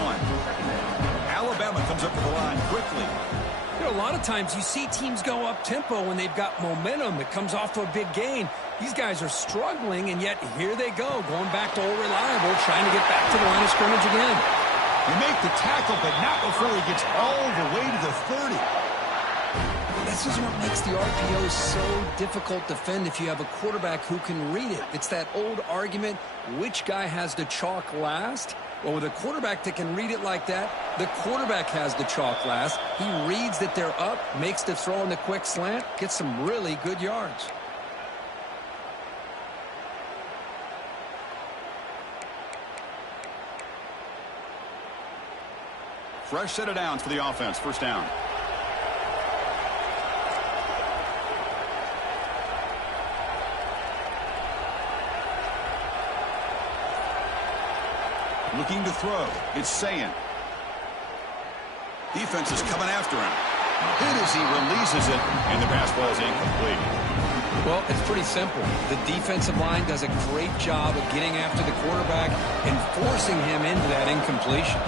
Alabama comes up to the line quickly. You know, a lot of times you see teams go up-tempo when they've got momentum. It comes off to a big gain. These guys are struggling, and yet here they go, going back to old reliable, trying to get back to the line of scrimmage again. They make the tackle, but not before he gets all the way to the 30. This is what makes the RPO so difficult to defend if you have a quarterback who can read it. It's that old argument, which guy has the chalk last? Well, with a quarterback that can read it like that, the quarterback has the chalk last. He reads that they're up, makes the throw in the quick slant, gets some really good yards. Fresh set of downs for the offense. First down. Looking to throw. It's Sayin. Defense is coming after him. Hit as he releases it, and the pass ball is incomplete. Well, it's pretty simple. The defensive line does a great job of getting after the quarterback and forcing him into that incompletion.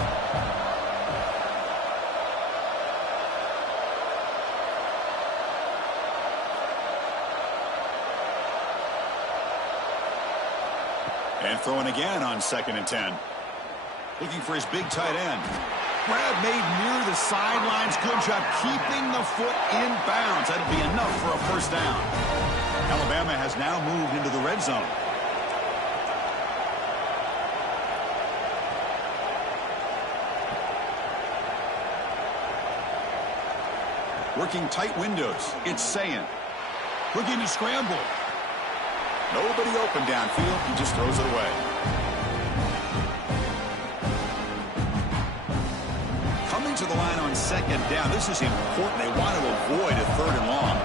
And throwing again on 2nd and 10. Looking for his big tight end. Grab made near the sidelines. Good job keeping the foot in bounds. That'll be enough for a first down. Alabama has now moved into the red zone. Working tight windows. It's Sayin. Looking to scramble. Nobody open downfield. He just throws it away. Coming to the line on 2nd down. This is important. They want to avoid a 3rd and long.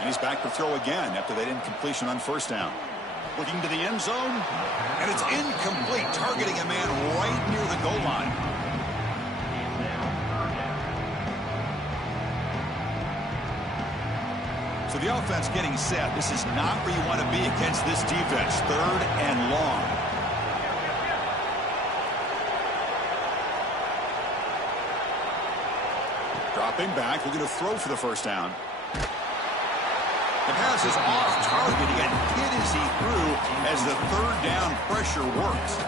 And he's back to throw again after that incompletion on 1st down. Looking to the end zone, and it's incomplete, targeting a man right near the goal line. So the offense getting set. This is not where you want to be against this defense. 3rd and long. Dropping back, looking to throw for the first down. The pass is off target. He got hit as he threw as the 3rd down pressure works.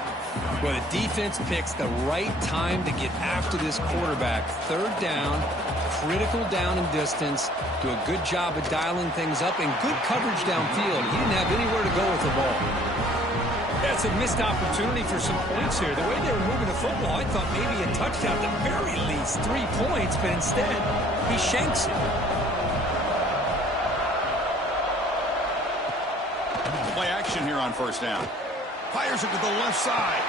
Well, the defense picks the right time to get after this quarterback. 3rd down, critical down and distance. Do a good job of dialing things up and good coverage downfield. He didn't have anywhere to go with the ball. Yeah, it's a missed opportunity for some points here. The way they were moving the football, I thought maybe a touchdown, at the very least 3 points, but instead he shanks it. Play action here on 1st down. Fires it to the left side.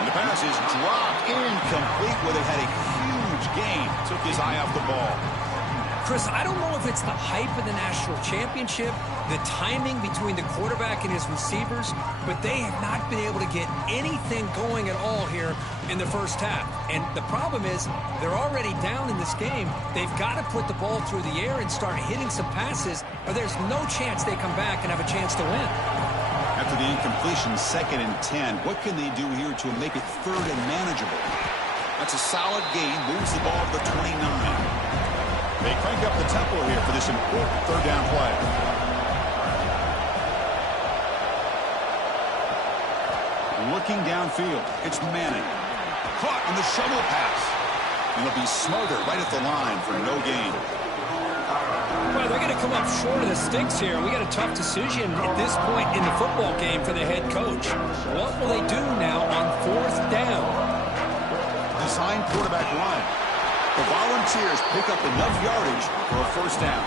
And the pass is dropped incomplete where they had a huge gain. Took his eye off the ball. Chris, I don't know if it's the hype of the national championship, the timing between the quarterback and his receivers, but they have not been able to get anything going at all here in the first half. And the problem is they're already down in this game. They've got to put the ball through the air and start hitting some passes, or there's no chance they come back and have a chance to win. After the incompletion, 2nd and 10. What can they do here to make it 3rd and manageable? That's a solid gain. Moves the ball to the 29. They crank up the tempo here for this important 3rd down play. Looking downfield, it's Manning. Caught on the shovel pass. And it'll be Smothers right at the line for no gain. Well, they're going to come up short of the sticks here. We got a tough decision at this point in the football game for the head coach. What will they do now on 4th down? Design quarterback run. The Volunteers pick up enough yardage for a first down.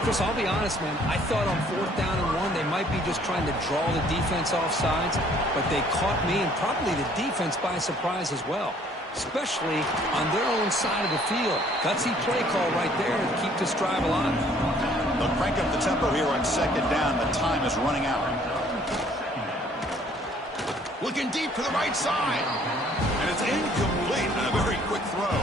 Chris, I'll be honest, man. I thought on 4th down and 1, they might be just trying to draw the defense off sides, but they caught me and probably the defense by surprise as well, especially on their own side of the field. Gutsy play call right there to keep this drive alive. They'll crank up the tempo here on 2nd down. The time is running out. Looking deep to the right side. And it's incomplete on a very quick throw.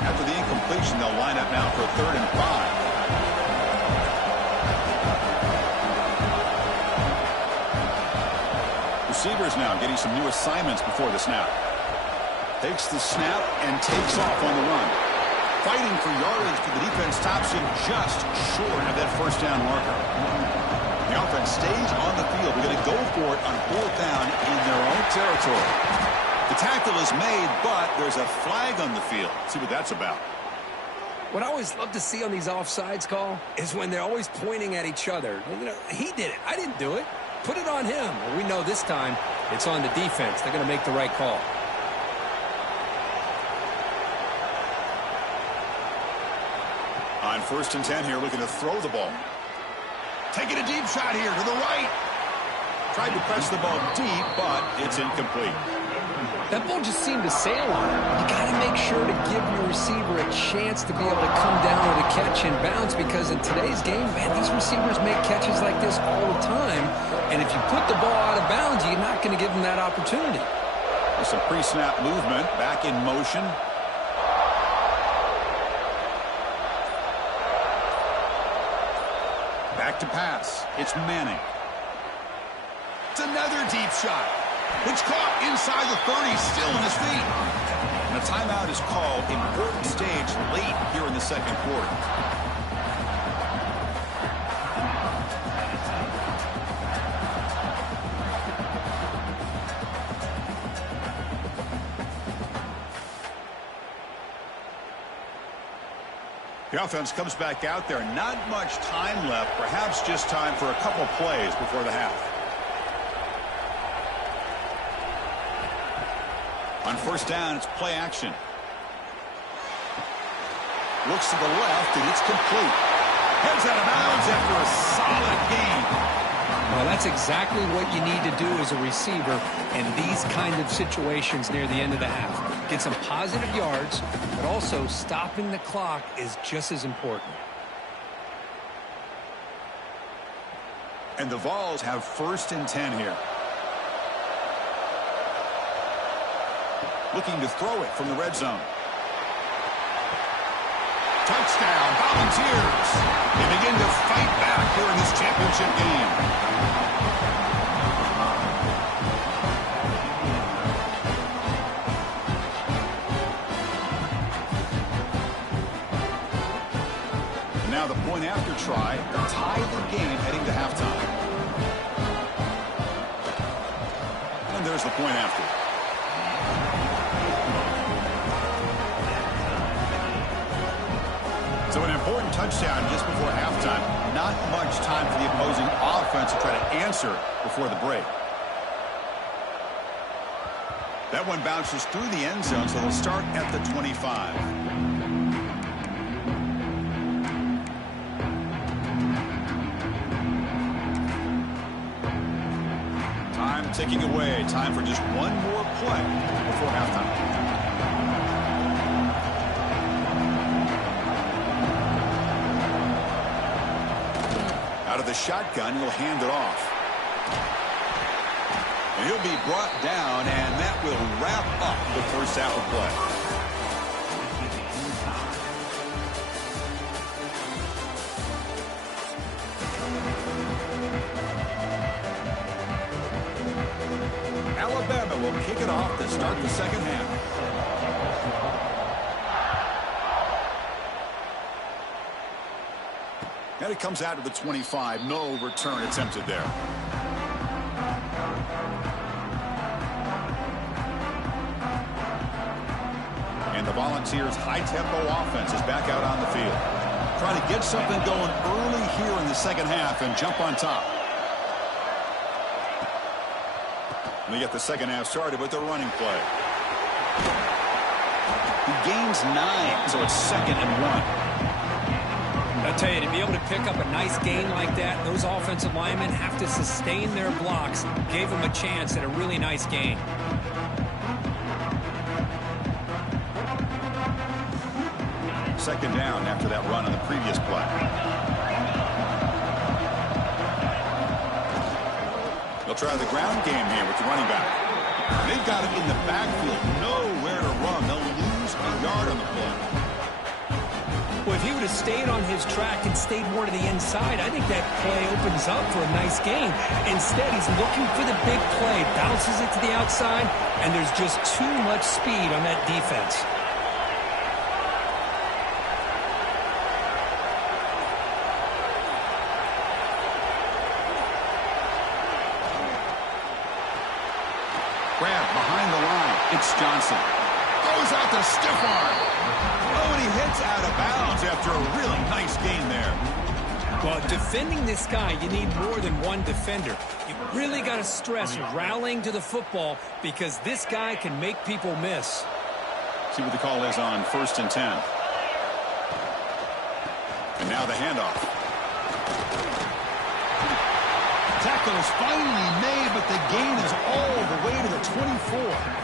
After the incompletion, they'll line up now for 3rd and 5. Receivers now getting some new assignments before the snap. Takes the snap and takes off on the run. Fighting for yardage, but the defense stops him just short of that first down marker. The offense stays on the field. We're going to go for it on 4th down in their own territory. The tackle is made, but there's a flag on the field. Let's see what that's about. What I always love to see on these offsides call is when they're always pointing at each other. You know, he did it. I didn't do it. Put it on him. Well, we know this time it's on the defense. They're going to make the right call. On 1st and 10 here, looking to throw the ball. Taking a deep shot here to the right. Tried to press the ball deep, but it's incomplete. That ball just seemed to sail on him. You got to make sure to give your receiver a chance to be able to come down with a catch and bounce, because in today's game, man, these receivers make catches like this all the time. And if you put the ball out of bounds, you're not going to give them that opportunity. With some pre-snap movement, back in motion. Back to pass. It's Manning. It's another deep shot. It's caught inside the 30, still on his feet. And a timeout is called. Important stage late here in the second quarter. The offense comes back out there. Not much time left. Perhaps just time for a couple plays before the half. On first down, it's play action. Looks to the left, and it's complete. Heads out of bounds after a solid gain. Well, that's exactly what you need to do as a receiver in these kind of situations near the end of the half. Get some positive yards, but also stopping the clock is just as important. And the Vols have first and 10 here. Looking to throw it from the red zone. Touchdown, Volunteers. They begin to fight back here in this championship game. Now the point after try to tie the game heading to halftime. And there's the point after. So an important touchdown just before halftime. Not much time for the opposing offense to try to answer before the break. That one bounces through the end zone, so they'll start at the 25. Time ticking away. Time for just one more play before halftime. Out of the shotgun, he'll hand it off. And he'll be brought down, and that will wrap up the first half of play. Alabama will kick it off to start the second half. And it comes out to the 25. No return attempted there. And the Volunteers' high-tempo offense is back out on the field. Trying to get something going early here in the second half and jump on top. And they get the second half started with the running play. He gains 9, so it's 2nd and 1. I'll tell you, to be able to pick up a nice gain like that, those offensive linemen have to sustain their blocks. Gave them a chance at a really nice gain. Second down after that run on the previous play. They'll try the ground game here with the running back. They've got him in the backfield. Nowhere to run. They'll lose a yard on the play. Well, if he would have stayed on his track and stayed more to the inside, I think that play opens up for a nice gain. Instead, he's looking for the big play, bounces it to the outside, and there's just too much speed on that defense. Grab behind the line. It's Johnson. Goes out the stiff arm. Oh, and he hits out of bounds after a really nice gain there. Well, defending this guy, you need more than one defender. You really got to stress rallying to the football because this guy can make people miss. See what the call is on 1st and 10. And now the handoff. Tackle is finally made, but the gain is all the way to the 24.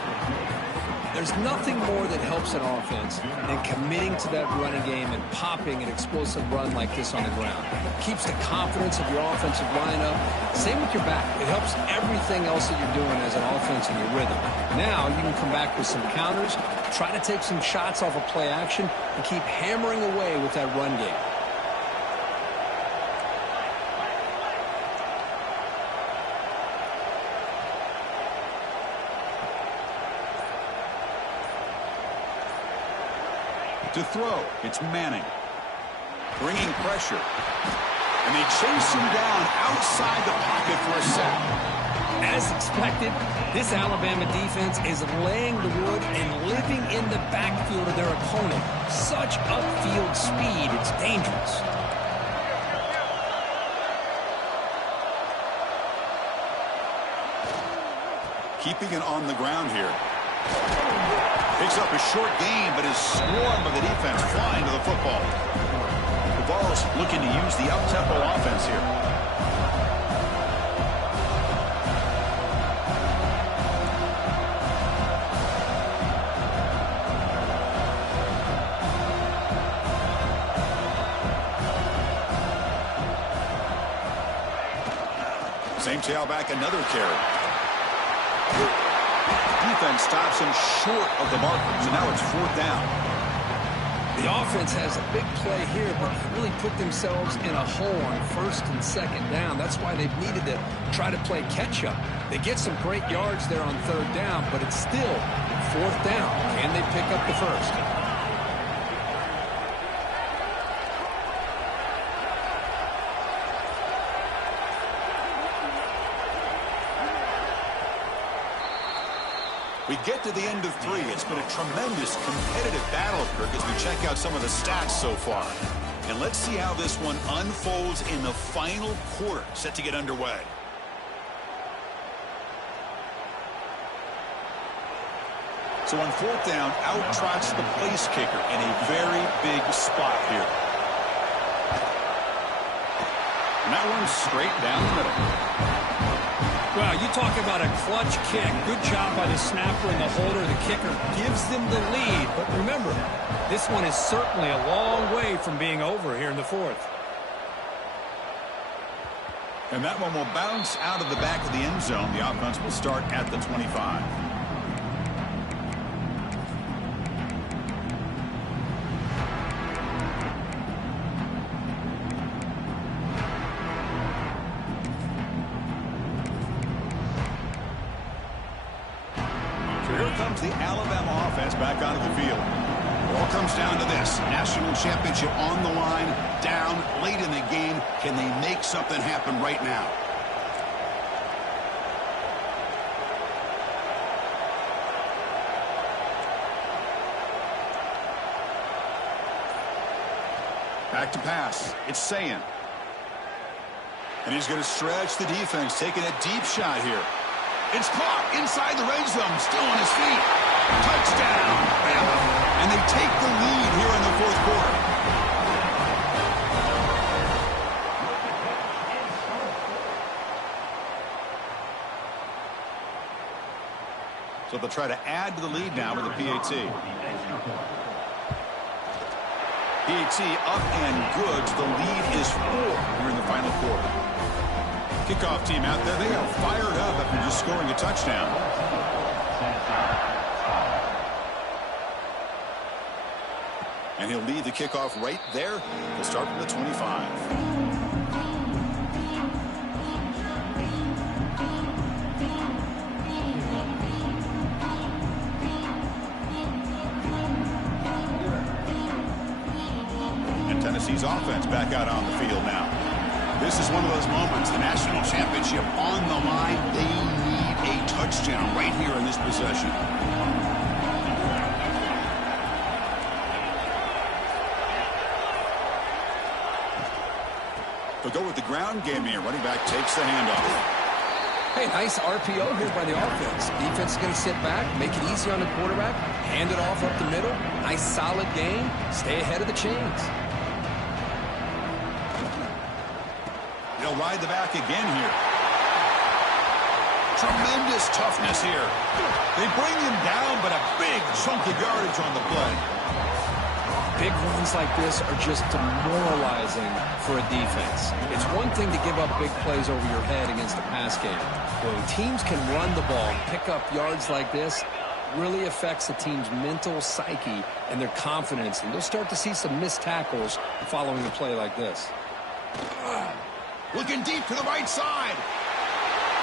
There's nothing more that helps an offense than committing to that running game and popping an explosive run like this on the ground. It keeps the confidence of your offensive lineup. Same with your back. It helps everything else that you're doing as an offense in your rhythm. Now you can come back with some counters, try to take some shots off of play action, and keep hammering away with that run game. To throw, it's Manning. Bringing pressure. And they chase him down outside the pocket for a sack. As expected, this Alabama defense is laying the wood and living in the backfield of their opponent. Such upfield speed, it's dangerous. Keeping it on the ground here. Picks up a short gain, but his swarm of the defense flying to the football. The Vols looking to use the up-tempo offense here. Same tailback, another carry. Defense stops him short of the markers, and now it's 4th down. The offense has a big play here, but they really put themselves in a hole on 1st and 2nd down. That's why they've needed to try to play catch-up. They get some great yards there on 3rd down, but it's still 4th down. Can they pick up the 1st? We get to the end of 3. It's been a tremendous competitive battle, Kirk, as we check out some of the stats so far. And let's see how this one unfolds in the final quarter, set to get underway. So on 4th down, out trots the place kicker in a very big spot here. And that one's straight down the middle. Well, you talk about a clutch kick. Good job by the snapper and the holder. The kicker gives them the lead. But remember, this one is certainly a long way from being over here in the 4th. And that one will bounce out of the back of the end zone. The offense will start at the 25. Here comes the Alabama offense back onto the field. It all comes down to this. National championship on the line, down late in the game. Can they make something happen right now? Back to pass. It's Sayin. And he's going to stretch the defense, taking a deep shot here. It's caught inside the red zone, still on his feet. Touchdown, Bama. And they take the lead here in the 4th quarter. So they'll try to add to the lead now with a PAT. PAT up and good. The lead is 4 here in the final quarter. Kickoff team out there, they are fired up after just scoring a touchdown. And he'll lead the kickoff right there. He'll start from the 25. Tennessee's offense back out on the field now. This is one of those moments, the national championship on the line. They need a touchdown right here in this possession. They'll go with the ground game here. Running back takes the handoff. Hey, nice RPO here by the offense. Defense is going to sit back, make it easy on the quarterback, hand it off up the middle. Nice solid game. Stay ahead of the chains. They'll ride the back again here. Tremendous toughness here. They bring him down, but a big chunk of yardage on the play. Big runs like this are just demoralizing for a defense. It's one thing to give up big plays over your head against a pass game. When teams can run the ball and pick up yards like this, it really affects the team's mental psyche and their confidence. And you'll start to see some missed tackles following a play like this. Looking deep to the right side.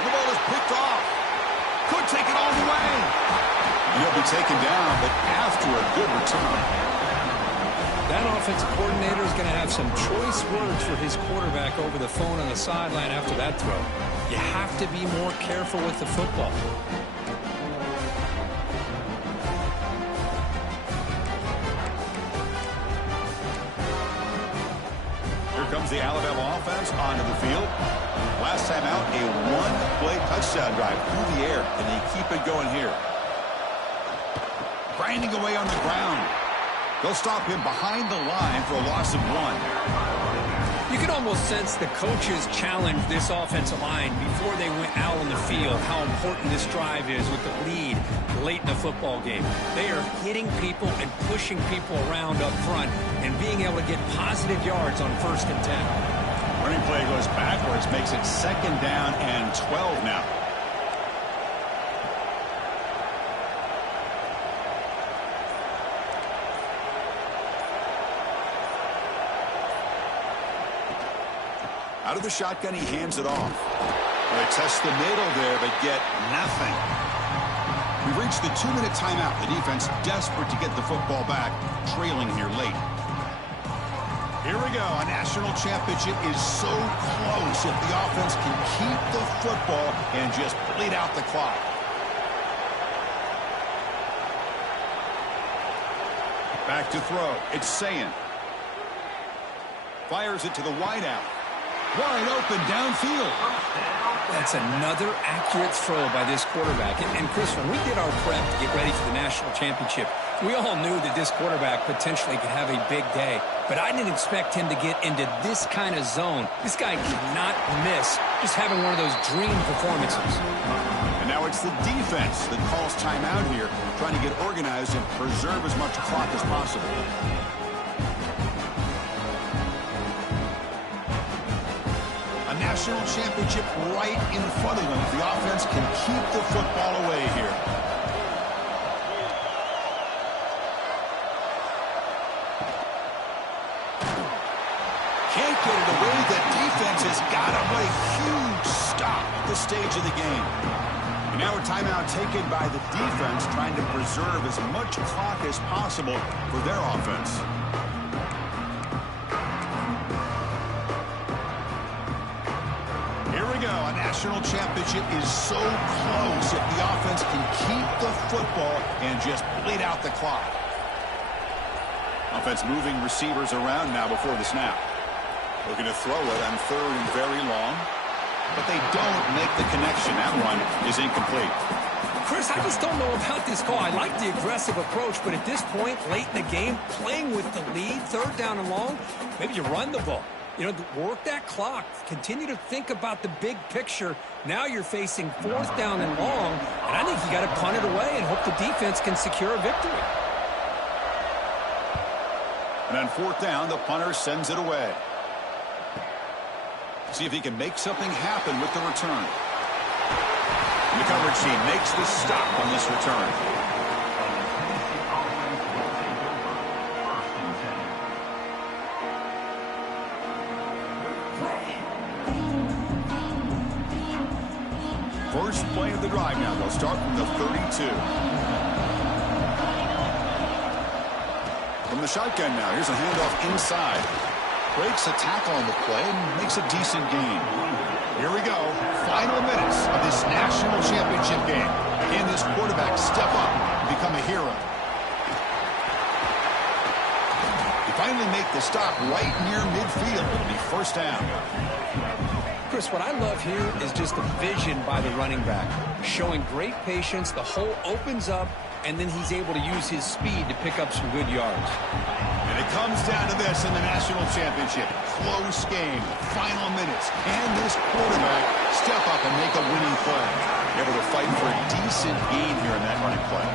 The ball is picked off. Could take it all the way. He'll be taken down, but after a good return. That offensive coordinator is going to have some choice words for his quarterback over the phone on the sideline after that throw. You have to be more careful with the football. Here comes the Alabama offense onto the field. Last time out, a one-play touchdown drive through the air. Can they keep it going here? Grinding away on the ground. They'll stop him behind the line for a loss of 1. You can almost sense the coaches challenged this offensive line before they went out on the field, how important this drive is with the lead late in the football game. They are hitting people and pushing people around up front and being able to get positive yards on 1st and 10. Running play goes backwards, makes it 2nd down and 12 now. Out of the shotgun, he hands it off. They test the middle there, but get nothing. We've reached the 2-minute timeout. The defense desperate to get the football back, trailing here late. Here we go. A national championship is so close if the offense can keep the football and just bleed out the clock. Back to throw. It's Sayin. Fires it to the wideout. Wide open downfield. That's another accurate throw by this quarterback. And Chris, when we did our prep to get ready for the national championship, we all knew that this quarterback potentially could have a big day. But I didn't expect him to get into this kind of zone. This guy cannot miss just having one of those dream performances. And now it's the defense that calls timeout here, trying to get organized and preserve as much clock as possible. A national championship right in front of them. The offense can keep the football away here. Can't get it away. The defense has got him. What a huge stop at this stage of the game. And now a timeout taken by the defense, trying to preserve as much clock as possible for their offense. A national championship is so close if the offense can keep the football and just bleed out the clock. Offense moving receivers around now before the snap. Looking to throw it on 3rd and very long, but they don't make the connection. That one is incomplete. Chris, I just don't know about this call. I like the aggressive approach, but at this point, late in the game, playing with the lead, 3rd down and long, maybe you run the ball. You know, work that clock. Continue to think about the big picture. Now you're facing 4th down and long, and I think you got to punt it away and hope the defense can secure a victory. And on 4th down, the punter sends it away. See if he can make something happen with the return. The coverage team makes the stop on this return. First play of the drive now. They'll start from the 32. From the shotgun now. Here's a handoff inside. Breaks a tackle on the play and makes a decent gain. Here we go. Final minutes of this national championship game. Can this quarterback step up and become a hero? They finally make the stop right near midfield. It'll be 1st down. Chris, what I love here is just the vision by the running back. Showing great patience, the hole opens up, and then he's able to use his speed to pick up some good yards. And it comes down to this in the national championship. Close game, final minutes. Can this quarterback step up and make a winning play? Able to fight for a decent gain here in that running play.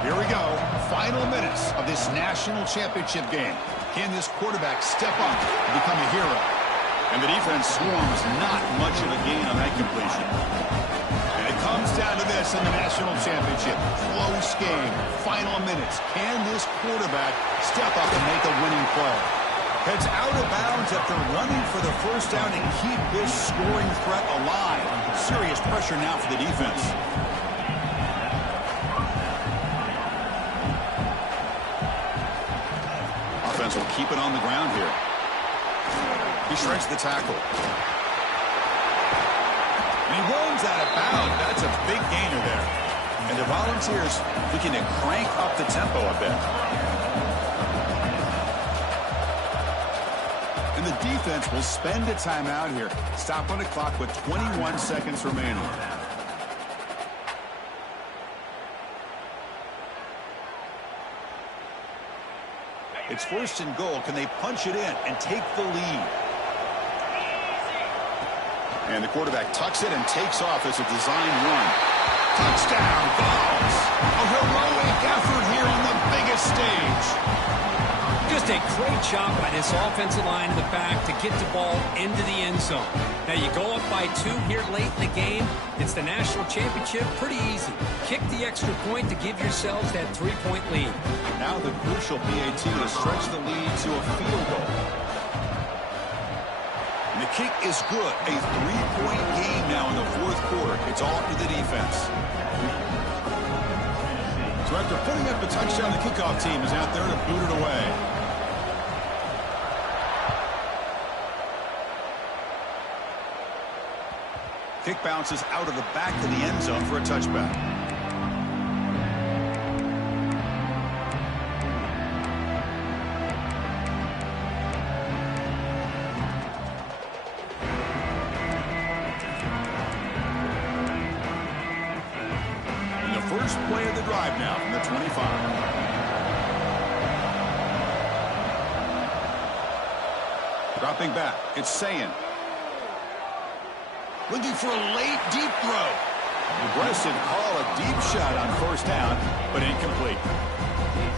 Here we go. Final minutes of this national championship game. Can this quarterback step up and become a hero? And the defense swarms not much of a gain on that completion. And it comes down to this in the national championship. Close game. Final minutes. Can this quarterback step up and make a winning play? Heads out of bounds after running for the first down and keep this scoring threat alive. Serious pressure now for the defense. Offense will keep it on the ground here. He shreds the tackle. And he runs out of bounds. That's a big gainer there. And the Volunteers looking to crank up the tempo a bit. And the defense will spend a timeout here. Stop on the clock with 21 seconds remaining. It's first and goal. Can they punch it in and take the lead? And the quarterback tucks it and takes off as a design run. Touchdown, Vols! A heroic effort here on the biggest stage. Just a great job by this offensive line in the back to get the ball into the end zone. Now you go up by 2 here late in the game. It's the national championship. Pretty easy. Kick the extra point to give yourselves that 3-point lead. Now the crucial PAT to stretch the lead to a field goal. And the kick is good. A 3-point game now in the fourth quarter. It's all up to the defense. So after putting up a touchdown, the kickoff team is out there to boot it away. Kick bounces out of the back of the end zone for a touchback. And the first play of the drive now from the 25. Dropping back, it's Sayin. Looking for a late, deep throw. Aggressive call, a deep shot on first down, but incomplete.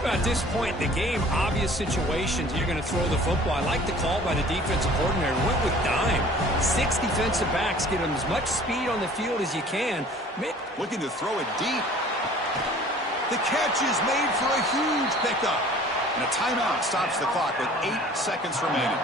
At this point in the game, obvious situations, you're going to throw the football. I like the call by the defensive coordinator. Went with dime. 6 defensive backs, get them as much speed on the field as you can. Looking to throw it deep. The catch is made for a huge pickup. And a timeout stops the clock with 8 seconds remaining.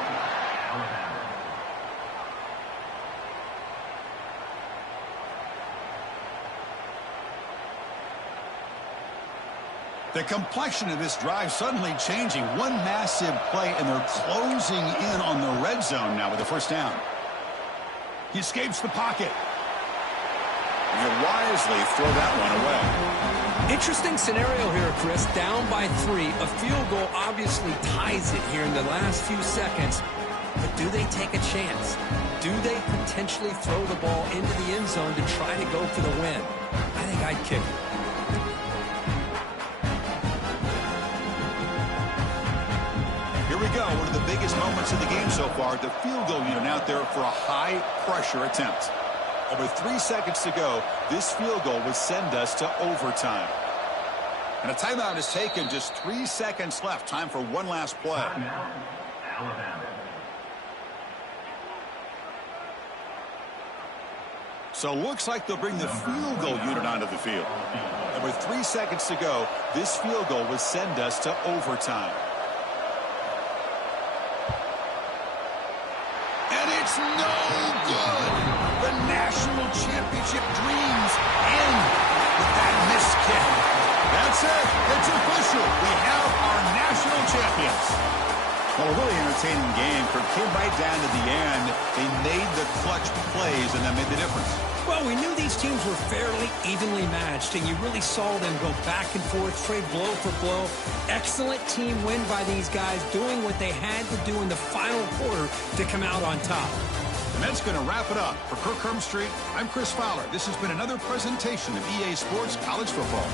The complexion of this drive suddenly changing. One massive play, and they're closing in on the red zone now with the first down. He escapes the pocket. And he'll wisely throw that one away. Interesting scenario here, Chris. Down by 3. A field goal obviously ties it here in the last few seconds. But do they take a chance? Do they potentially throw the ball into the end zone to try to go for the win? I think I'd kick it. Here we go, one of the biggest moments of the game so far. The field goal unit out there for a high-pressure attempt. Over 3 seconds to go, this field goal would send us to overtime. And a timeout is taken, just 3 seconds left. Time for one last play. So looks like they'll bring the field goal unit onto the field. And with 3 seconds to go, this field goal would send us to overtime. No good. The national championship dreams end with that missed kick. That's it. It's official. We have our national champions. Well, a really entertaining game. For came right down to the end. They made the clutch plays, and that made the difference. Well, we knew these teams were fairly evenly matched, and you really saw them go back and forth, trade blow for blow. Excellent team win by these guys, doing what they had to do in the final quarter to come out on top. And that's going to wrap it up. For Kirk Herbstreit, I'm Chris Fowler. This has been another presentation of EA Sports College Football.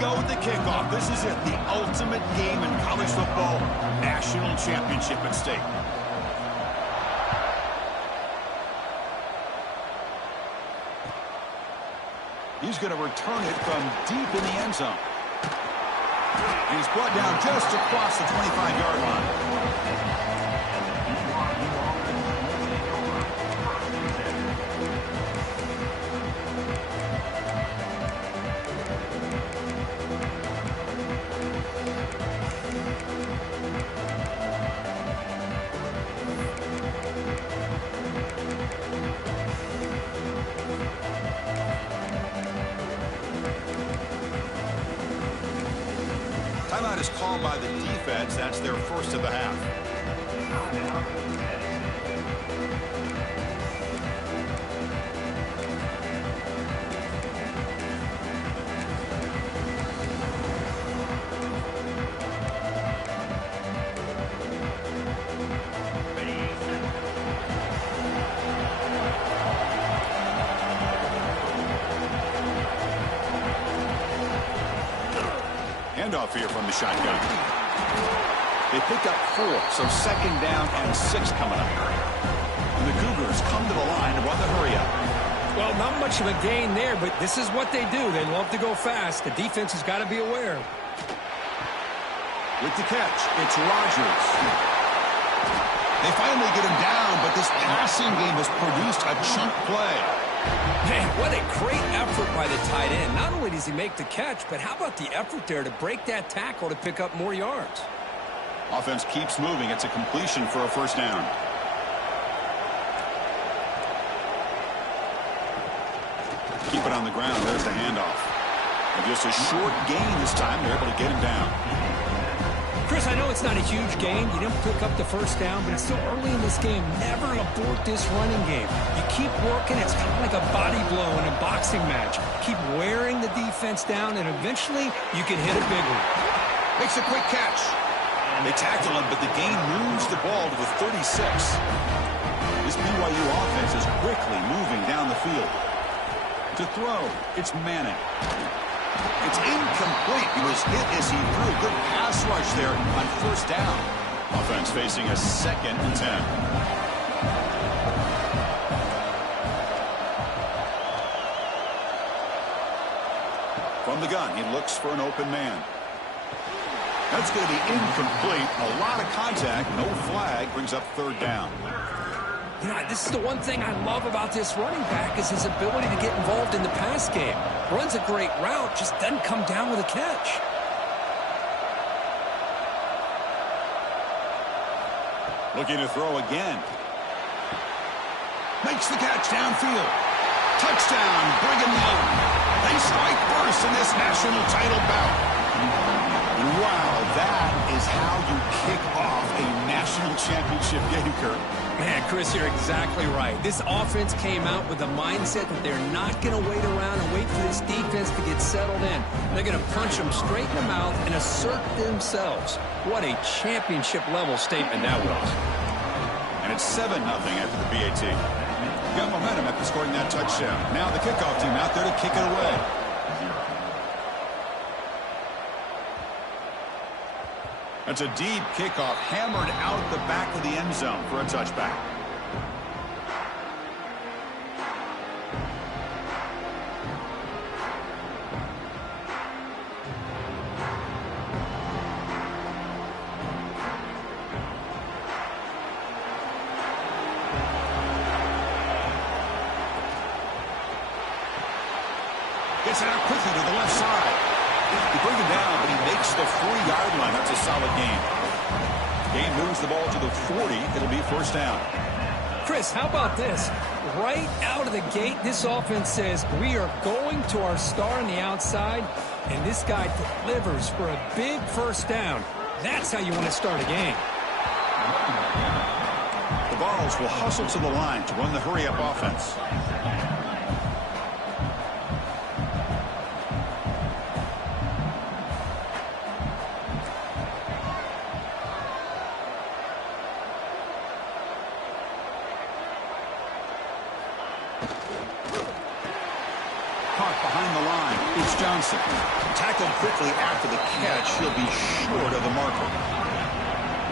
go with the kickoff. This is it, the ultimate game in college football, national championship at stake. He's going to return it from deep in the end zone. And he's brought down just across the 25-yard line. Timeout is called by the defense. That's their first of the half. Handoff here from the shotgun. They pick up 4, so second down and 6 coming up. And the Cougars come to the line to run the hurry-up. Well, not much of a gain there, but this is what they do. They love to go fast. The defense has got to be aware. With the catch, it's Rodgers. They finally get him down, but this passing game has produced a chunk play. Man, what a great effort by the tight end. Not only does he make the catch, but how about the effort there to break that tackle to pick up more yards? Offense keeps moving. It's a completion for a first down. Keep it on the ground. There's the handoff. And just a short gain this time. They're able to get him down. Chris, I know it's not a huge gain. You didn't pick up the first down, but it's still early in this game. Never abort this running game. You keep working. It's kind of like a body blow in a boxing match. Keep wearing the defense down, and eventually you can hit a big one. Makes a quick catch. They tackle him, but the gain moves the ball to the 36. This BYU offense is quickly moving down the field. To throw, it's Manning. It's incomplete. He was hit as he threw. Good pass rush there on first down. Offense facing a 2nd and 10. From the gun, he looks for an open man. That's going to be incomplete. A lot of contact. No flag. Brings up 3rd down. You know, this is the one thing I love about this running back is his ability to get involved in the pass game. Runs a great route, just doesn't come down with a catch. Looking to throw again. Makes the catch downfield. Touchdown, Brigham Young. They strike first in this national title bout. Wow, that is how you kick off a national championship game, Kurt. Man, Chris, you're exactly right. This offense came out with the mindset that they're not going to wait around and wait for this defense to get settled in. They're going to punch them straight in the mouth and assert themselves. What a championship-level statement that was. And it's 7-0 after the BAT. Got momentum after scoring that touchdown. Now the kickoff team out there to kick it away. That's a deep kickoff, hammered out the back of the end zone for a touchback. Gets it out quickly to the left side. He brings him down, but he makes the 40-yard line. That's a solid gain. Game moves the ball to the 40. It'll be first down. Chris, how about this? Right out of the gate, this offense says, we are going to our star on the outside, and this guy delivers for a big first down. That's how you want to start a game. The Vols will hustle to the line to run the hurry-up offense. caught behind the line. It's Johnson. Tackled quickly after the catch. He'll be short of the marker.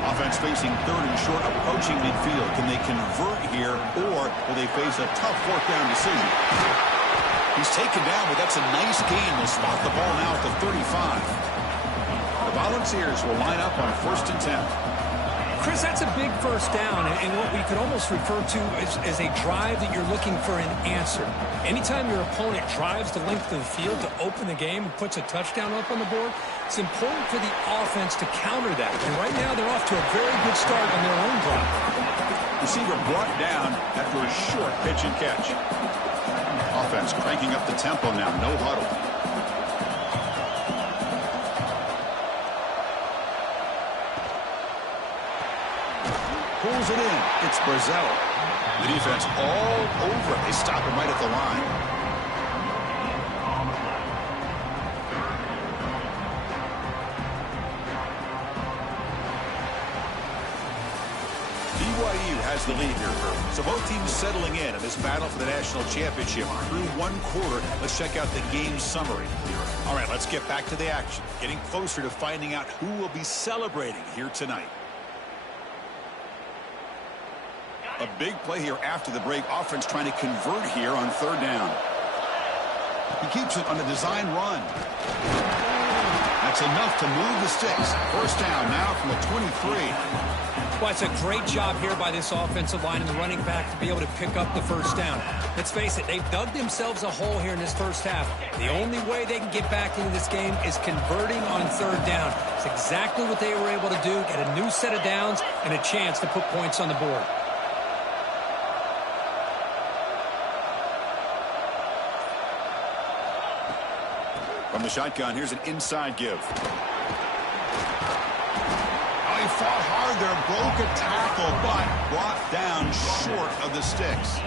Offense facing third and short, approaching midfield. Can they convert here, or will they face a tough fourth down decision? He's taken down, but that's a nice gain. They'll spot the ball now at the 35. The Volunteers will line up on 1st and 10. Chris, that's a big first down, and what we could almost refer to as a drive that you're looking for an answer. Anytime your opponent drives the length of the field to open the game and puts a touchdown up on the board, it's important for the offense to counter that. And right now, they're off to a very good start on their own drive. Receiver brought down after a short pitch and catch. Offense cranking up the tempo now, no huddle. Pulls it in. It's Brazzell. The defense all over it. They stop him right at the line. BYU has the lead here. So both teams settling in this battle for the national championship. Through one quarter, let's check out the game summary. All right, let's get back to the action. Getting closer to finding out who will be celebrating here tonight. A big play here after the break. Offense trying to convert here on 3rd down. He keeps it on a design run. That's enough to move the sticks. 1st down now from the 23. Well, it's a great job here by this offensive line and the running back to be able to pick up the 1st down. Let's face it, they've dug themselves a hole here in this first half. The only way they can get back into this game is converting on 3rd down. It's exactly what they were able to do, get a new set of downs and a chance to put points on the board. From the shotgun, here's an inside give. Oh, he fought hard there, broke a tackle, but brought down short of the sticks.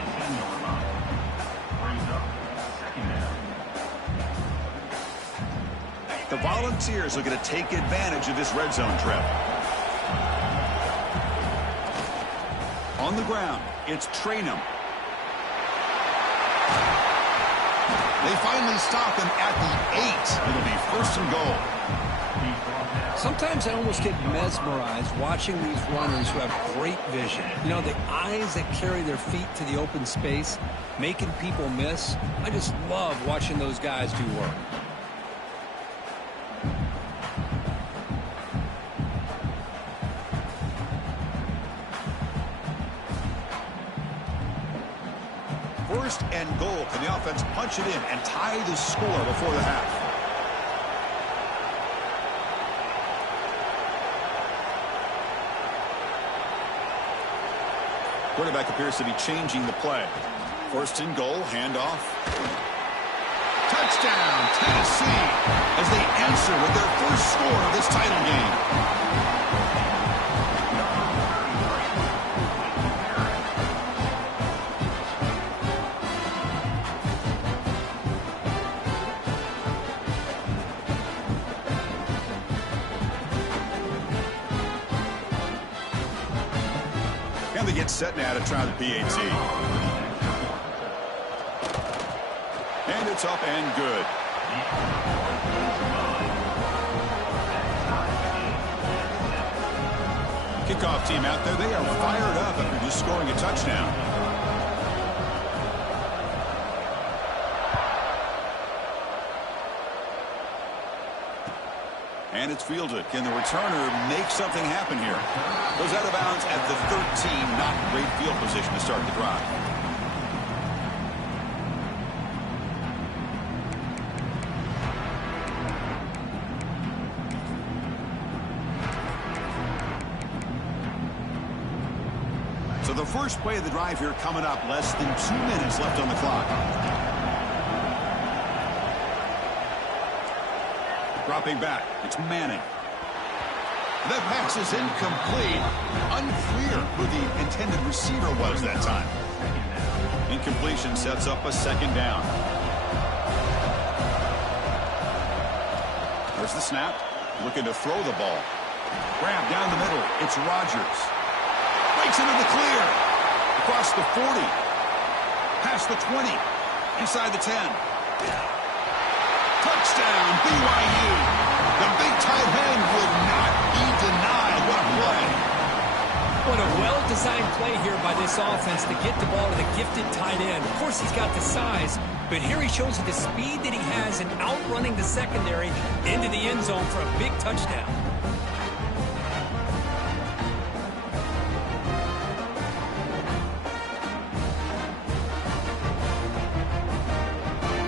The Volunteers are going to take advantage of this red zone trip. On the ground, it's Traynham. They finally stop him at the 8. It'll be 1st and goal. Sometimes I almost get mesmerized watching these runners who have great vision. You know, the eyes that carry their feet to the open space, making people miss. I just love watching those guys do work. First and goal. Can the offense punch it in and tie the score before the half? Quarterback appears to be changing the play. 1st and goal, handoff. Touchdown, Tennessee, as they answer with their first score of this title game. And they get set now to try the PAT. And it's up and good. Kickoff team out there. They are fired up after just scoring a touchdown. And it's fielded. Can the returner make something happen here? Goes out of bounds at the 13. Not great field position to start the drive. So the first play of the drive here coming up. Less than 2 minutes left on the clock. Dropping back, it's Manning. That pass is incomplete. Unclear who the intended receiver was that time. Incompletion sets up a 2nd down. There's the snap. Looking to throw the ball. Grab down the middle. It's Rodgers. Breaks into the clear. Across the 40. Past the 20. Inside the 10. Touchdown, BYU. The big tight end will not be denied. What a play. What a well-designed play here by this offense to get the ball to the gifted tight end. Of course, he's got the size, but here he shows you the speed that he has in outrunning the secondary into the end zone for a big touchdown.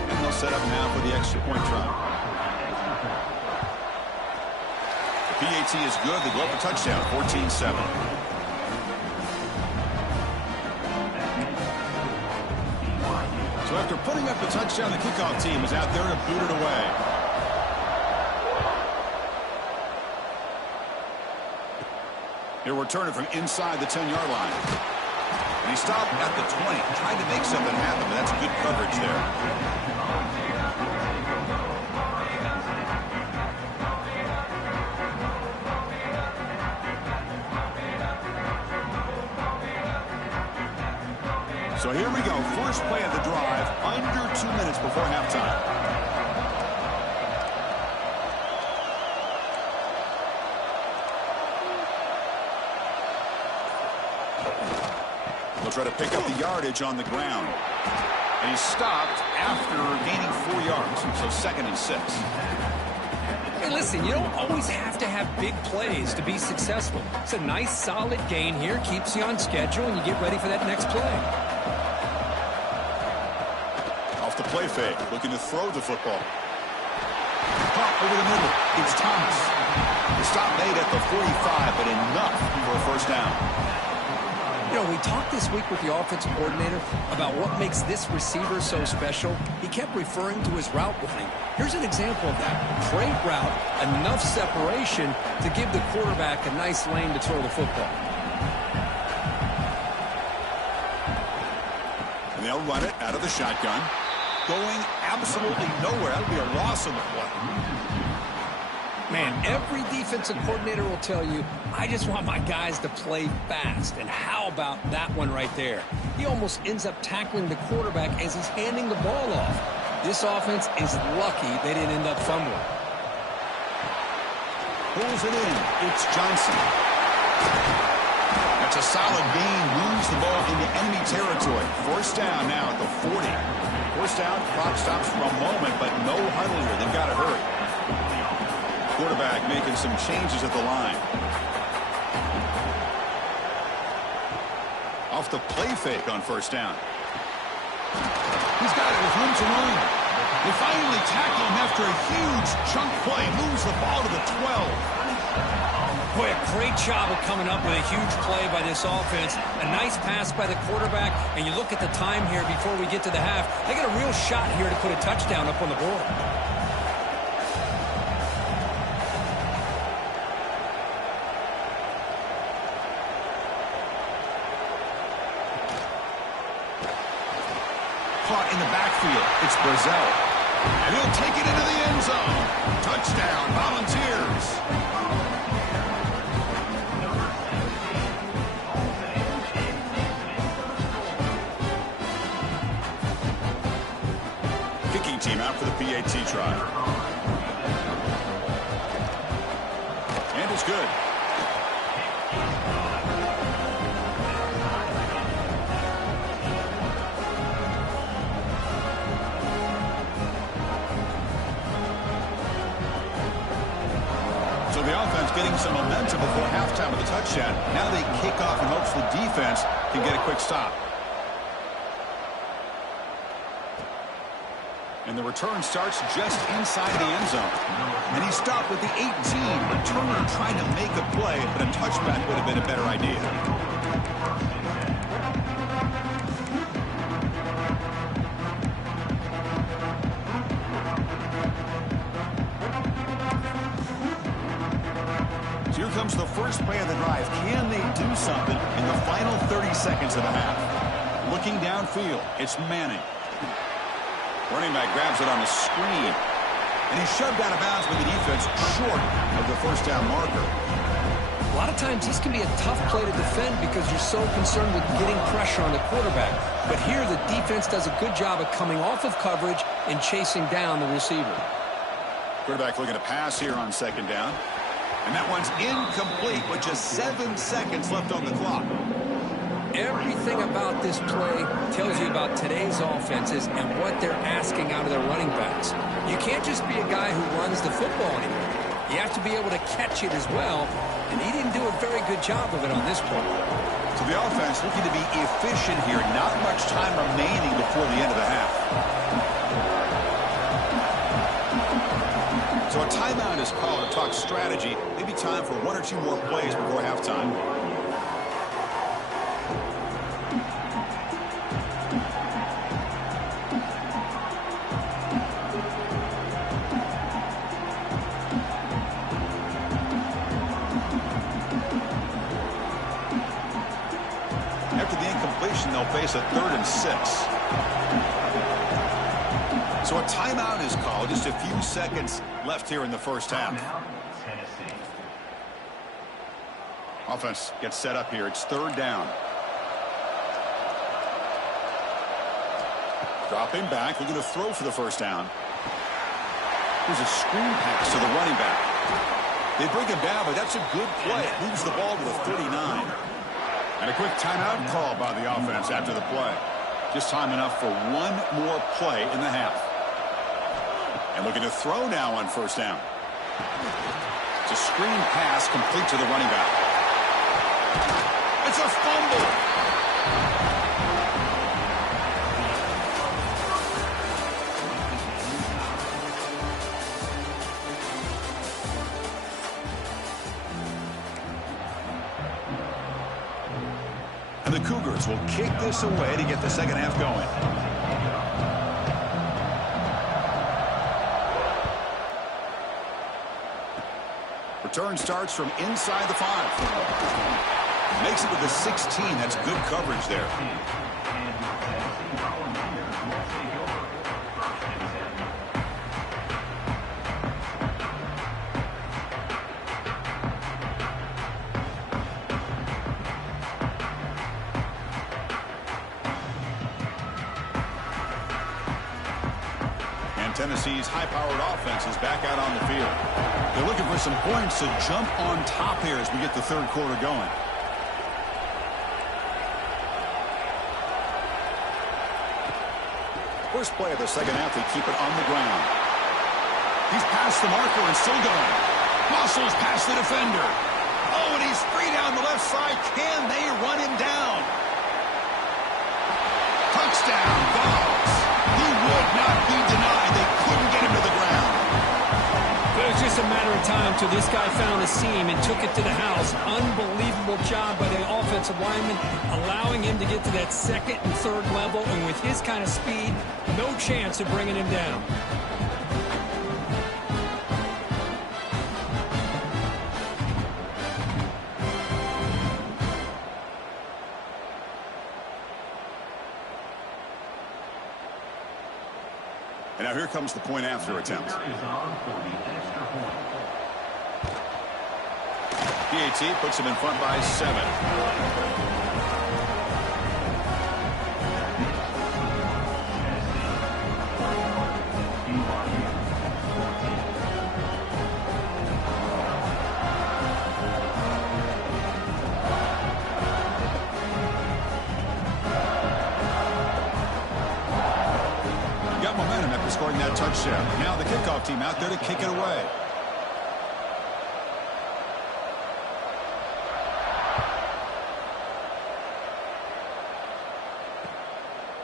And they'll set up now for the extra point try. The PAT is good. They go up a touchdown, 14-7. So after putting up the touchdown, the kickoff team is out there to boot it away. He'll return it from inside the 10-yard line. And he stopped at the 20, trying to make something happen, but that's good coverage there. So here we go, first play of the drive, under 2 minutes before halftime. They'll try to pick up the yardage on the ground. And he's stopped after gaining 4 yards, so 2nd and 6. Hey, listen, you don't always have to have big plays to be successful. It's a nice, solid gain here, keeps you on schedule, and you get ready for that next play. The play fake, looking to throw the football. Caught over the middle. It's Thomas. The stop made at the 45, but enough for a first down. You know, we talked this week with the offensive coordinator about what makes this receiver so special. He kept referring to his route running. Here's an example of that. Great route, enough separation to give the quarterback a nice lane to throw the football. And they'll run it out of the shotgun. Going absolutely nowhere. That'll be a loss on the play. Man, every defensive coordinator will tell you, I just want my guys to play fast. And how about that one right there? He almost ends up tackling the quarterback as he's handing the ball off. This offense is lucky they didn't end up fumbling. Pulls it in. It's Johnson. That's a solid gain. Moves the ball into enemy territory. First down now at the 40. First down, clock stops for a moment, but no huddle here. They've got to hurry. Quarterback making some changes at the line. Off the play fake on first down. He's got it with room to run. They finally tackle him after a huge chunk play. Moves the ball to the 12. Boy, a great job of coming up with a huge play by this offense. A nice pass by the quarterback, and you look at the time here before we get to the half. They got a real shot here to put a touchdown up on the board. Caught in the backfield. It's Brazzell. And he'll take it into the end zone. Touchdown, Volunteers. Kicking team out for the PAT try. And it's good. So the offense getting some momentum before halftime with a touchdown. Now they kick off in hopes the defense can get a quick stop. And the return starts just inside the end zone. And he stopped with the 18. Returner trying to make a play, but a touchback would have been a better idea. So here comes the first play of the drive. Can they do something in the final 30 seconds of the half? Looking downfield, it's Manning. Running back grabs it on the screen. And he's shoved out of bounds by the defense short of the first down marker. lot of times this can be a tough play to defend because you're so concerned with getting pressure on the quarterback. But here the defense does a good job of coming off of coverage and chasing down the receiver. Quarterback looking to pass here on second down. And that one's incomplete with just 7 seconds left on the clock. Everything about this play tells you about today's offenses and what they're asking out of their running backs. You can't just be a guy who runs the football anymore. You have to be able to catch it as well, and he didn't do a very good job of it on this play. So the offense looking to be efficient here. Not much time remaining before the end of the half. So a timeout is called to talk strategy. Maybe time for 1 or 2 more plays before halftime. They'll face a 3rd and 6. So a timeout is called. Just a few seconds left here in the first half. Offense gets set up here. It's 3rd down. Dropping back. Looking to throw for the first down. Here's a screen pass to the running back. They bring him down, but that's a good play. It moves the ball to the 39. And a quick timeout call by the offense after the play. Just time enough for 1 more play in the half. And looking to throw now on first down. It's a screen pass complete to the running back. It's a fumble. And the Cougars will kick this away to get the second half going. Return starts from inside the 5. Makes it to the 16. That's good coverage there. Tennessee's high-powered offense is back out on the field. They're looking for some points to jump on top here as we get the 3rd quarter going. First play of the second half, they keep it on the ground. He's past the marker and still going. Muscles past the defender. Oh, and he's free down the left side. Can they run him down? Touchdown, Vols. He would not be denied. They couldn't get him to the ground. It was just a matter of time till this guy found a seam and took it to the house. Unbelievable job by the offensive lineman, allowing him to get to that 2nd and 3rd level, and with his kind of speed, no chance of bringing him down. And now here comes the point after attempt. PAT puts him in front by 7. Scoring that touchdown. Now the kickoff team out there to kick it away.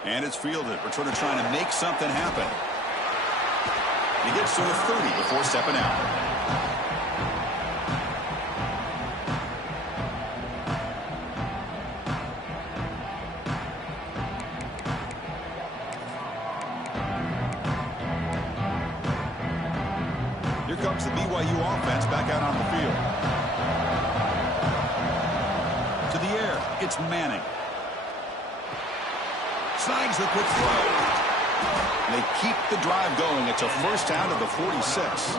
And it's fielded. Returner trying to make something happen. He gets to the 30 before stepping out. Here comes the BYU offense back out on the field. To the air, it's Manning. Snags the quick throw. They keep the drive going. It's a first down to the 46.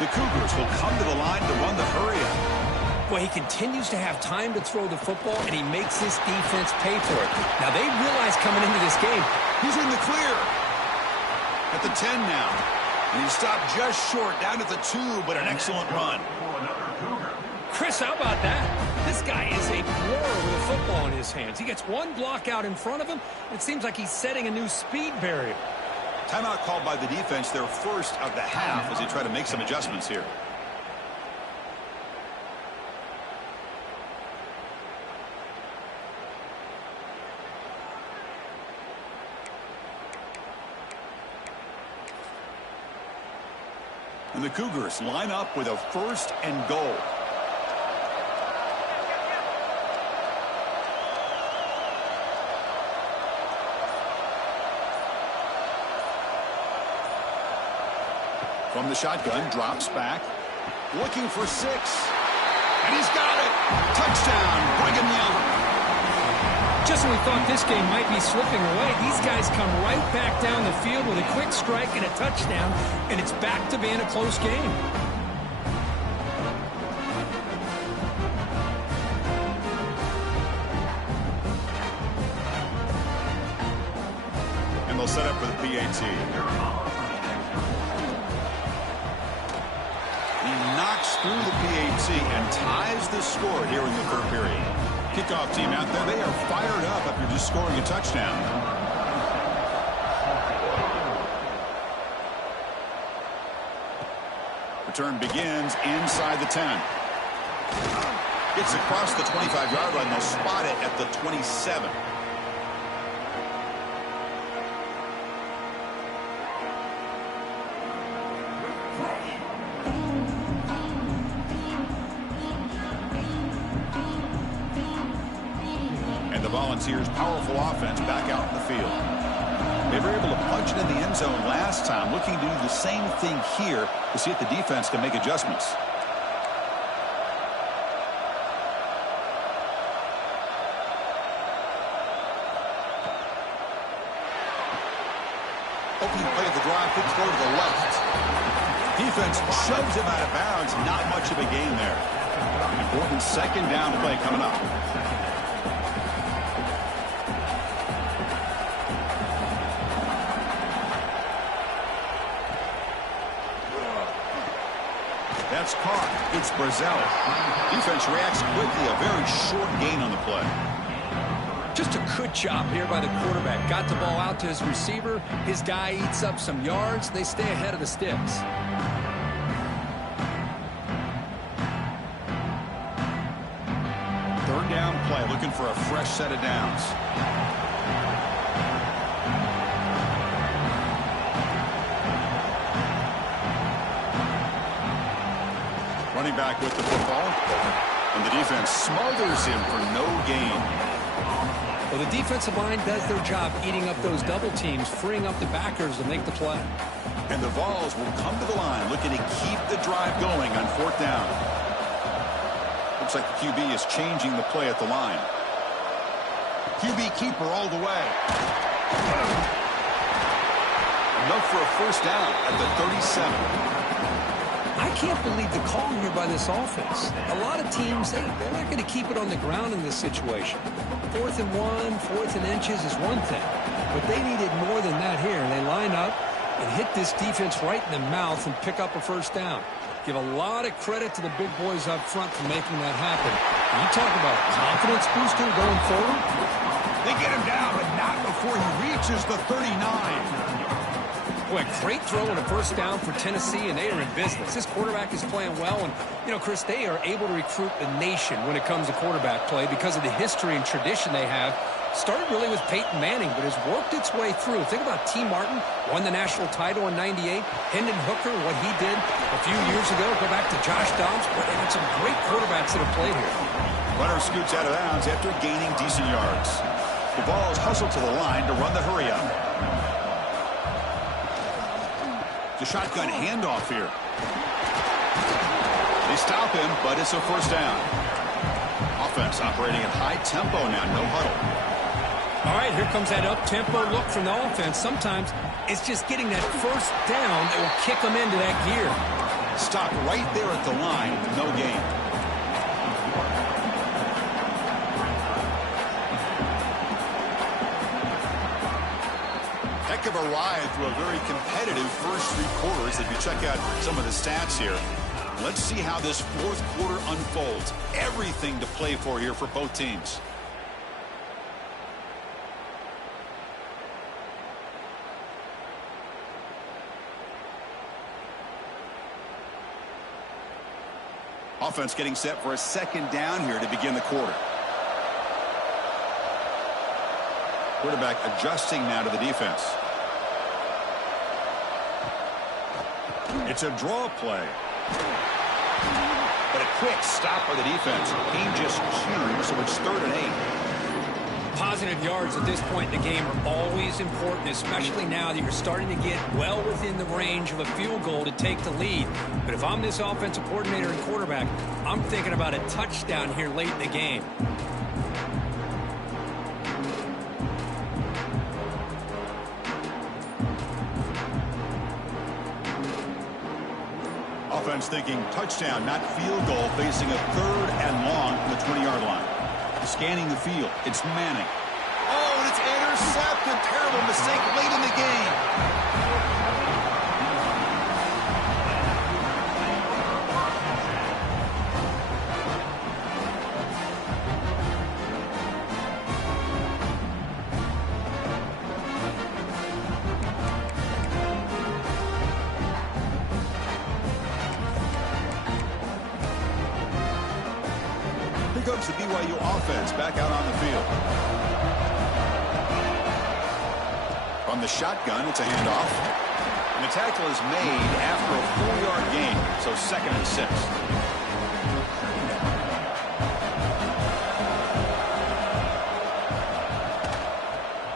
The Cougars will come to the line to run the hurry up. Boy, he continues to have time to throw the football, and he makes this defense pay for it. Now, they realize coming into this game, he's in the clear. At the 10 now. And he stopped just short, down at the 2, but an excellent run. Chris, how about that? This guy is a blower with a football in his hands. He gets one block out in front of him. It seems like he's setting a new speed barrier. Timeout called by the defense, their first of the half, as they try to make some adjustments here. And the Cougars line up with a 1st and goal. From the shotgun, drops back, looking for 6. And he's got it! Touchdown, Brigham Young. Just when we thought this game might be slipping away, these guys come right back down the field with a quick strike and a touchdown, and it's back to being a close game. And they'll set up for the PAT. He knocks through the PAT and ties the score here in the 3rd period. Kickoff team out there, they are fired up after just scoring a touchdown. Return begins inside the 10. Gets across the 25-yard line. They'll spot it at the 27. Volunteers' powerful offense back out in the field. They were able to punch it in the end zone last time, looking to do the same thing here to see if the defense can make adjustments. Opening play of the drive, quick throw to the left. Defense shoves him out of bounds. Not much of a gain there. Important 2nd down play coming up. That's caught. It's Brazzell. Defense reacts quickly. A very short gain on the play. Just a good job here by the quarterback. Got the ball out to his receiver. His guy eats up some yards. They stay ahead of the sticks. 3rd down play. Looking for a fresh set of downs. Running back with the football. And the defense smothers him for no gain. Well, the defensive line does their job eating up those double teams, freeing up the backers to make the play. And the Vols will come to the line looking to keep the drive going on 4th down. Looks like the QB is changing the play at the line. QB keeper all the way. Enough for a 1st down at the 37. I can't believe the call here by this offense. A lot of teams, they're not going to keep it on the ground in this situation. 4th and 1, 4th and inches is one thing. But they needed more than that here. They line up and hit this defense right in the mouth and pick up a 1st down. Give a lot of credit to the big boys up front for making that happen. You talk about confidence booster going forward. They get him down, but not before he reaches the 39. Boy, great throw and a 1st down for Tennessee, and they are in business. This quarterback is playing well, and, you know, Chris, they are able to recruit the nation when it comes to quarterback play because of the history and tradition they have. Started really with Peyton Manning, but has worked its way through. Think about T. Martin, won the national title in '98. Hendon Hooker, what he did a few years ago. Go back to Josh Dobbs. Boy, they've got some great quarterbacks that have played here. Runner scoots out of bounds after gaining decent yards. The Vols hustle to the line to run the hurry up. The shotgun handoff here. They stop him, but it's a 1st down. Offense operating at high tempo now, no huddle. All right, here comes that up-tempo look from the offense. Sometimes it's just getting that 1st down that will kick them into that gear. Stop right there at the line, no gain. of a ride through a very competitive first 3 quarters. If you check out some of the stats here, let's see how this fourth quarter unfolds. Everything to play for here for both teams. Offense getting set for a second down here to begin the quarter. Quarterback adjusting now to the defense. It's a draw play. But a quick stop by the defense. Gain just 2, so it's 3rd and 8. Positive yards at this point in the game are always important, especially now that you're starting to get well within the range of a field goal to take the lead. But if I'm this offensive coordinator and quarterback, I'm thinking about a touchdown here late in the game. Offense thinking touchdown, not field goal, facing a 3rd and long from the 20-yard line. Scanning the field, it's Manning. Oh, and it's intercepted. Terrible mistake late in the game. Here comes the BYU offense back out on the field. From the shotgun, it's a handoff. And the tackle is made after a 4-yard gain, so 2nd and 6.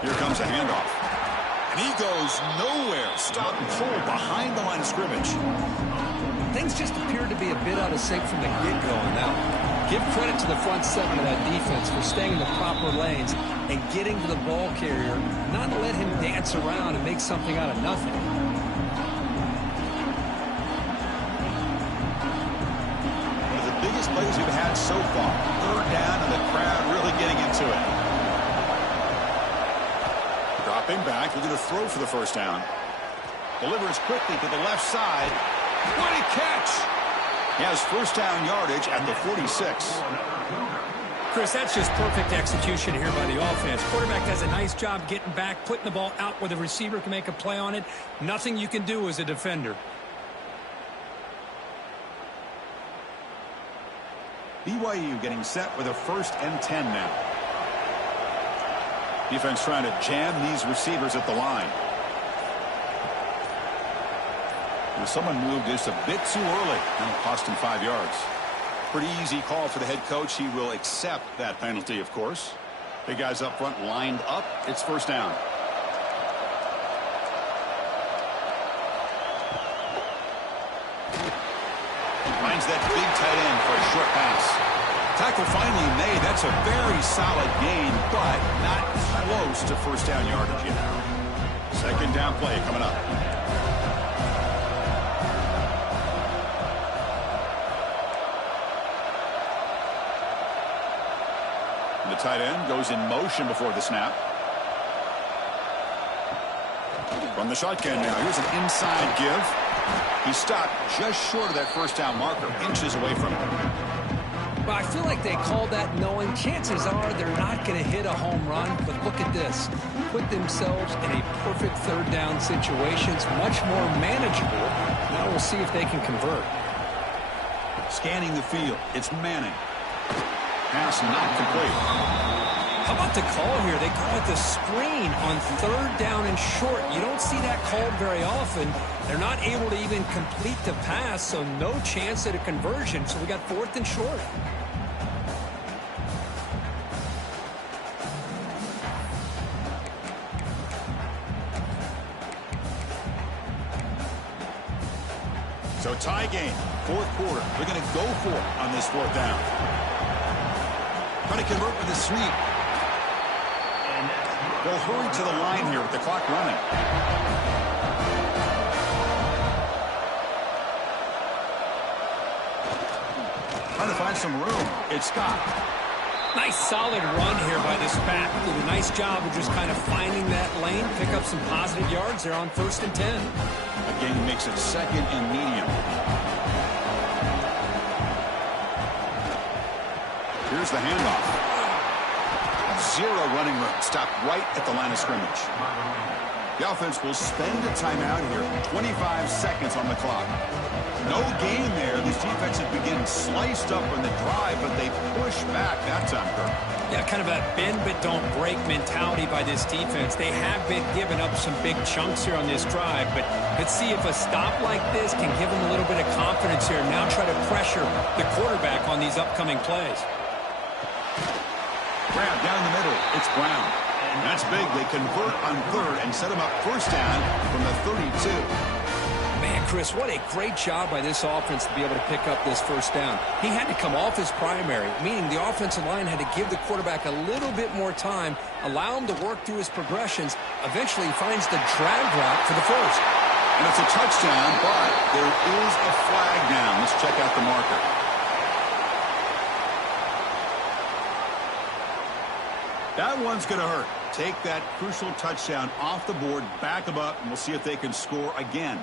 Here comes a handoff. And he goes nowhere. Stop and pull behind the line of scrimmage. Things just appear to be a bit out of sync from the get-go on that one. Give credit to the front 7 of that defense for staying in the proper lanes and getting to the ball carrier, not to let him dance around and make something out of nothing. One of the biggest plays we've had so far. 3rd down, and the crowd really getting into it. Dropping back, looking to throw for the first down. Delivers quickly to the left side. What a catch! He has first down yardage at the 46. Chris, that's just perfect execution here by the offense. Quarterback does a nice job getting back, putting the ball out where the receiver can make a play on it. Nothing you can do as a defender. BYU getting set with a 1st and 10 now. Defense trying to jam these receivers at the line. Someone moved just a bit too early, and it cost him 5 yards. Pretty easy call for the head coach. He will accept that penalty, of course. Big guys up front lined up. It's first down. Finds that big tight end for a short pass. Tackle finally made. That's a very solid gain, but not close to first down yardage yet. Second down play coming up. The tight end goes in motion before the snap. From the shotgun now, here's an inside give. He stopped just short of that first down marker, inches away from it. Well, I feel like they called that knowing chances are they're not going to hit a home run, but look at this. Put themselves in a perfect 3rd down situation. It's much more manageable. Now we'll see if they can convert. Scanning the field, it's Manning. Pass not complete. How about the call here? They call it the screen on 3rd down and short. You don't see that called very often. They're not able to even complete the pass, so no chance at a conversion. So we got 4th and short. So tie game, 4th quarter. They're going to go for it on this 4th down. Trying to convert with a sweep. They'll hurry to the line here with the clock running. Trying to find some room. It's Scott. Nice solid run here by this back. Did a nice job of just kind of finding that lane, pick up some positive yards there on 1st and 10. Again, he makes it 2nd and medium. Here's the handoff. 0 running room. Stopped right at the line of scrimmage. The offense will spend a timeout here. 25 seconds on the clock. No gain there. These defenses begin sliced up on the drive, but they push back that time, Kirk. Yeah, kind of a bend but don't break mentality by this defense. They have been giving up some big chunks here on this drive, but let's see if a stop like this can give them a little bit of confidence here. Now try to pressure the quarterback on these upcoming plays. Grab down the middle. It's Brown. That's big. They convert on 3rd and set him up 1st down from the 32. Man, Chris, what a great job by this offense to be able to pick up this 1st down. He had to come off his primary, meaning the offensive line had to give the quarterback a little bit more time, allow him to work through his progressions. Eventually, he finds the drag route for the 1st. And it's a touchdown, but there is a flag down. Let's check out the marker. That one's going to hurt. Take that crucial touchdown off the board, back them up, and we'll see if they can score again.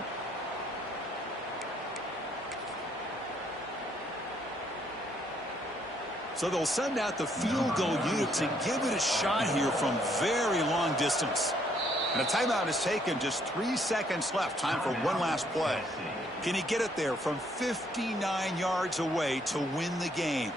So they'll send out the field goal unit to give it a shot here from very long distance. And a timeout is taken, just 3 seconds left. Time for one last play. Can he get it there from 59 yards away to win the game?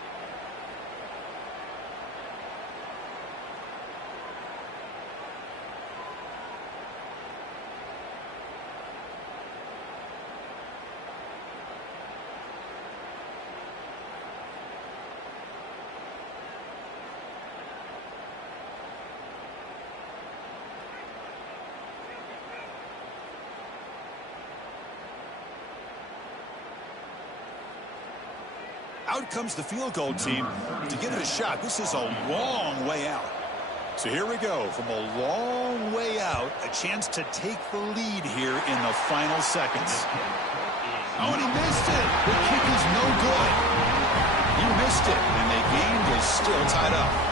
Out comes the field goal team to give it a shot. This is a long way out. So here we go. From a long way out, a chance to take the lead here in the final seconds. Oh, and he missed it. The kick is no good. He missed it, and the game is still tied up.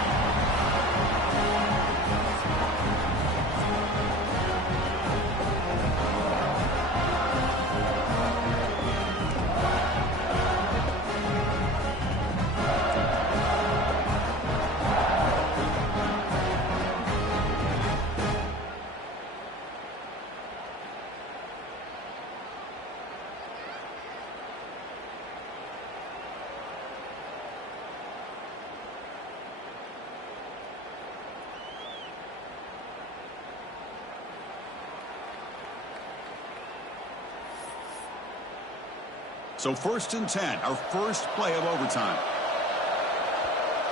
So 1st and 10, our first play of overtime.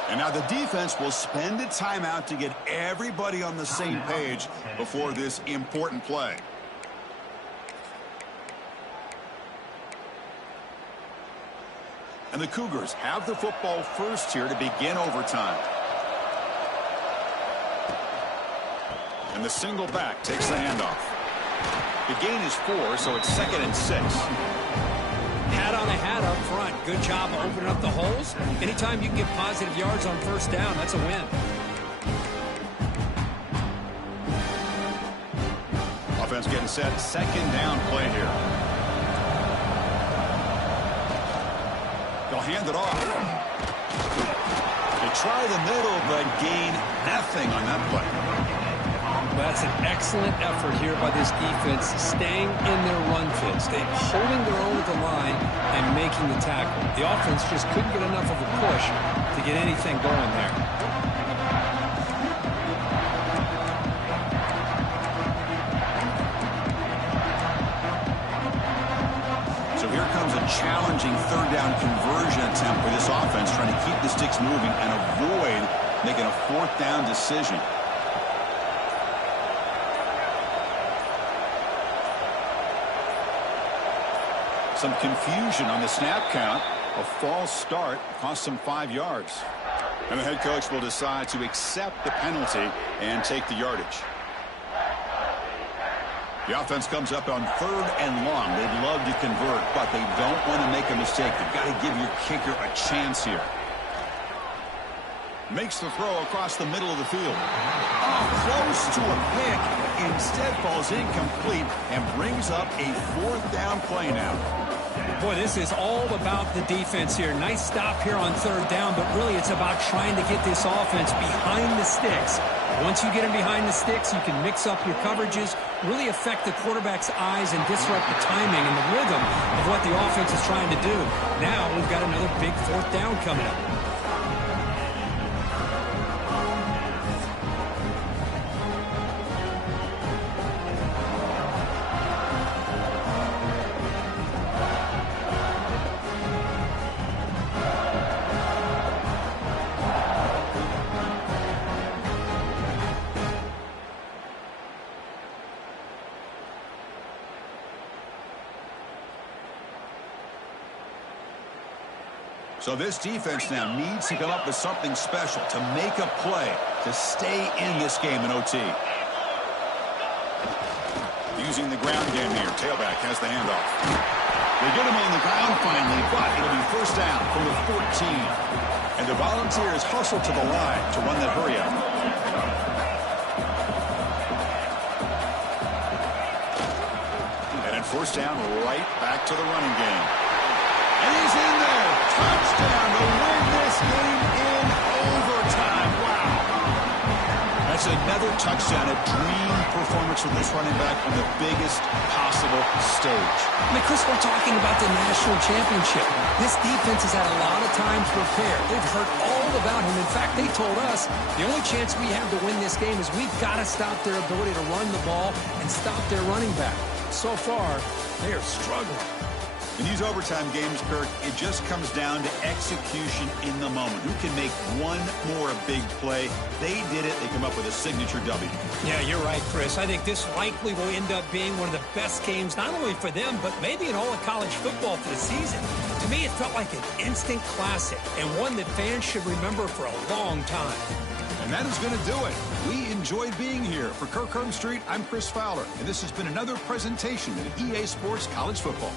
And now the defense will spend a timeout to get everybody on the same page before this important play. And the Cougars have the football first here to begin overtime. And the single back takes the handoff. The gain is 4, so it's 2nd and 6. Hat on a hat up front. Good job of opening up the holes. Anytime you can get positive yards on 1st down, that's a win. Offense getting set. 2nd down play here. They'll hand it off. They try the middle, but gain nothing on that play. That's an excellent effort here by this defense, staying in their run fits. They're holding their own at the line and making the tackle. The offense just couldn't get enough of a push to get anything going there. So here comes a challenging 3rd down conversion attempt for this offense, trying to keep the sticks moving and avoid making a 4th down decision. Some confusion on the snap count. A false start cost them 5 yards. And the head coach will decide to accept the penalty and take the yardage. The offense comes up on 3rd and long. They'd love to convert, but they don't want to make a mistake. They've got to give your kicker a chance here. Makes the throw across the middle of the field. Oh, close to a pick. Instead falls incomplete and brings up a 4th down play now. Boy, this is all about the defense here. Nice stop here on 3rd down, but really it's about trying to get this offense behind the sticks. Once you get them behind the sticks, you can mix up your coverages, really affect the quarterback's eyes and disrupt the timing and the rhythm of what the offense is trying to do. Now we've got another big 4th down coming up. So this defense now needs to come up with something special to make a play to stay in this game in OT. Using the ground game here. Tailback has the handoff. They get him on the ground finally, but it'll be 1st down from the 14. And the Volunteers hustle to the line to run that hurry up. And at 1st down, right back to the running game. And he's in there. Touchdown to win this game in overtime. Wow. That's another touchdown, a dream performance from this running back on the biggest possible stage. I mean, Chris, we're talking about the national championship. This defense has had a lot of time to prepare. They've heard all about him. In fact, they told us the only chance we have to win this game is we've got to stop their ability to run the ball and stop their running back. So far, they are struggling. In these overtime games, Kirk, it just comes down to execution in the moment. Who can make one more big play? They did it. They come up with a signature W. Yeah, you're right, Chris. I think this likely will end up being one of the best games, not only for them, but maybe in all of college football for the season. To me, it felt like an instant classic and one that fans should remember for a long time. And that is going to do it. We enjoyed being here. For Kirk Herbstreit, I'm Chris Fowler, and this has been another presentation of EA Sports College Football.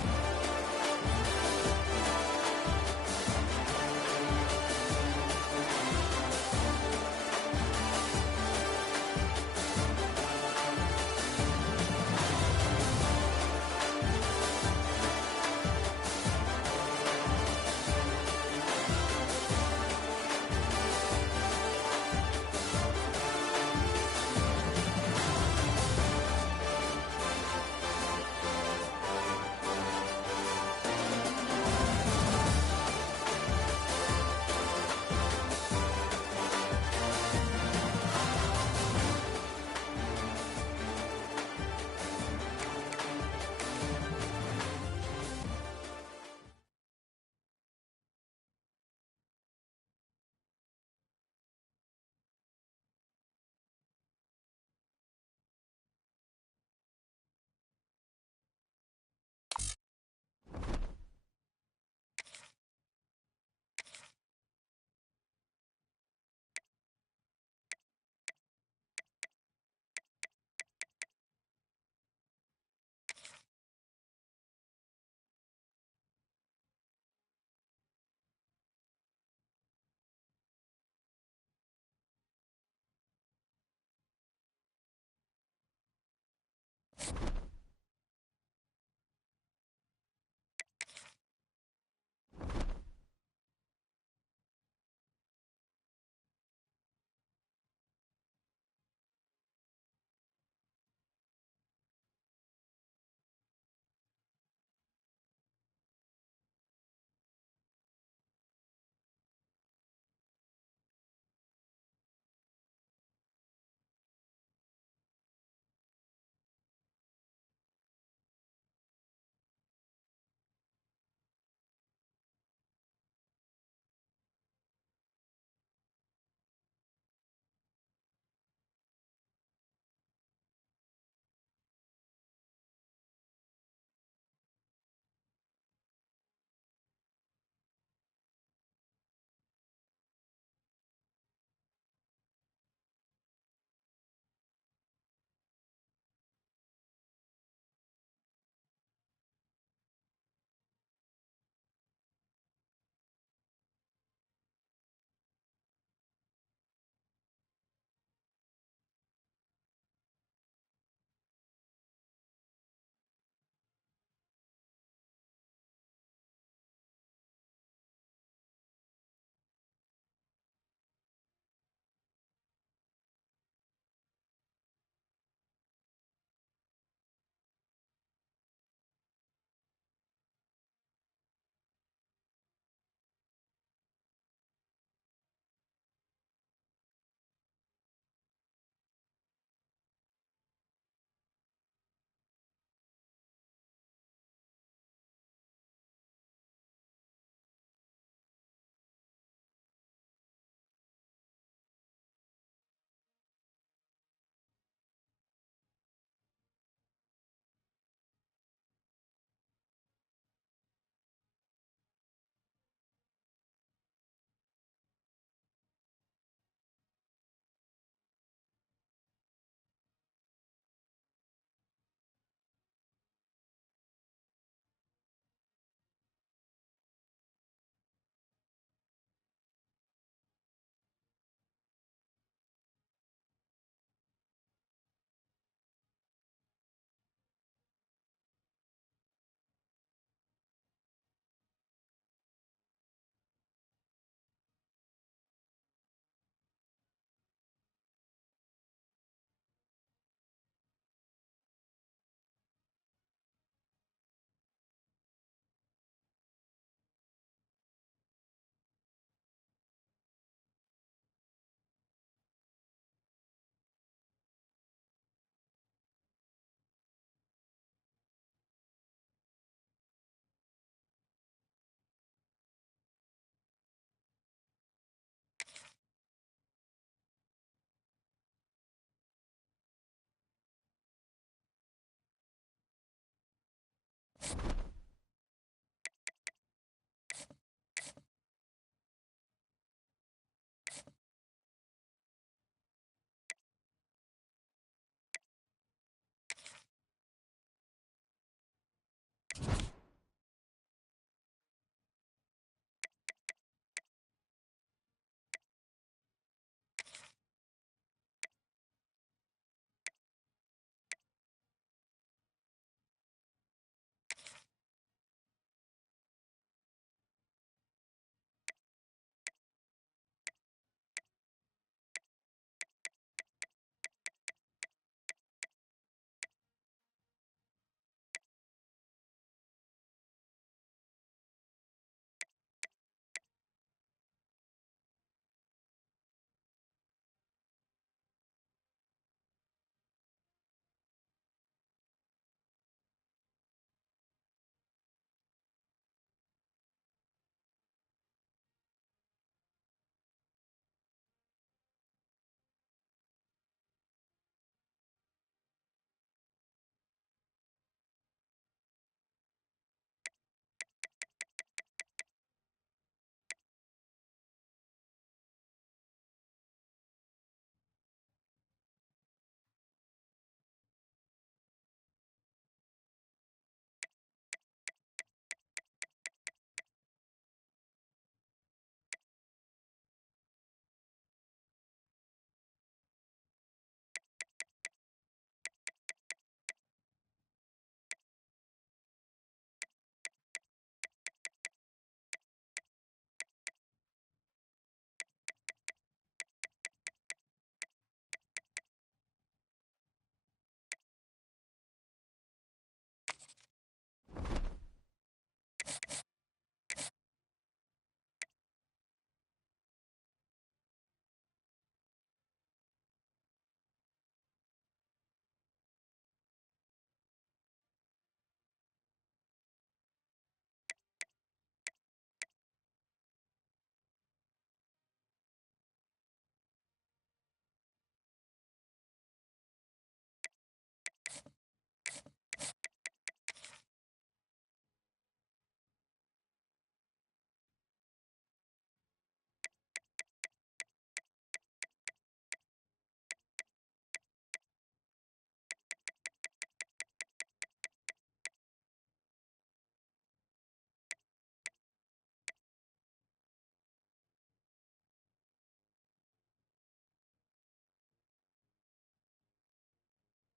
it.